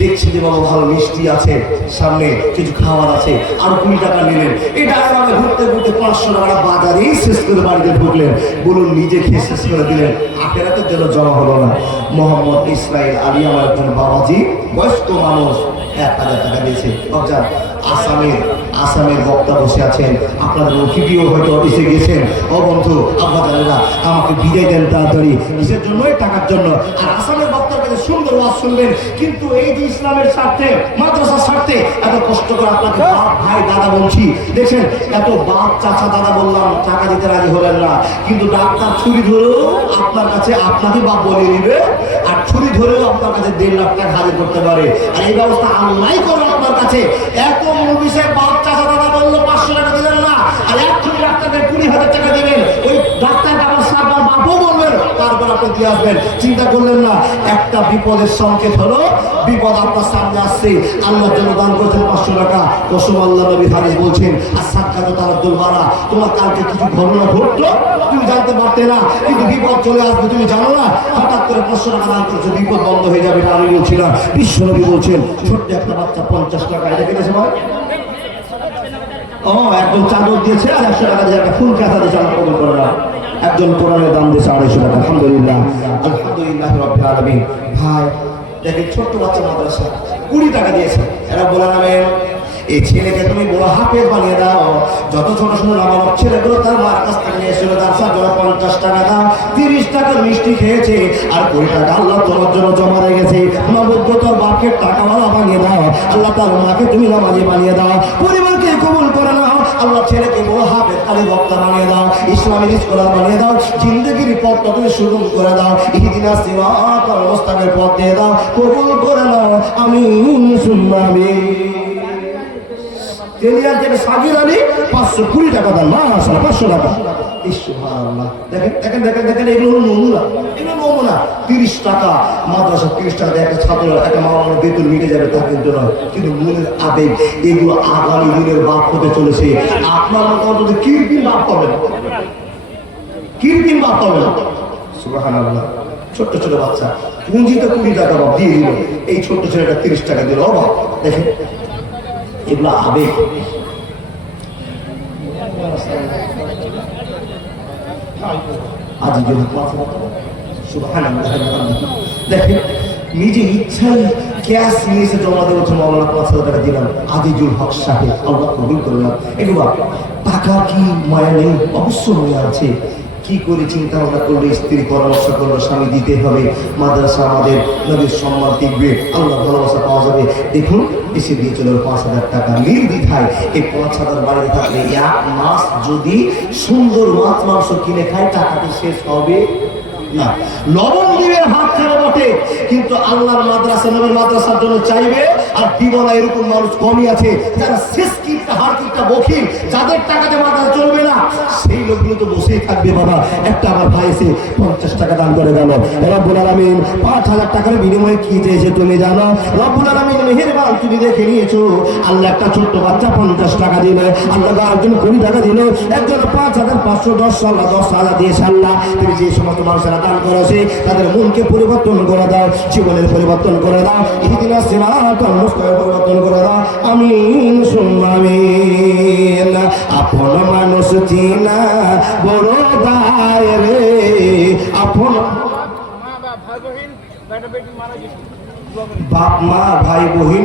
দেখছি যে বাবা ভালো মিষ্টি আছে, সামনে কিছু খাবার আছে, আর 20 টাকা নিলেন। এটা দাঁড়িয়ে ঘুরতে ঘুরতে 500 টাকা বাজারেই শেষ করে বাড়িতে ঢুকলেন। বলুন নিজে খেয়ে শেষ করে দিলেন, আখেরাতের জন্য জমা হলো না। মোহাম্মদ ইসমাইল আলী আমার একজন বাবাজি, বয়স্ক মানুষ, 1000 টাকা দিয়েছে। আসামের বক্তা বসে আছেন, আপনাদের ভিডিও হয়তো এসে গেছেন। ও বন্ধু, আব্বা জানেরা, আমাকে বিদায় দেন তাড়াতাড়ি। কিসের জন্য? টাকার জন্য। আর আসামের বক্তার কাছে সুন্দর ওয়াজ শুনবেন, কিন্তু এই যে ইসলামের স্বার্থে, মাদ্রাসার স্বার্থে এত কষ্ট করে আপনাকে বাপ ভাই দাদা বলছি, দেখছেন এত বাপ চাচা দাদা বললাম, টাকা দিতে রাজি হলেন না। কিন্তু ডাক্তার ছুরি ধরেও আপনার কাছে আপনাকে বাপ বলে নিবে, আর ছুরি ধরেও আপনার কাছে 1.5 লাখ টাকা হাজির করতে পারে। আর এই ব্যবস্থা আল্লাহ করবেন আপনার কাছে। এত বিষয়ে বাপ চাচা দাদা বললো 500 টাকা দিলেন না, আর এক ছুরি ডাক্তারকে 20,000 টাকা দেবেন, ওই ডাক্তার তারপর আপনি দিয়ে আসবেন। চিন্তা করলেন না, একটা বিপদের সংকেত হলো, বিপদ আপনার সামনে আসছে, আল্লাহর জন্য দান করছেন 500 টাকা। কসম আল্লাহ নবী হাদিস বলছেন, আর সাক্ষাৎ তার আব্দুল বারা, তোমার কালকে কিছু ঘটনা ঘটলো, তুমি জানতে পারতে না, কিন্তু বিপদ চলে আসবে তুমি জানো না, হঠাৎ করে 500 টাকা দান করছো, বিপদ বন্ধ হয়ে যাবে। এটা আমি বলছি না, বিশ্বনবী বলছেন। ছোট্ট একটা বাচ্চা 50 টাকা, এটা কিনেছে ভাই? ও একজন চাদর দিয়েছে আর 100 টাকা দিয়ে একটা ফুল কাঁথা দিয়েছে, আমার কবুল করে না। একজন কোরআনের দাম দিয়েছে 250 টাকা। আলহামদুলিল্লাহ, আলহামদুলিল্লাহ রাব্বিল আলামিন। ভাই দেখেন, ছোট্ট বাচ্চা মাদ্রাসা 20 টাকা দিয়েছে। এরা বলে নামেন, এই ছেলেকে তুমি বড় হাফেজ বানিয়ে দাও। যত ছোট ছোট নামানোর ছেলেগুলো তার মার কাছ থেকে নিয়ে এসেছিল, তার সাথে 50 টাকা দাও, 30 টাকার মিষ্টি খেয়েছে, আর 20 টাকা আল্লাহ তোমার জন্য জমা রেখেছে। নবদ্য তোর বাপকে টাকাওয়ালা বানিয়ে দাও, আল্লাহ তার মাকে তুমি নামাজি বানিয়ে দাও, পরিবারকে কবুল করে নাও। আল্লাহ ছেলেকে বড় হাফেজ আলী বক্তা বানিয়ে দাও, ইসলামিক স্কলার বানিয়ে দাও, জিন্দগির পথটা তুমি সুগম করে দাও, ইহদিনাস সিরাতাল মুস্তাকিমের পথ দিয়ে দাও, কবুল করে নাও। আমিন সুম্মা আমিন। তেলিয়ার থেকে সাগির আলী 520 টাকা দাম, মাশাআল্লাহ 500 টাকা। সুবহানাল্লাহ। দেখেন দেখেন দেখেন দেখেন, এগুলো হলো নমুনা, এগুলো নমুনা। 30 টাকা মাদ্রাসা, 30 টাকা একটা ছাত্র, একটা মাওলানার বেতন মিটে যাবে তা কিন্তু নয়, কিন্তু মনের আবেগ, এগুলো আগামী দিনের বাপ হতে চলেছে। আপনার মতো অন্তত কিরকির বাপ পাবে না, কিরকির বাপ পাবে না। সুবহানাল্লাহ। ছোট্ট ছোট বাচ্চা পুঁজিতে 20 টাকা বাপ দিয়ে দিল, এই ছোট্ট ছেলেটা 30 টাকা দিল। অবাক। দেখেন এগুলো আবেগ। দেখেন নিজে ইচ্ছাই ক্যাশ নিয়ে এসে জমা দেওয়া, মাওলানা 5,000 টাকা দিলাম, আজিজুল হক সাহেব, আল্লাহ কবুল করলাম। এগুলো টাকা কি মায়া নেই? অবশ্য মায়া আছে। কি করে চিন্তা ভাবনা করলে, স্ত্রী পরামর্শ করলো, স্বামী দিতে হবে, মাদ্রাসা আমাদের নবীর সম্মান টিকবে, আল্লাহ ভালোবাসা পাওয়া যাবে। দেখুন এসে দিয়ে চলো 5,000 টাকা নির্দ্বিধায়। এই 5,000 বাড়িতে থাকলে 1 মাস যদি সুন্দর মাছ মাংস কিনে খায়, টাকাটি শেষ হবে না। লবণ দিবে হাত ছাড়া বটে, কিন্তু আল্লাহর মাদ্রাসা নবীর মাদ্রাসার জন্য চাইবে আর দিব না। এরকম মানুষ কমই আছে যারা শেষ কিপটা হার কিপটা বখিল, যাদের টাকাতে মাদ্রাসা চলবে না, সেই লোকগুলো তো বসেই থাকবে। বাবা একটা আমার ভাই এসে 50 টাকা দান করে গেল। রব্বুল আলামিন 5,000 টাকার বিনিময়ে কি চেয়েছে তুমি জানো? রব্বুল আলামিন মেহেরবান, তুমি দেখে নিয়েছো। আল্লাহ একটা ছোট্ট বাচ্চা 50 টাকা দিলে, আল্লাহ একজন 20 টাকা দিল, একজন 5,510, আল্লাহ 10,000 দিয়েছে। আল্লাহ তুমি যে সমস্ত মানুষেরা দান করেছে তাদের মনকে পরিবর্তন করে দাও, জীবনের পরিবর্তন করে দাও, ইহদিনাস সিরাতাল মুস্তাকিম পরিবর্তন করে দাও। আমিন সুম্মা আমিন। আপন মানুষ চিনা বড় দায় রে, আপন বাপ মা ভাই বহিন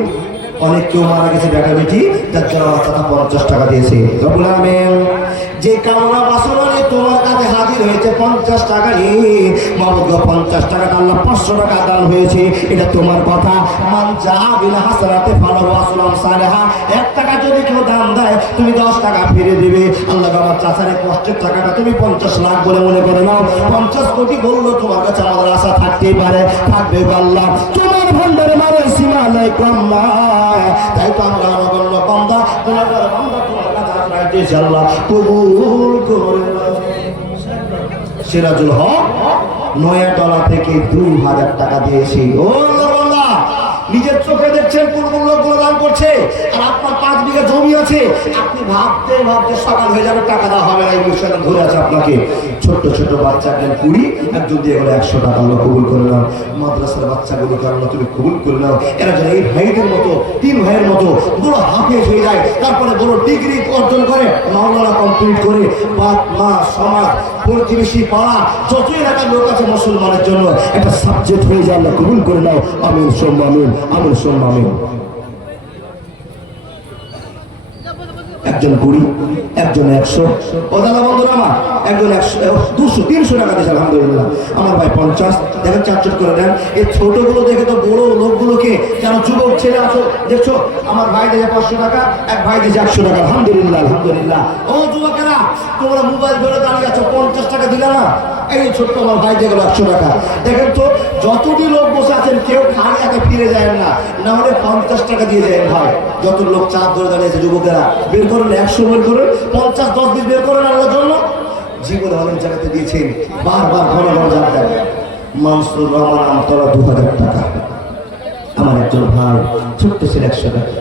অনেক কেউ মারা গেছে, বেটা বেটি, তার জন্য তারা 50 টাকা দিয়েছে। রব্বুল আলামিন যে কামনা বাসনা নিয়ে তোমার কাছে হাজির হয়েছে 50 টাকা নিয়ে, মাবুদ 50 টাকা আল্লাহ 500 টাকা দান হয়েছে, এটা তোমার কথা। মান যা বিল হাসানাতে ফালাহু আসলাম সালেহা। 1 টাকা যদি কেউ দান দেয়, তুমি 10 টাকা ফিরে দিবে। আল্লাহ আমার চাচার কষ্টের টাকাটা তুমি 50 লাখ বলে মনে করে নাও। 50 কোটি বললো তোমার কাছে আমাদের আশা থাকতেই পারে, থাকবে। আল্লাহ তোমার ভান্ডারে মারে সীমা নাই, কম নাই। তাই তো আমরা নগণ্য বান্দা, তোমার বান্দা, তোমার কাছে আশ্রয় আল্লাহ কবুল করে। সিরাজুল হক নয়াতলা থেকে 2,000 টাকা দিয়েছি। ও বান্দা, নিজের চোখে দেখছেন কোন কোন লোকগুলো দান করছে, আর আপনার 5 বিঘা জমি আছে, আপনি ভাবতে ভাবতে সকাল হয়ে যাবে, টাকা দেওয়া হবে না, এই বিষয়টা ধরে আছে আপনাকে। ছোট্ট ছোট্ট বাচ্চা একজন 20, একজন দিয়ে গেলে 100 টাকা আল্লাহ কবুল করে নাও। মাদ্রাসার বাচ্চাগুলোকে আল্লাহ তুমি কবুল করে নাও। এরা যেন এই ভাইদের মতো, 3 ভাইয়ের মতো বড় হাফেজ হয়ে যায়, তারপরে বড় ডিগ্রি অর্জন করে, মাওলানা কমপ্লিট করে, বাপ মা সমাজ প্রতিবেশী পাড়া যত এলাকার লোক আছে মুসলমানের জন্য একটা সাবজেক্ট হয়ে যায়। আল্লাহ কবুল করে নাও। আমিন সুম্মা আমিন। আমিন সুম্মা আমিন। একজন 20, একজন 100। ও দাদা বন্ধুরা আমার, একজন 100, 200, 300 টাকা দিয়েছে আলহামদুলিল্লাহ। আমার ভাই 50। দেখেন চারচট করে দেন। এই ছোটগুলো দেখে তো বড় লোকগুলোকে, যেন যুবক ছেলে আছো দেখছো, আমার ভাই দিয়েছে 500 টাকা, এক ভাই দিয়েছে 100 টাকা। আলহামদুলিল্লাহ আলহামদুলিল্লাহ। ও যুবকেরা, তোমরা মোবাইল ধরে দাঁড়িয়ে আছো, 50 টাকা দিলে না, এই ছোট্ট আমার ভাই দিয়ে গেল 100 টাকা। দেখেন তো যতটি লোক বসে আছেন, কেউ খালি হাতে ফিরে যায় না, না হলে 50 টাকা দিয়ে যায় ভাই। যত লোক চাপ ধরে দাঁড়িয়েছে যুবকেরা, বের করেন 100, বের করেন 50, 10, 20 বের করেন আল্লাহর জন্য। জীবনে অনেক জায়গাতে দিয়েছেন, বারবার ঘন ঘন যাবেন। মানসুর রহমান আমতলা 2000 টাকা। আমার একজন ভাই ছোট্ট ছেলে 100 টাকা।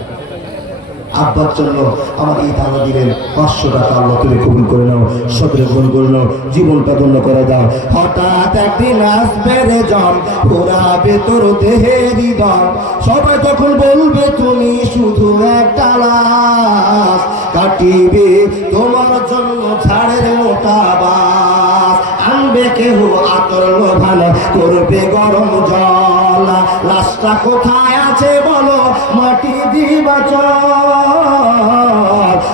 আব্বার জন্য আমার এই দানা দিলেন 500 টাকা। আল্লাহ তুমি কবুল করে নাও, সদরে গ্রহণ করে নাও, জীবনটা ধন্য করে দাও। হঠাৎ একদিন আসবে রে জন, পুরাবে তোর দেহেরই দম। সবাই তখন বলবে তুমি শুধু একটা লাশ, কাটিবে তোমার জন্য ঝাড়ের মোটা বাস। আনবে কেহ আতর লোভানো, করবে গরম জল। লাশটা কোথায় আছে বলো, মাটি দিবা চল।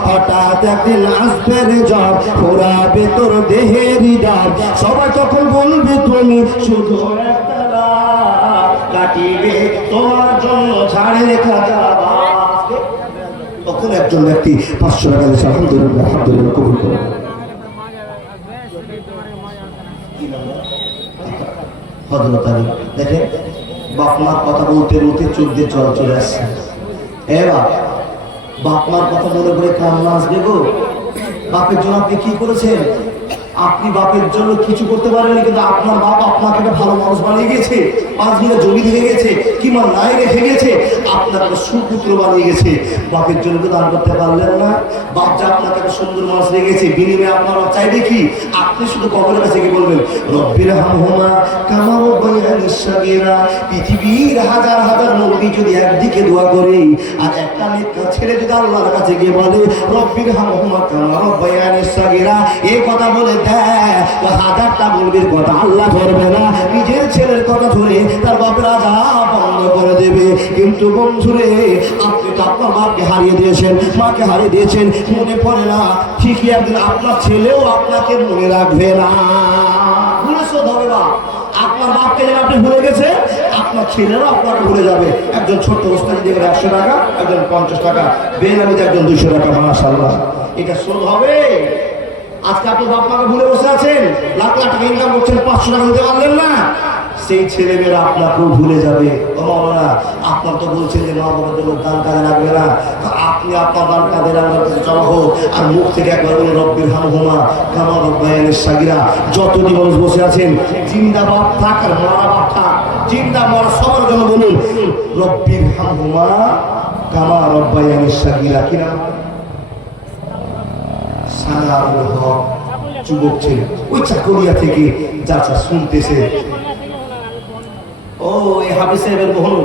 হঠাৎ একদিন আসবে রে জন, পুরাবে তোর দেহেরই ডাব। সবাই তখন বলবে তুমি শুধু একটা লাশ, কাটিবে তোমার জন্য ঝাড়ের খাজা বাস। তখন একজন ব্যক্তি 500 টাকা দিয়েছে। আলহামদুলিল্লাহ, আলহামদুলিল্লাহ, কবুল করে। হযরত আলী দেখেন, বাপ মার কথা বলতে বলতে চোখ দিয়ে জল চলে আসছে। এবার বাপ মার কথা মনে করে কান্না আসবে গো। বাপের জন্য আপনি কি করেছেন? আপনি বাপের জন্য কিছু করতে পারেননি, কিন্তু আপনার বাপ আপনাকে একটা ভালো মানুষ বানিয়ে গেছে, 5 বিঘা জমি দিয়ে গেছে, কিংবা নাই রেখে গেছে, আপনাকে সুপুত্র বানিয়ে গেছে। বাপের জন্য তো দান করতে পারলেন না। বাপ যা আপনাকে একটা সুন্দর মানুষ রেখেছে, বিনিময়ে আপনার চাইবে কি? আপনি শুধু কবরের কাছে গিয়ে বলবেন রব্বির হামহুমা কামা রাব্বায়ানি সাগীরা। পৃথিবীর হাজার হাজার নবী যদি একদিকে দোয়া করে, আর একটা নেতা ছেলে যদি আল্লাহর কাছে গিয়ে বলে রব্বির হামহুমা কামা রাব্বায়ানি সাগীরা, এই কথা বলে দেয়, ও 1000টা বলবির কথা আল্লাহ ধরবে না, নিজের ছেলের কথা ধরে তার বাপের আযাব বন্ধ করে দেবে। কিন্তু বন্ধুরে, আপনি তো আপনার বাপকে হারিয়ে দিয়েছেন, মাকে হারিয়ে দিয়েছেন, মনে পড়ে না। ঠিকই একদিন আপনার ছেলেও আপনাকে মনে রাখবে না। ভুলে শোধ হবে না। আপনার বাপকে যেন আপনি ভুলে গেছে, আপনার ছেলেরও আপনাকে ভুলে যাবে। একজন ছোট্ট ওস্তাদি দেবেন 100 টাকা, একজন 50 টাকা, বেনামিতে একজন 200 টাকা। মাশাআল্লাহ, এটা শোধ হবে। আজকে আপনি বাপ মাকে ভুলে বসে আছেন, লাখ লাখ টাকা ইনকাম করছেন, 500 টাকা দিতে পারলেন না। সেই ছেলেমেয়েরা আপনাকেও ভুলে যাবে। ও মাওলানা, আপনার তো বলছেন যে মা বাবার জন্য দান কাজে লাগবে না, তো আপনি আপনার দান কাজে লাগানোর কাছে জমা হোক, আর মুখ থেকে একবার বলে রব্বির হামহুমা কামা রাব্বায়ানি সাগীরা। যতদিন মানুষ বসে আছেন, জিন্দা বাপ থাক আর মরা বাপ থাক, জিন্দা মরা সবার জন্য বলুন রব্বির হামহুমা কামা রাব্বায়ানি সাগীরা। কি নাম? সানাউল হক যুবক ছেলে, ওই চাকুরিয়া থেকে যাচা শুনতেছে। ও এই হাফিজ সাহেবের মোহন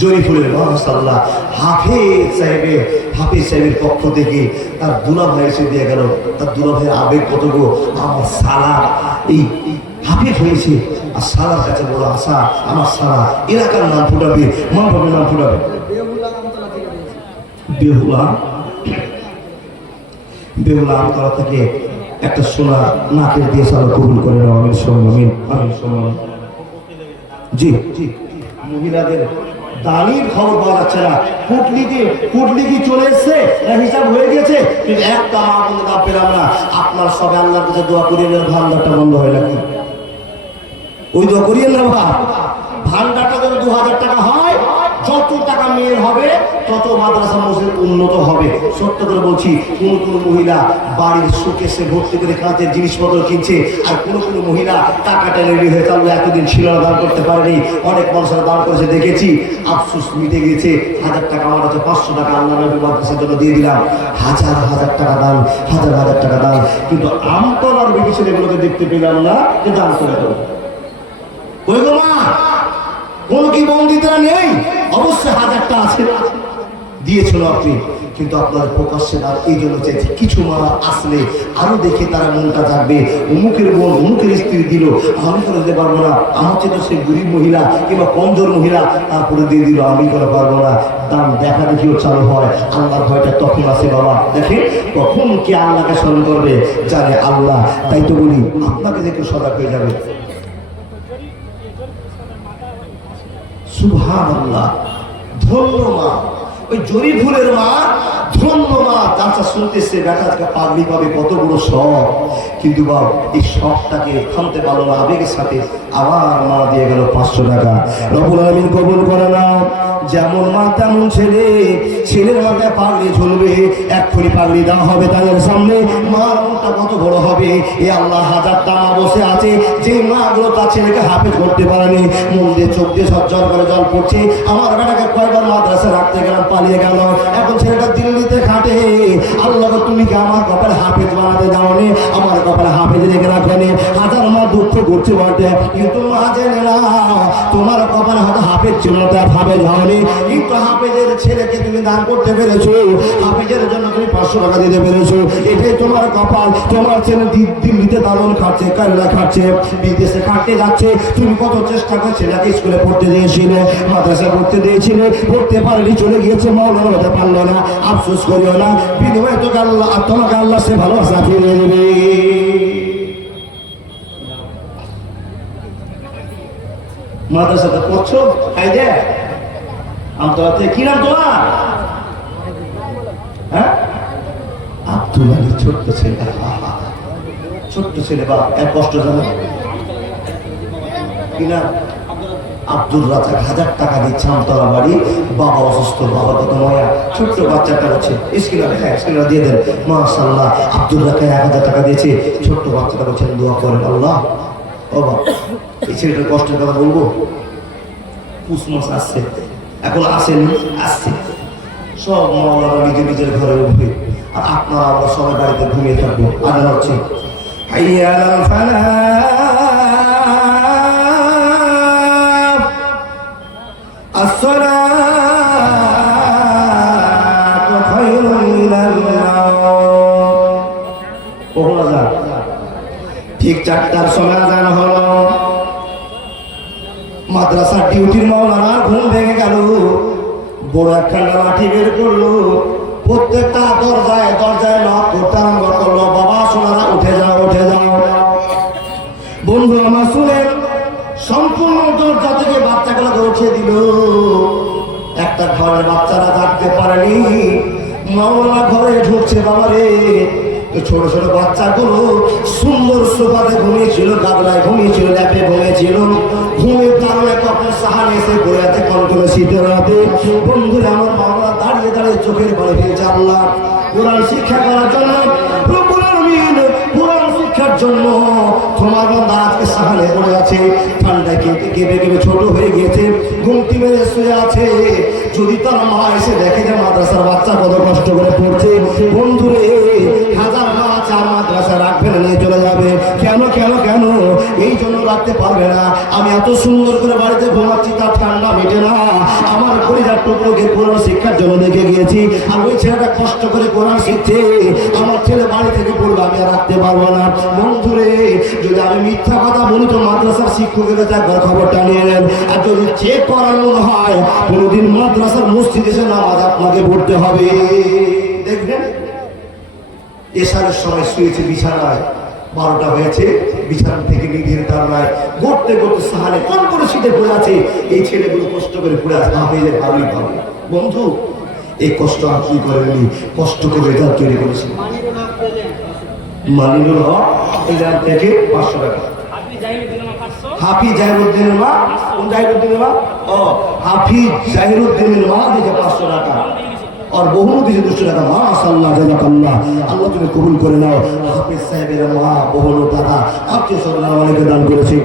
জরিফুলের মাশাআল্লাহ, হাফিজ সাহেবের পক্ষ থেকে তার দুলা ভাই এসে দিয়ে গেল। তার দুলা ভাইয়ের আবেগ কত গো, আমার সালা এই হাফিজ হয়েছে, আর সালার কাছে বড় আশা, আমার সালা এলাকার নাম ফুটাবে, মা বাবার নাম ফুটাবে। বেহুলা আমতলা থেকে একটা সোনা নাকের দিয়ে সালা কবুল করে নাও। আমিন আমিন আমিন। জি জি, মহিলাদের দানির খবর পাওয়া যাচ্ছে না। পুটলি কি চলে এসছে না হিসাব হয়ে গেছে? কিন্তু একটা আমাদের দাম পেলাম না। আপনার সবে আল্লাহর কাছে দোয়া করিয়ে নেন, ভান্ডারটা বন্ধ হয় নাকি? ওই দোয়া করিয়ে না ভান্ডারটা যদি 2000 টাকা হয়, যত টাকা মেয়ের হবে তত মাদ্রাসা মসজিদ উন্নত হবে। সত্য করে বলছি, কোন কোন মহিলা বাড়ির শোকেসে ভর্তি করে কাঁচের জিনিসপত্র কিনছে, আর কোন কোন মহিলা টাকাটা রেডি হয়ে তাহলে এতদিন ছিল না, দান করতে পারেনি। অনেক মানুষেরা দান করেছে, দেখেছি, আফসোস মিটে গেছে। 1000 টাকা আমার কাছে 500 টাকা আল্লাহ নবী মাদ্রাসার জন্য দিয়ে দিলাম। হাজার হাজার টাকা দান, হাজার হাজার টাকা দান, কিন্তু আমতলার বিবি ছেলেগুলোকে দেখতে পেলাম না যে দান করে দেবো। ওই গো মা, কোন কি বন্দিতরা নেই? অবশ্যই 1000টা আছে, দিয়েছিল আপনি, কিন্তু আপনার প্রকাশ্যে না। এই জন্য চাইছি কিছু মা আসলে আরো দেখে তারা মনটা থাকবে, অমুকের বোন অমুকের স্ত্রী দিল, আমি করে দিতে পারবো না। আমার চেয়ে তো সেই গরিব মহিলা কিংবা কমজোর মহিলা তারপরে দিয়ে দিল, আমি করে পারবো না। দাম দেখা দেখিও চালু হয়। আল্লাহর ভয়টা তখন আসে বাবা। দেখে কখন কে আল্লাহকে স্মরণ করবে জানে আল্লাহ। তাই তো বলি, আপনাকে দেখে সজাগ হয়ে যাবে। সুবহানাল্লাহ, ধন্য মা, ওই জরিফুলের মা, ধন্য মা। চাচা শুনতেছে বেটা আজকে পাগড়ি পাবে, কত বড় শখ, কিন্তু বাপ এই শখটাকে থামতে পারলো না। আবেগের সাথে আবার মা দিয়ে গেল 500 টাকা। রব্বুল আলামিন কবুল করে নাও। যেমন মা তেমন ছেলে, ছেলের মাথায় পাগড়ি ঝুলবে, এক্ষুনি পাগড়ি দেওয়া হবে তাদের সামনে, মার মুখটা কত বড় হবে। এ আল্লাহ, হাজারটা মা বসে আছে যে মাগুলো তার ছেলেকে হাফেজ করতে পারেনি, মন দিয়ে চোখ দিয়ে ঝরঝর করে জল পড়ছে। আমার বেটাকে কয়বার মাদ্রাসা রাখতে গেলাম, পালিয়ে গেল, এখন ছেলেটা দিল্লিতে খাটে। আল্লাহ, তুমি কি আমার কপালে হাফেজ বানাতে যাওনি? আমার কপালে হাফেজ রেখে রাখেনি। হাজার মা দুঃখ করছে বটে, কিন্তু মা জেনে না তোমার কপালে হয়তো হাফেজ ছিল না, তার হাফেজ হয়নি, কিন্তু হাফেজের ছেলেকে তুমি দান করতে পেরেছো, হাফেজের জন্য তুমি 500 টাকা দিতে পেরেছো, এটাই তোমার কপাল। তোমার ছেলে দিল্লিতে দারুণ খাচ্ছে, কাল্লা খাচ্ছে, বিদেশে খাটতে যাচ্ছে, তুমি কত চেষ্টা করে ছেলেকে স্কুলে পড়তে দিয়েছিলে, মাদ্রাসা পড়তে দিয়েছিলে, পড়তে পারেনি, চলে গিয়েছে, মাওলানা হতে পারলো না, আফসোস করিও না, বিনিময়ে তোকে আল্লাহ, তোমাকে আল্লাহ সে ভালোবাসা ফিরিয়ে দেবে। মাদ্রাসাতে পড়ছো, কায়দে আমতলাতে, কি নাম তোমার? হ্যাঁ, আব্দুল আলী, ছোট্ট ছেলে, ছোট্ট ছেলে, বাবা এক কষ্ট জানো কি না? আব্দুল রাজাক, 1000 টাকা দিচ্ছে, আমতলা বাড়ি, বাবা অসুস্থ, বাবা কত ময়া, ছোট্ট বাচ্চাটা হচ্ছে স্কুলে দিয়ে দেন। মাশাআল্লাহ, আব্দুল রাজাক 1000 টাকা দিয়েছে, ছোট্ট বাচ্চাটা বলছেন দোয়া করেন আল্লাহ। ও বাবা, এই ছেলেটার কষ্টের কথা বলবো, পুষ মাস আসছে, এখন আসেনি, আসছে, সব মাওলানা নিজে নিজের ঘরে উঠবে, আর আপনারা আমরা সবাই বাড়িতে ঘুমিয়ে থাকবো। আদান হচ্ছে হাইয়া আলাল ফালাহ, আসসালাতু খায়রুম মিনান নাওম। ঠিক 4টার সময় আজান হলো, মাদ্রাসার ডিউটির মাওলানা ঘুম ভেঙে গেল, বড় একখানা লাঠি বের করলো, প্রত্যেকটা দরজায় দরজায় নক করতে আরম্ভ করলো, বাবা সোনারা উঠে যাও, উঠে যাও। বন্ধু আমার শুনেন, সম্পূর্ণ দরজা থেকে বাচ্চাগুলোকে উঠিয়ে দিল, একটা ঘরের বাচ্চারা জাগতে পারেনি, মাওলানা ঘরে ঢুকছে, বাবারে ছোট ছোট বাচ্চাগুলো সুন্দর সোফাতে ঘুমিয়েছিল, গাদলায় ঘুমিয়েছিল, ল্যাপে ঘুমিয়েছিল, ঘুমের তারলে কখন সাহানে এসে বয়ে আছে কনকনে শীতের রাতে। বন্ধুরা আমার, মাওলানা দাঁড়িয়ে দাঁড়িয়ে চোখের পানি ফেলছে, আল্লাহ কোরআন শিক্ষা করার জন্য, কোরআন শিক্ষার জন্য তোমার বান্দা আজকে সাহানে পড়ে আছে, ঠান্ডায় কেঁপে কেঁপে কেঁপে ছোট হয়ে গিয়েছে, ঘুমটি মেরে শুয়ে আছে। যদি তার মা এসে দেখে যে মাদ্রাসার বাচ্চা কত কষ্ট করে পড়ছে, বন্ধুরে হাজার মা আছে, আর মাদ্রাসা রাখবে না, নিয়ে চলে যাবে। কেন কেন কেন? এই জন্য রাখতে পারবে না, আমি এত সুন্দর করে বাড়িতে ঘুমাচ্ছি, তার ঠান্ডা মেটে না, আমার পরিবার টুকরোকে কোরআন শিক্ষার জন্য দেখে গিয়েছি, আর ওই ছেলেটা কষ্ট করে কোরআন শিখছে, আমার ছেলে বাড়ি থেকে পড়বে, আমি আর রাখতে পারবো না। বন্ধুরে, যদি আমি মিথ্যা কথা বলি তো মাদ্রাসার শিক্ষকের কাছে একবার খবরটা নিয়ে নেন, আর যদি চেক করার মনে হয় কোনোদিন মাদ্রাসার মসজিদে এসে নামাজ আপনাকে পড়তে হবে। দেখবেন, এশারের সময় শুয়েছে বিছানায়, 12টা হয়েছে, বিছানা থেকে নিজের ধারণায় গড়তে গড়তে সাহানে কোন করে শীতে পড়ে আছে, এই ছেলেগুলো কষ্ট করে পড়ে আছে, হাফেজে ভালোই পাবে। বন্ধু, এই কষ্ট আপনি করেননি, কষ্ট করে রেজাল্ট তৈরি করেছেন। মানিনুল হক এখান থেকে 500 টাকা, হাফিজ জাহিরুদ্দিনের মা, কোন জাহিরুদ্দিনের মা? ও, হাফিজ জাহিরুদ্দিনের মা দিয়েছে 500 টাকা, আর বহু দিয়েছে 200 টাকা। মাশাআল্লাহ, জাযাকাল্লাহ, আল্লাহ তুমি কবুল করে নাও। হাফিজ সাহেবের মা, বহু দাদা, আপনি সাল্লাল্লাহু আলাইহি দান করেছে।